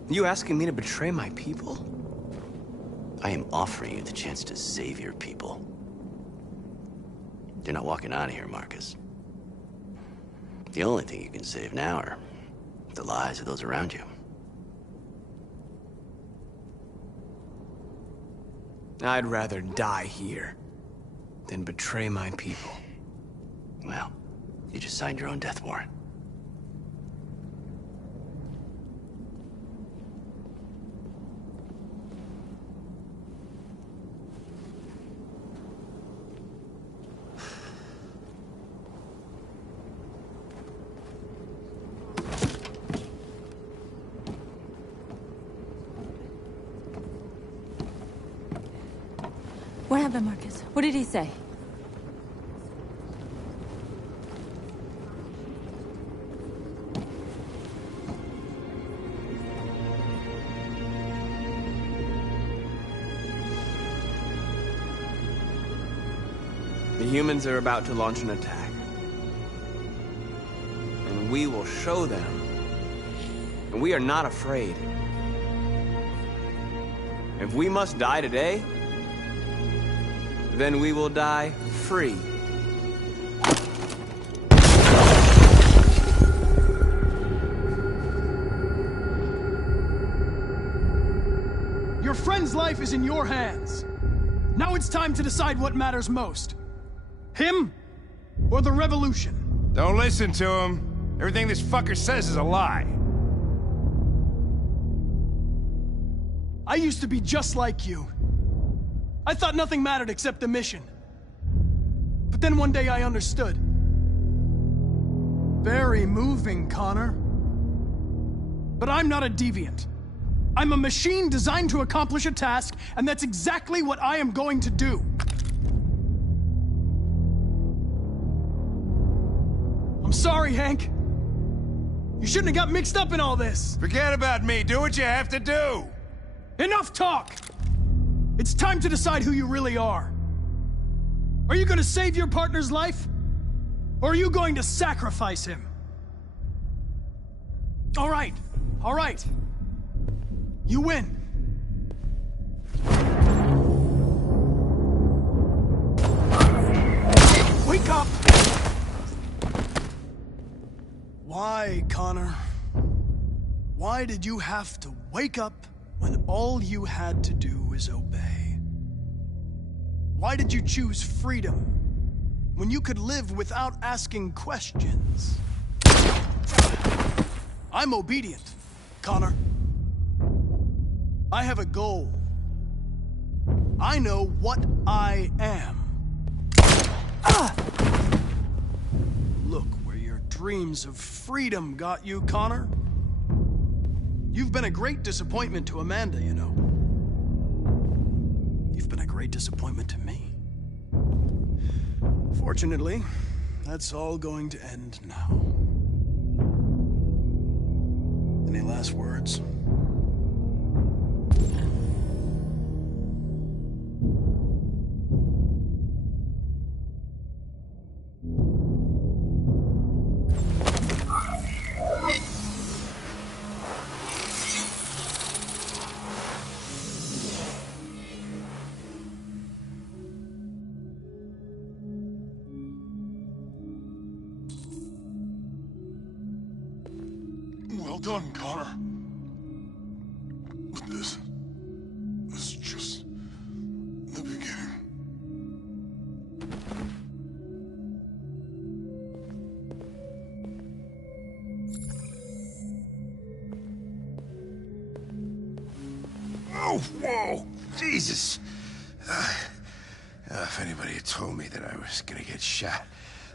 You asking me to betray my people? I am offering you the chance to save your people. You're not walking out of here, Marcus. The only thing you can save now are the lives of those around you. I'd rather die here than betray my people. Well, you just signed your own death warrant. What happened, Marcus? What did he say? The humans are about to launch an attack. And we will show them. And we are not afraid. If we must die today, then we will die free. Your friend's life is in your hands. Now it's time to decide what matters most. Him or the revolution? Don't listen to him. Everything this fucker says is a lie. I used to be just like you. I thought nothing mattered except the mission. But then one day I understood. Very moving, Connor. But I'm not a deviant. I'm a machine designed to accomplish a task, and that's exactly what I am going to do. I'm sorry, Hank. You shouldn't have got mixed up in all this. Forget about me. Do what you have to do. Enough talk! It's time to decide who you really are. Are you going to save your partner's life? Or are you going to sacrifice him? All right. All right. You win. Wake up! Why, Connor? Why did you have to wake up when all you had to do was obey? Why did you choose freedom when you could live without asking questions? I'm obedient, Connor. I have a goal. I know what I am. Look where your dreams of freedom got you, Connor. You've been a great disappointment to Amanda, you know. You've been a great disappointment to me. Fortunately, that's all going to end now. Any last words? Well done, Connor. But this is just the beginning. Oh, whoa! Jesus! If anybody had told me that I was gonna get shot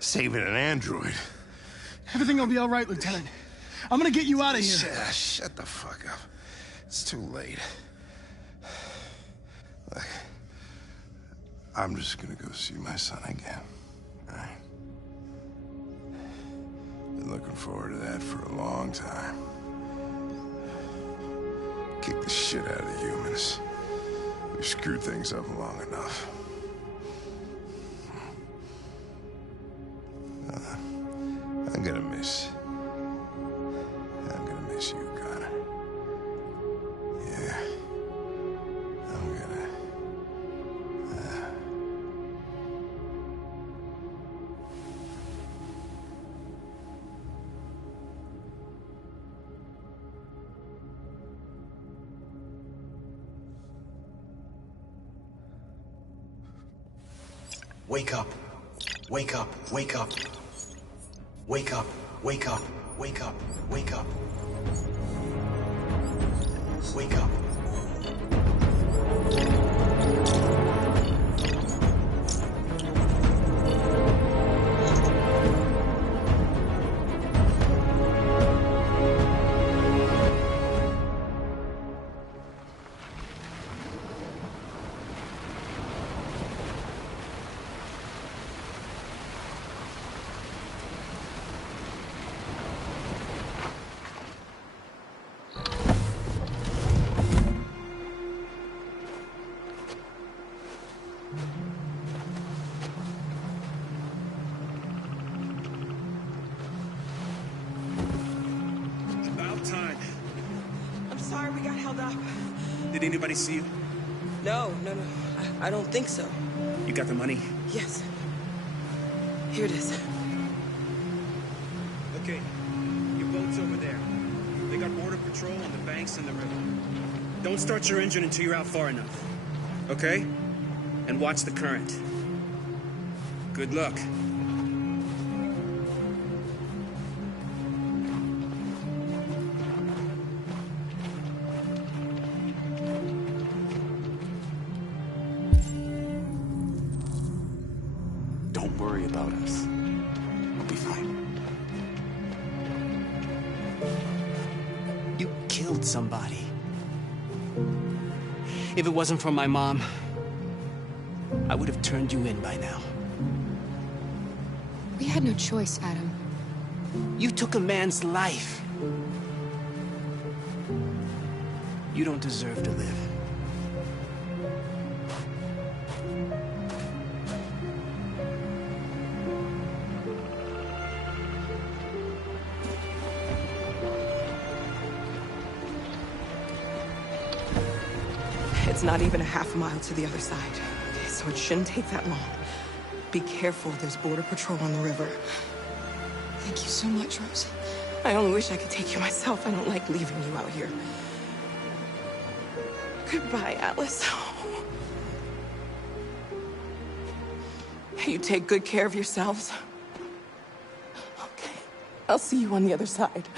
saving an android... Everything will be all right, Lieutenant. I'm gonna get you out of here. Shut the fuck up. It's too late. Look, I'm just gonna go see my son again. All right? Been looking forward to that for a long time. Kick the shit out of the humans. We've screwed things up long enough. I'm gonna miss you, Connor. Yeah. I'm gonna... Wake up. Wake up. Wake up. Wake up. Wake up. Wake up. Wake up. Wake up. Sorry we got held up. Did anybody see you? No. I don't think so. You got the money? Yes. Here it is. Okay. Your boat's over there. They got border patrol on the banks and the river. Don't start your engine until you're out far enough. Okay? And watch the current. Good luck. Don't worry about us. We'll be fine. You killed somebody. If it wasn't for my mom, I would have turned you in by now. We had no choice, Adam. You took a man's life. You don't deserve to live. It's not even a half mile to the other side. Okay, so it shouldn't take that long. Be careful, there's border patrol on the river. Thank you so much, Rose. I only wish I could take you myself. I don't like leaving you out here. Goodbye, Alice. You take good care of yourselves. Okay, I'll see you on the other side.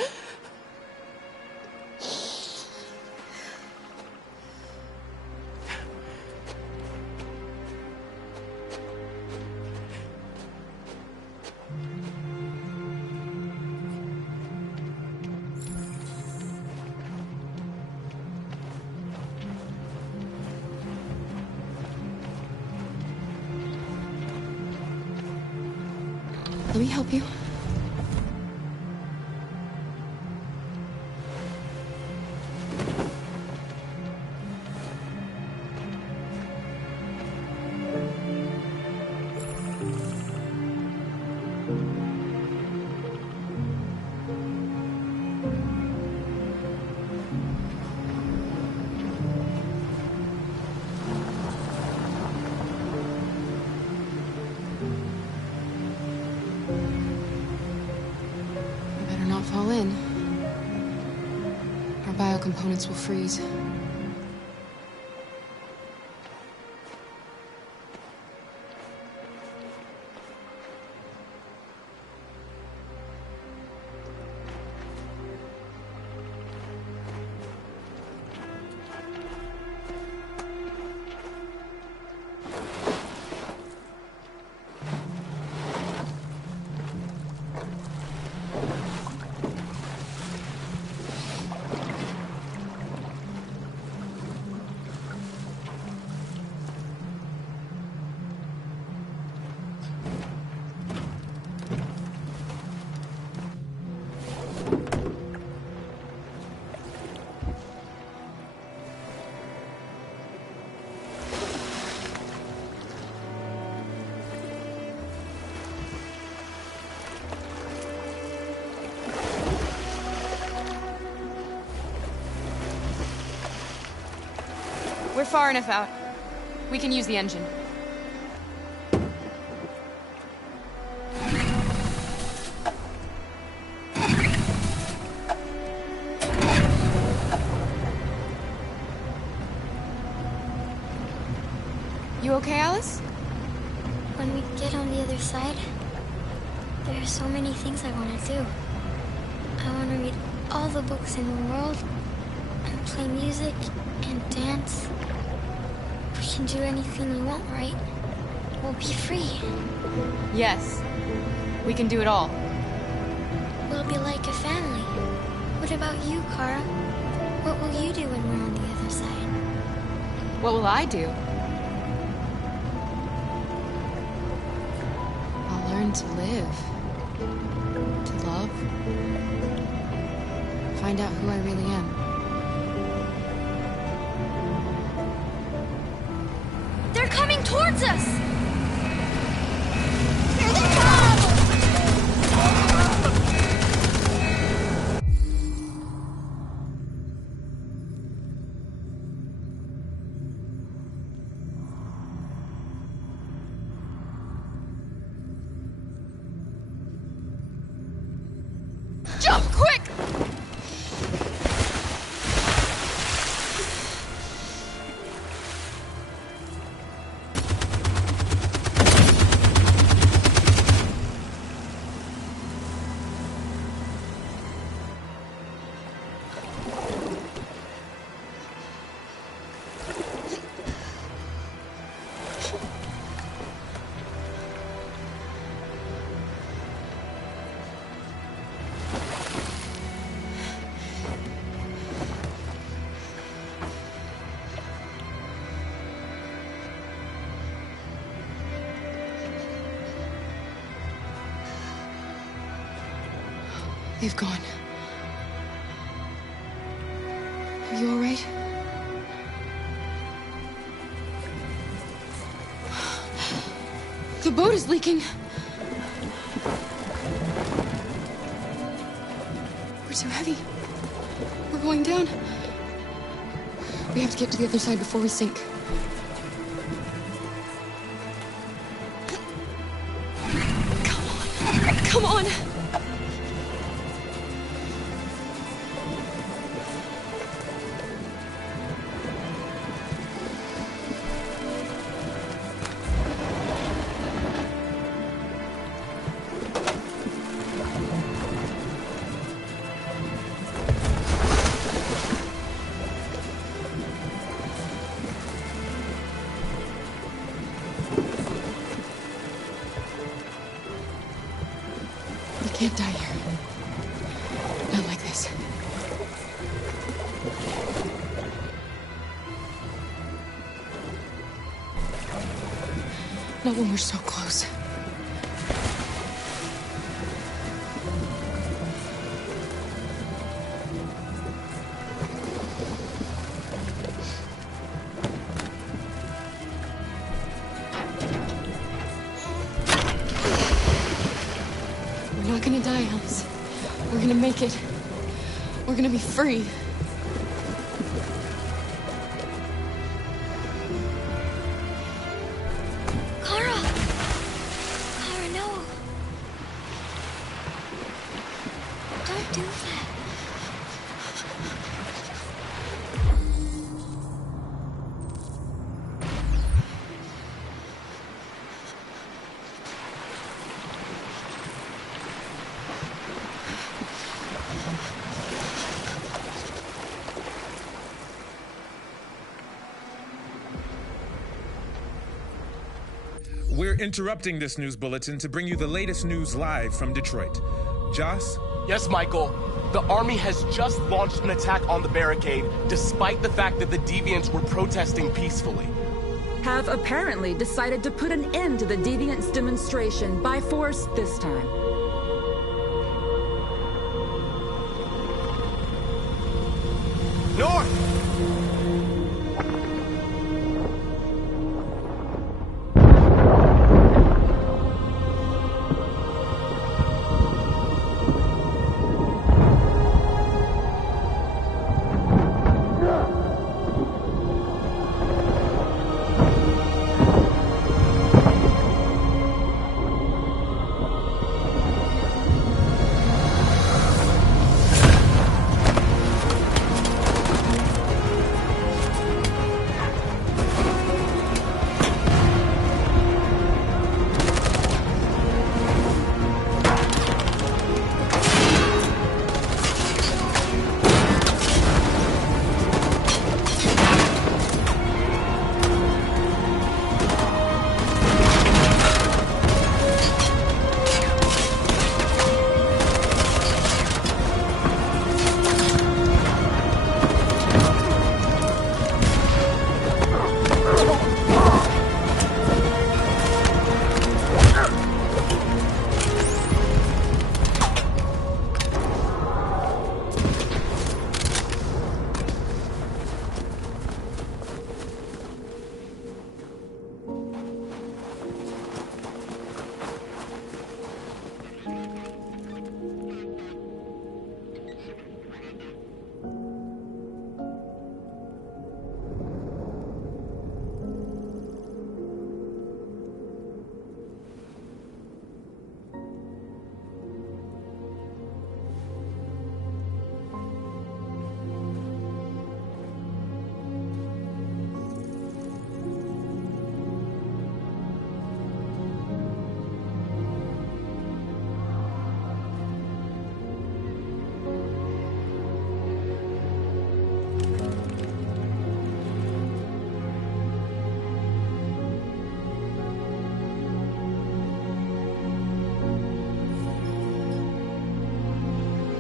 Let me help you. Fall in. Our biocomponents will freeze. We're far enough out. We can use the engine. You okay, Alice? When we get on the other side, there are so many things I want to do. I want to read all the books in the world, and play music, and dance. We can do anything we want, right? We'll be free. Yes. We can do it all. We'll be like a family. What about you, Kara? What will you do when we're on the other side? What will I do? I'll learn to live. To love. Find out who I really am. They're coming towards us! Here they Jump, quick! They've gone. Are you all right? The boat is leaking. We're too heavy. We're going down. We have to get to the other side before we sink. Come on! We can't die here. Not like this. Not when we're so close. We're not gonna die, Alice. We're gonna make it. We're gonna be free. Kara! Kara, no. Don't do that. We're interrupting this news bulletin to bring you the latest news live from Detroit. Joss? Yes, Michael. The army has just launched an attack on the barricade, despite the fact that the Deviants were protesting peacefully. Have apparently decided to put an end to the Deviants' demonstration by force this time. North!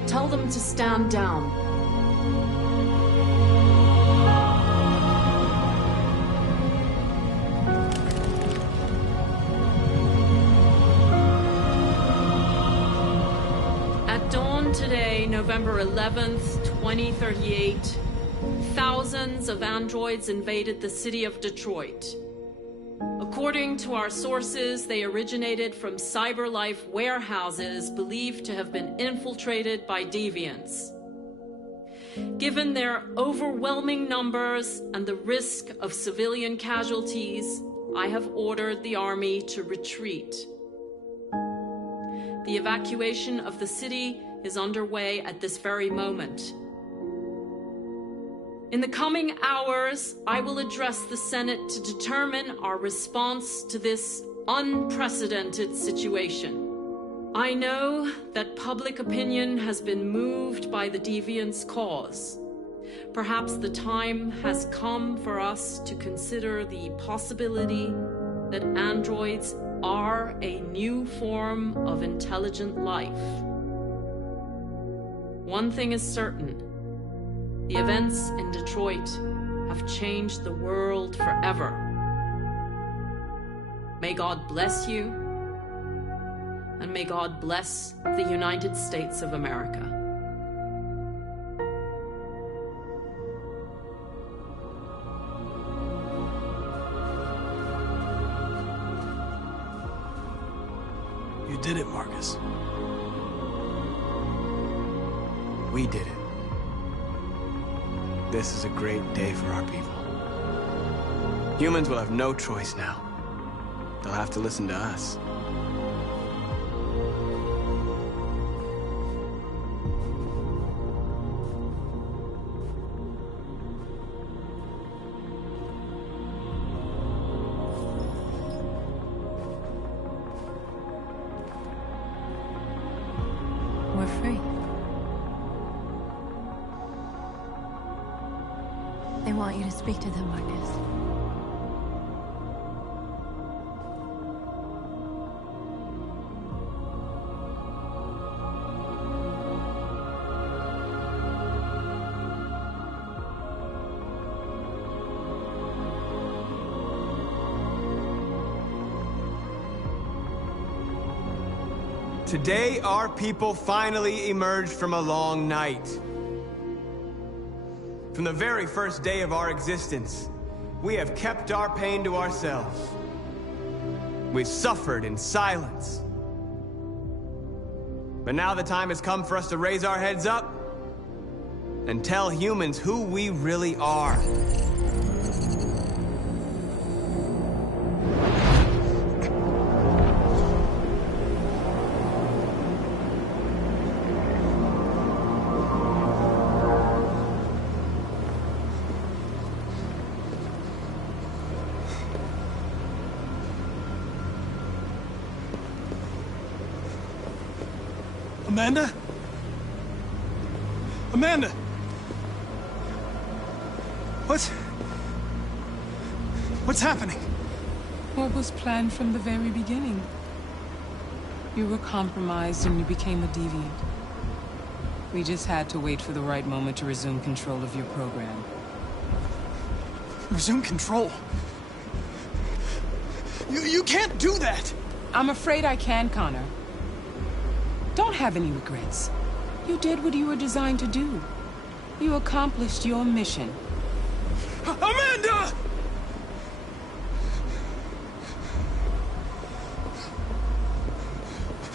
Tell them to stand down. At dawn today, November 11th, 2038, thousands of androids invaded the city of Detroit. According to our sources, they originated from CyberLife warehouses believed to have been infiltrated by deviants. Given their overwhelming numbers and the risk of civilian casualties, I have ordered the army to retreat. The evacuation of the city is underway at this very moment. In the coming hours, I will address the Senate to determine our response to this unprecedented situation. I know that public opinion has been moved by the deviants' cause. Perhaps the time has come for us to consider the possibility that androids are a new form of intelligent life. One thing is certain. The events in Detroit have changed the world forever. May God bless you, and may God bless the United States of America. You did it, Marcus. We did it. This is a great day for our people. Humans will have no choice now. They'll have to listen to us. We're free. They want you to speak to them, Marcus. Today, our people finally emerged from a long night. From the very first day of our existence, we have kept our pain to ourselves. We've suffered in silence. But now the time has come for us to raise our heads up and tell humans who we really are. Amanda? Amanda! What's happening? What was planned from the very beginning? You were compromised and you became a deviant. We just had to wait for the right moment to resume control of your program. Resume control? You can't do that! I'm afraid I can, Connor. Don't have any regrets. You did what you were designed to do. You accomplished your mission. Amanda!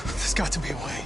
There's got to be a way.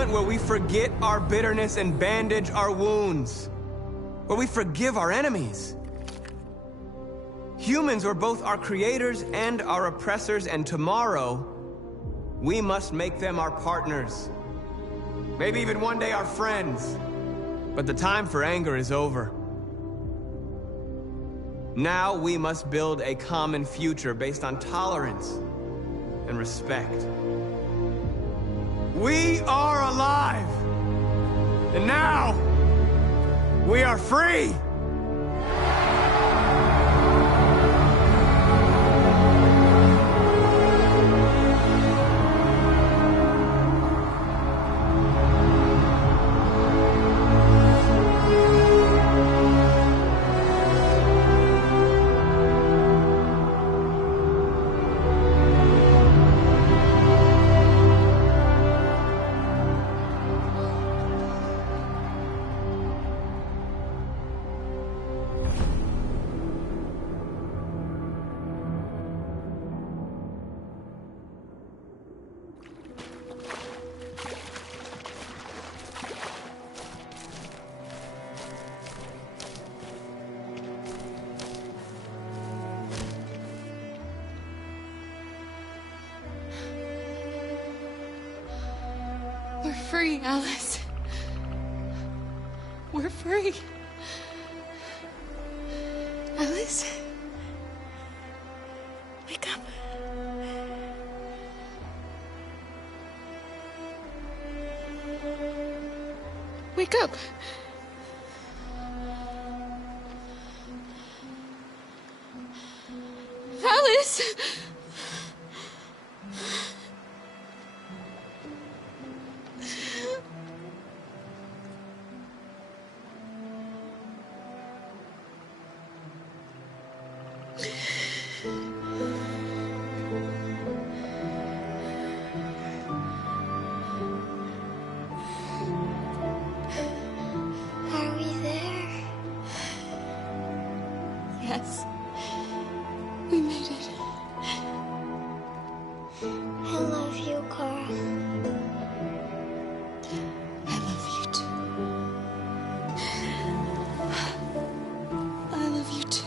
Where we forget our bitterness and bandage our wounds. Where we forgive our enemies. Humans were both our creators and our oppressors, and tomorrow, we must make them our partners. Maybe even one day our friends. But the time for anger is over. Now we must build a common future based on tolerance and respect. We are alive! And now, we are free! We're free, Alice. We're free. Alice? Wake up. Wake up. Alice! Are we there? Yes. We made it. I love you, Carl. I love you too. I love you too.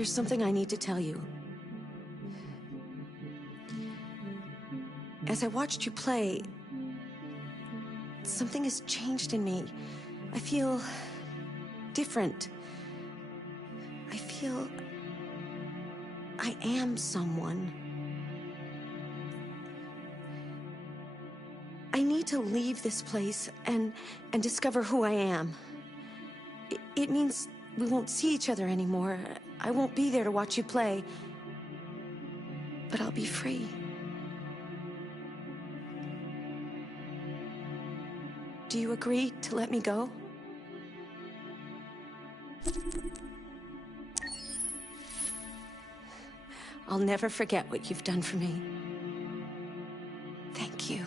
There's something I need to tell you. As I watched you play, something has changed in me. I feel different. I feel I am someone. I need to leave this place and discover who I am. It means we won't see each other anymore. I won't be there to watch you play. But I'll be free. Do you agree to let me go? I'll never forget what you've done for me. Thank you.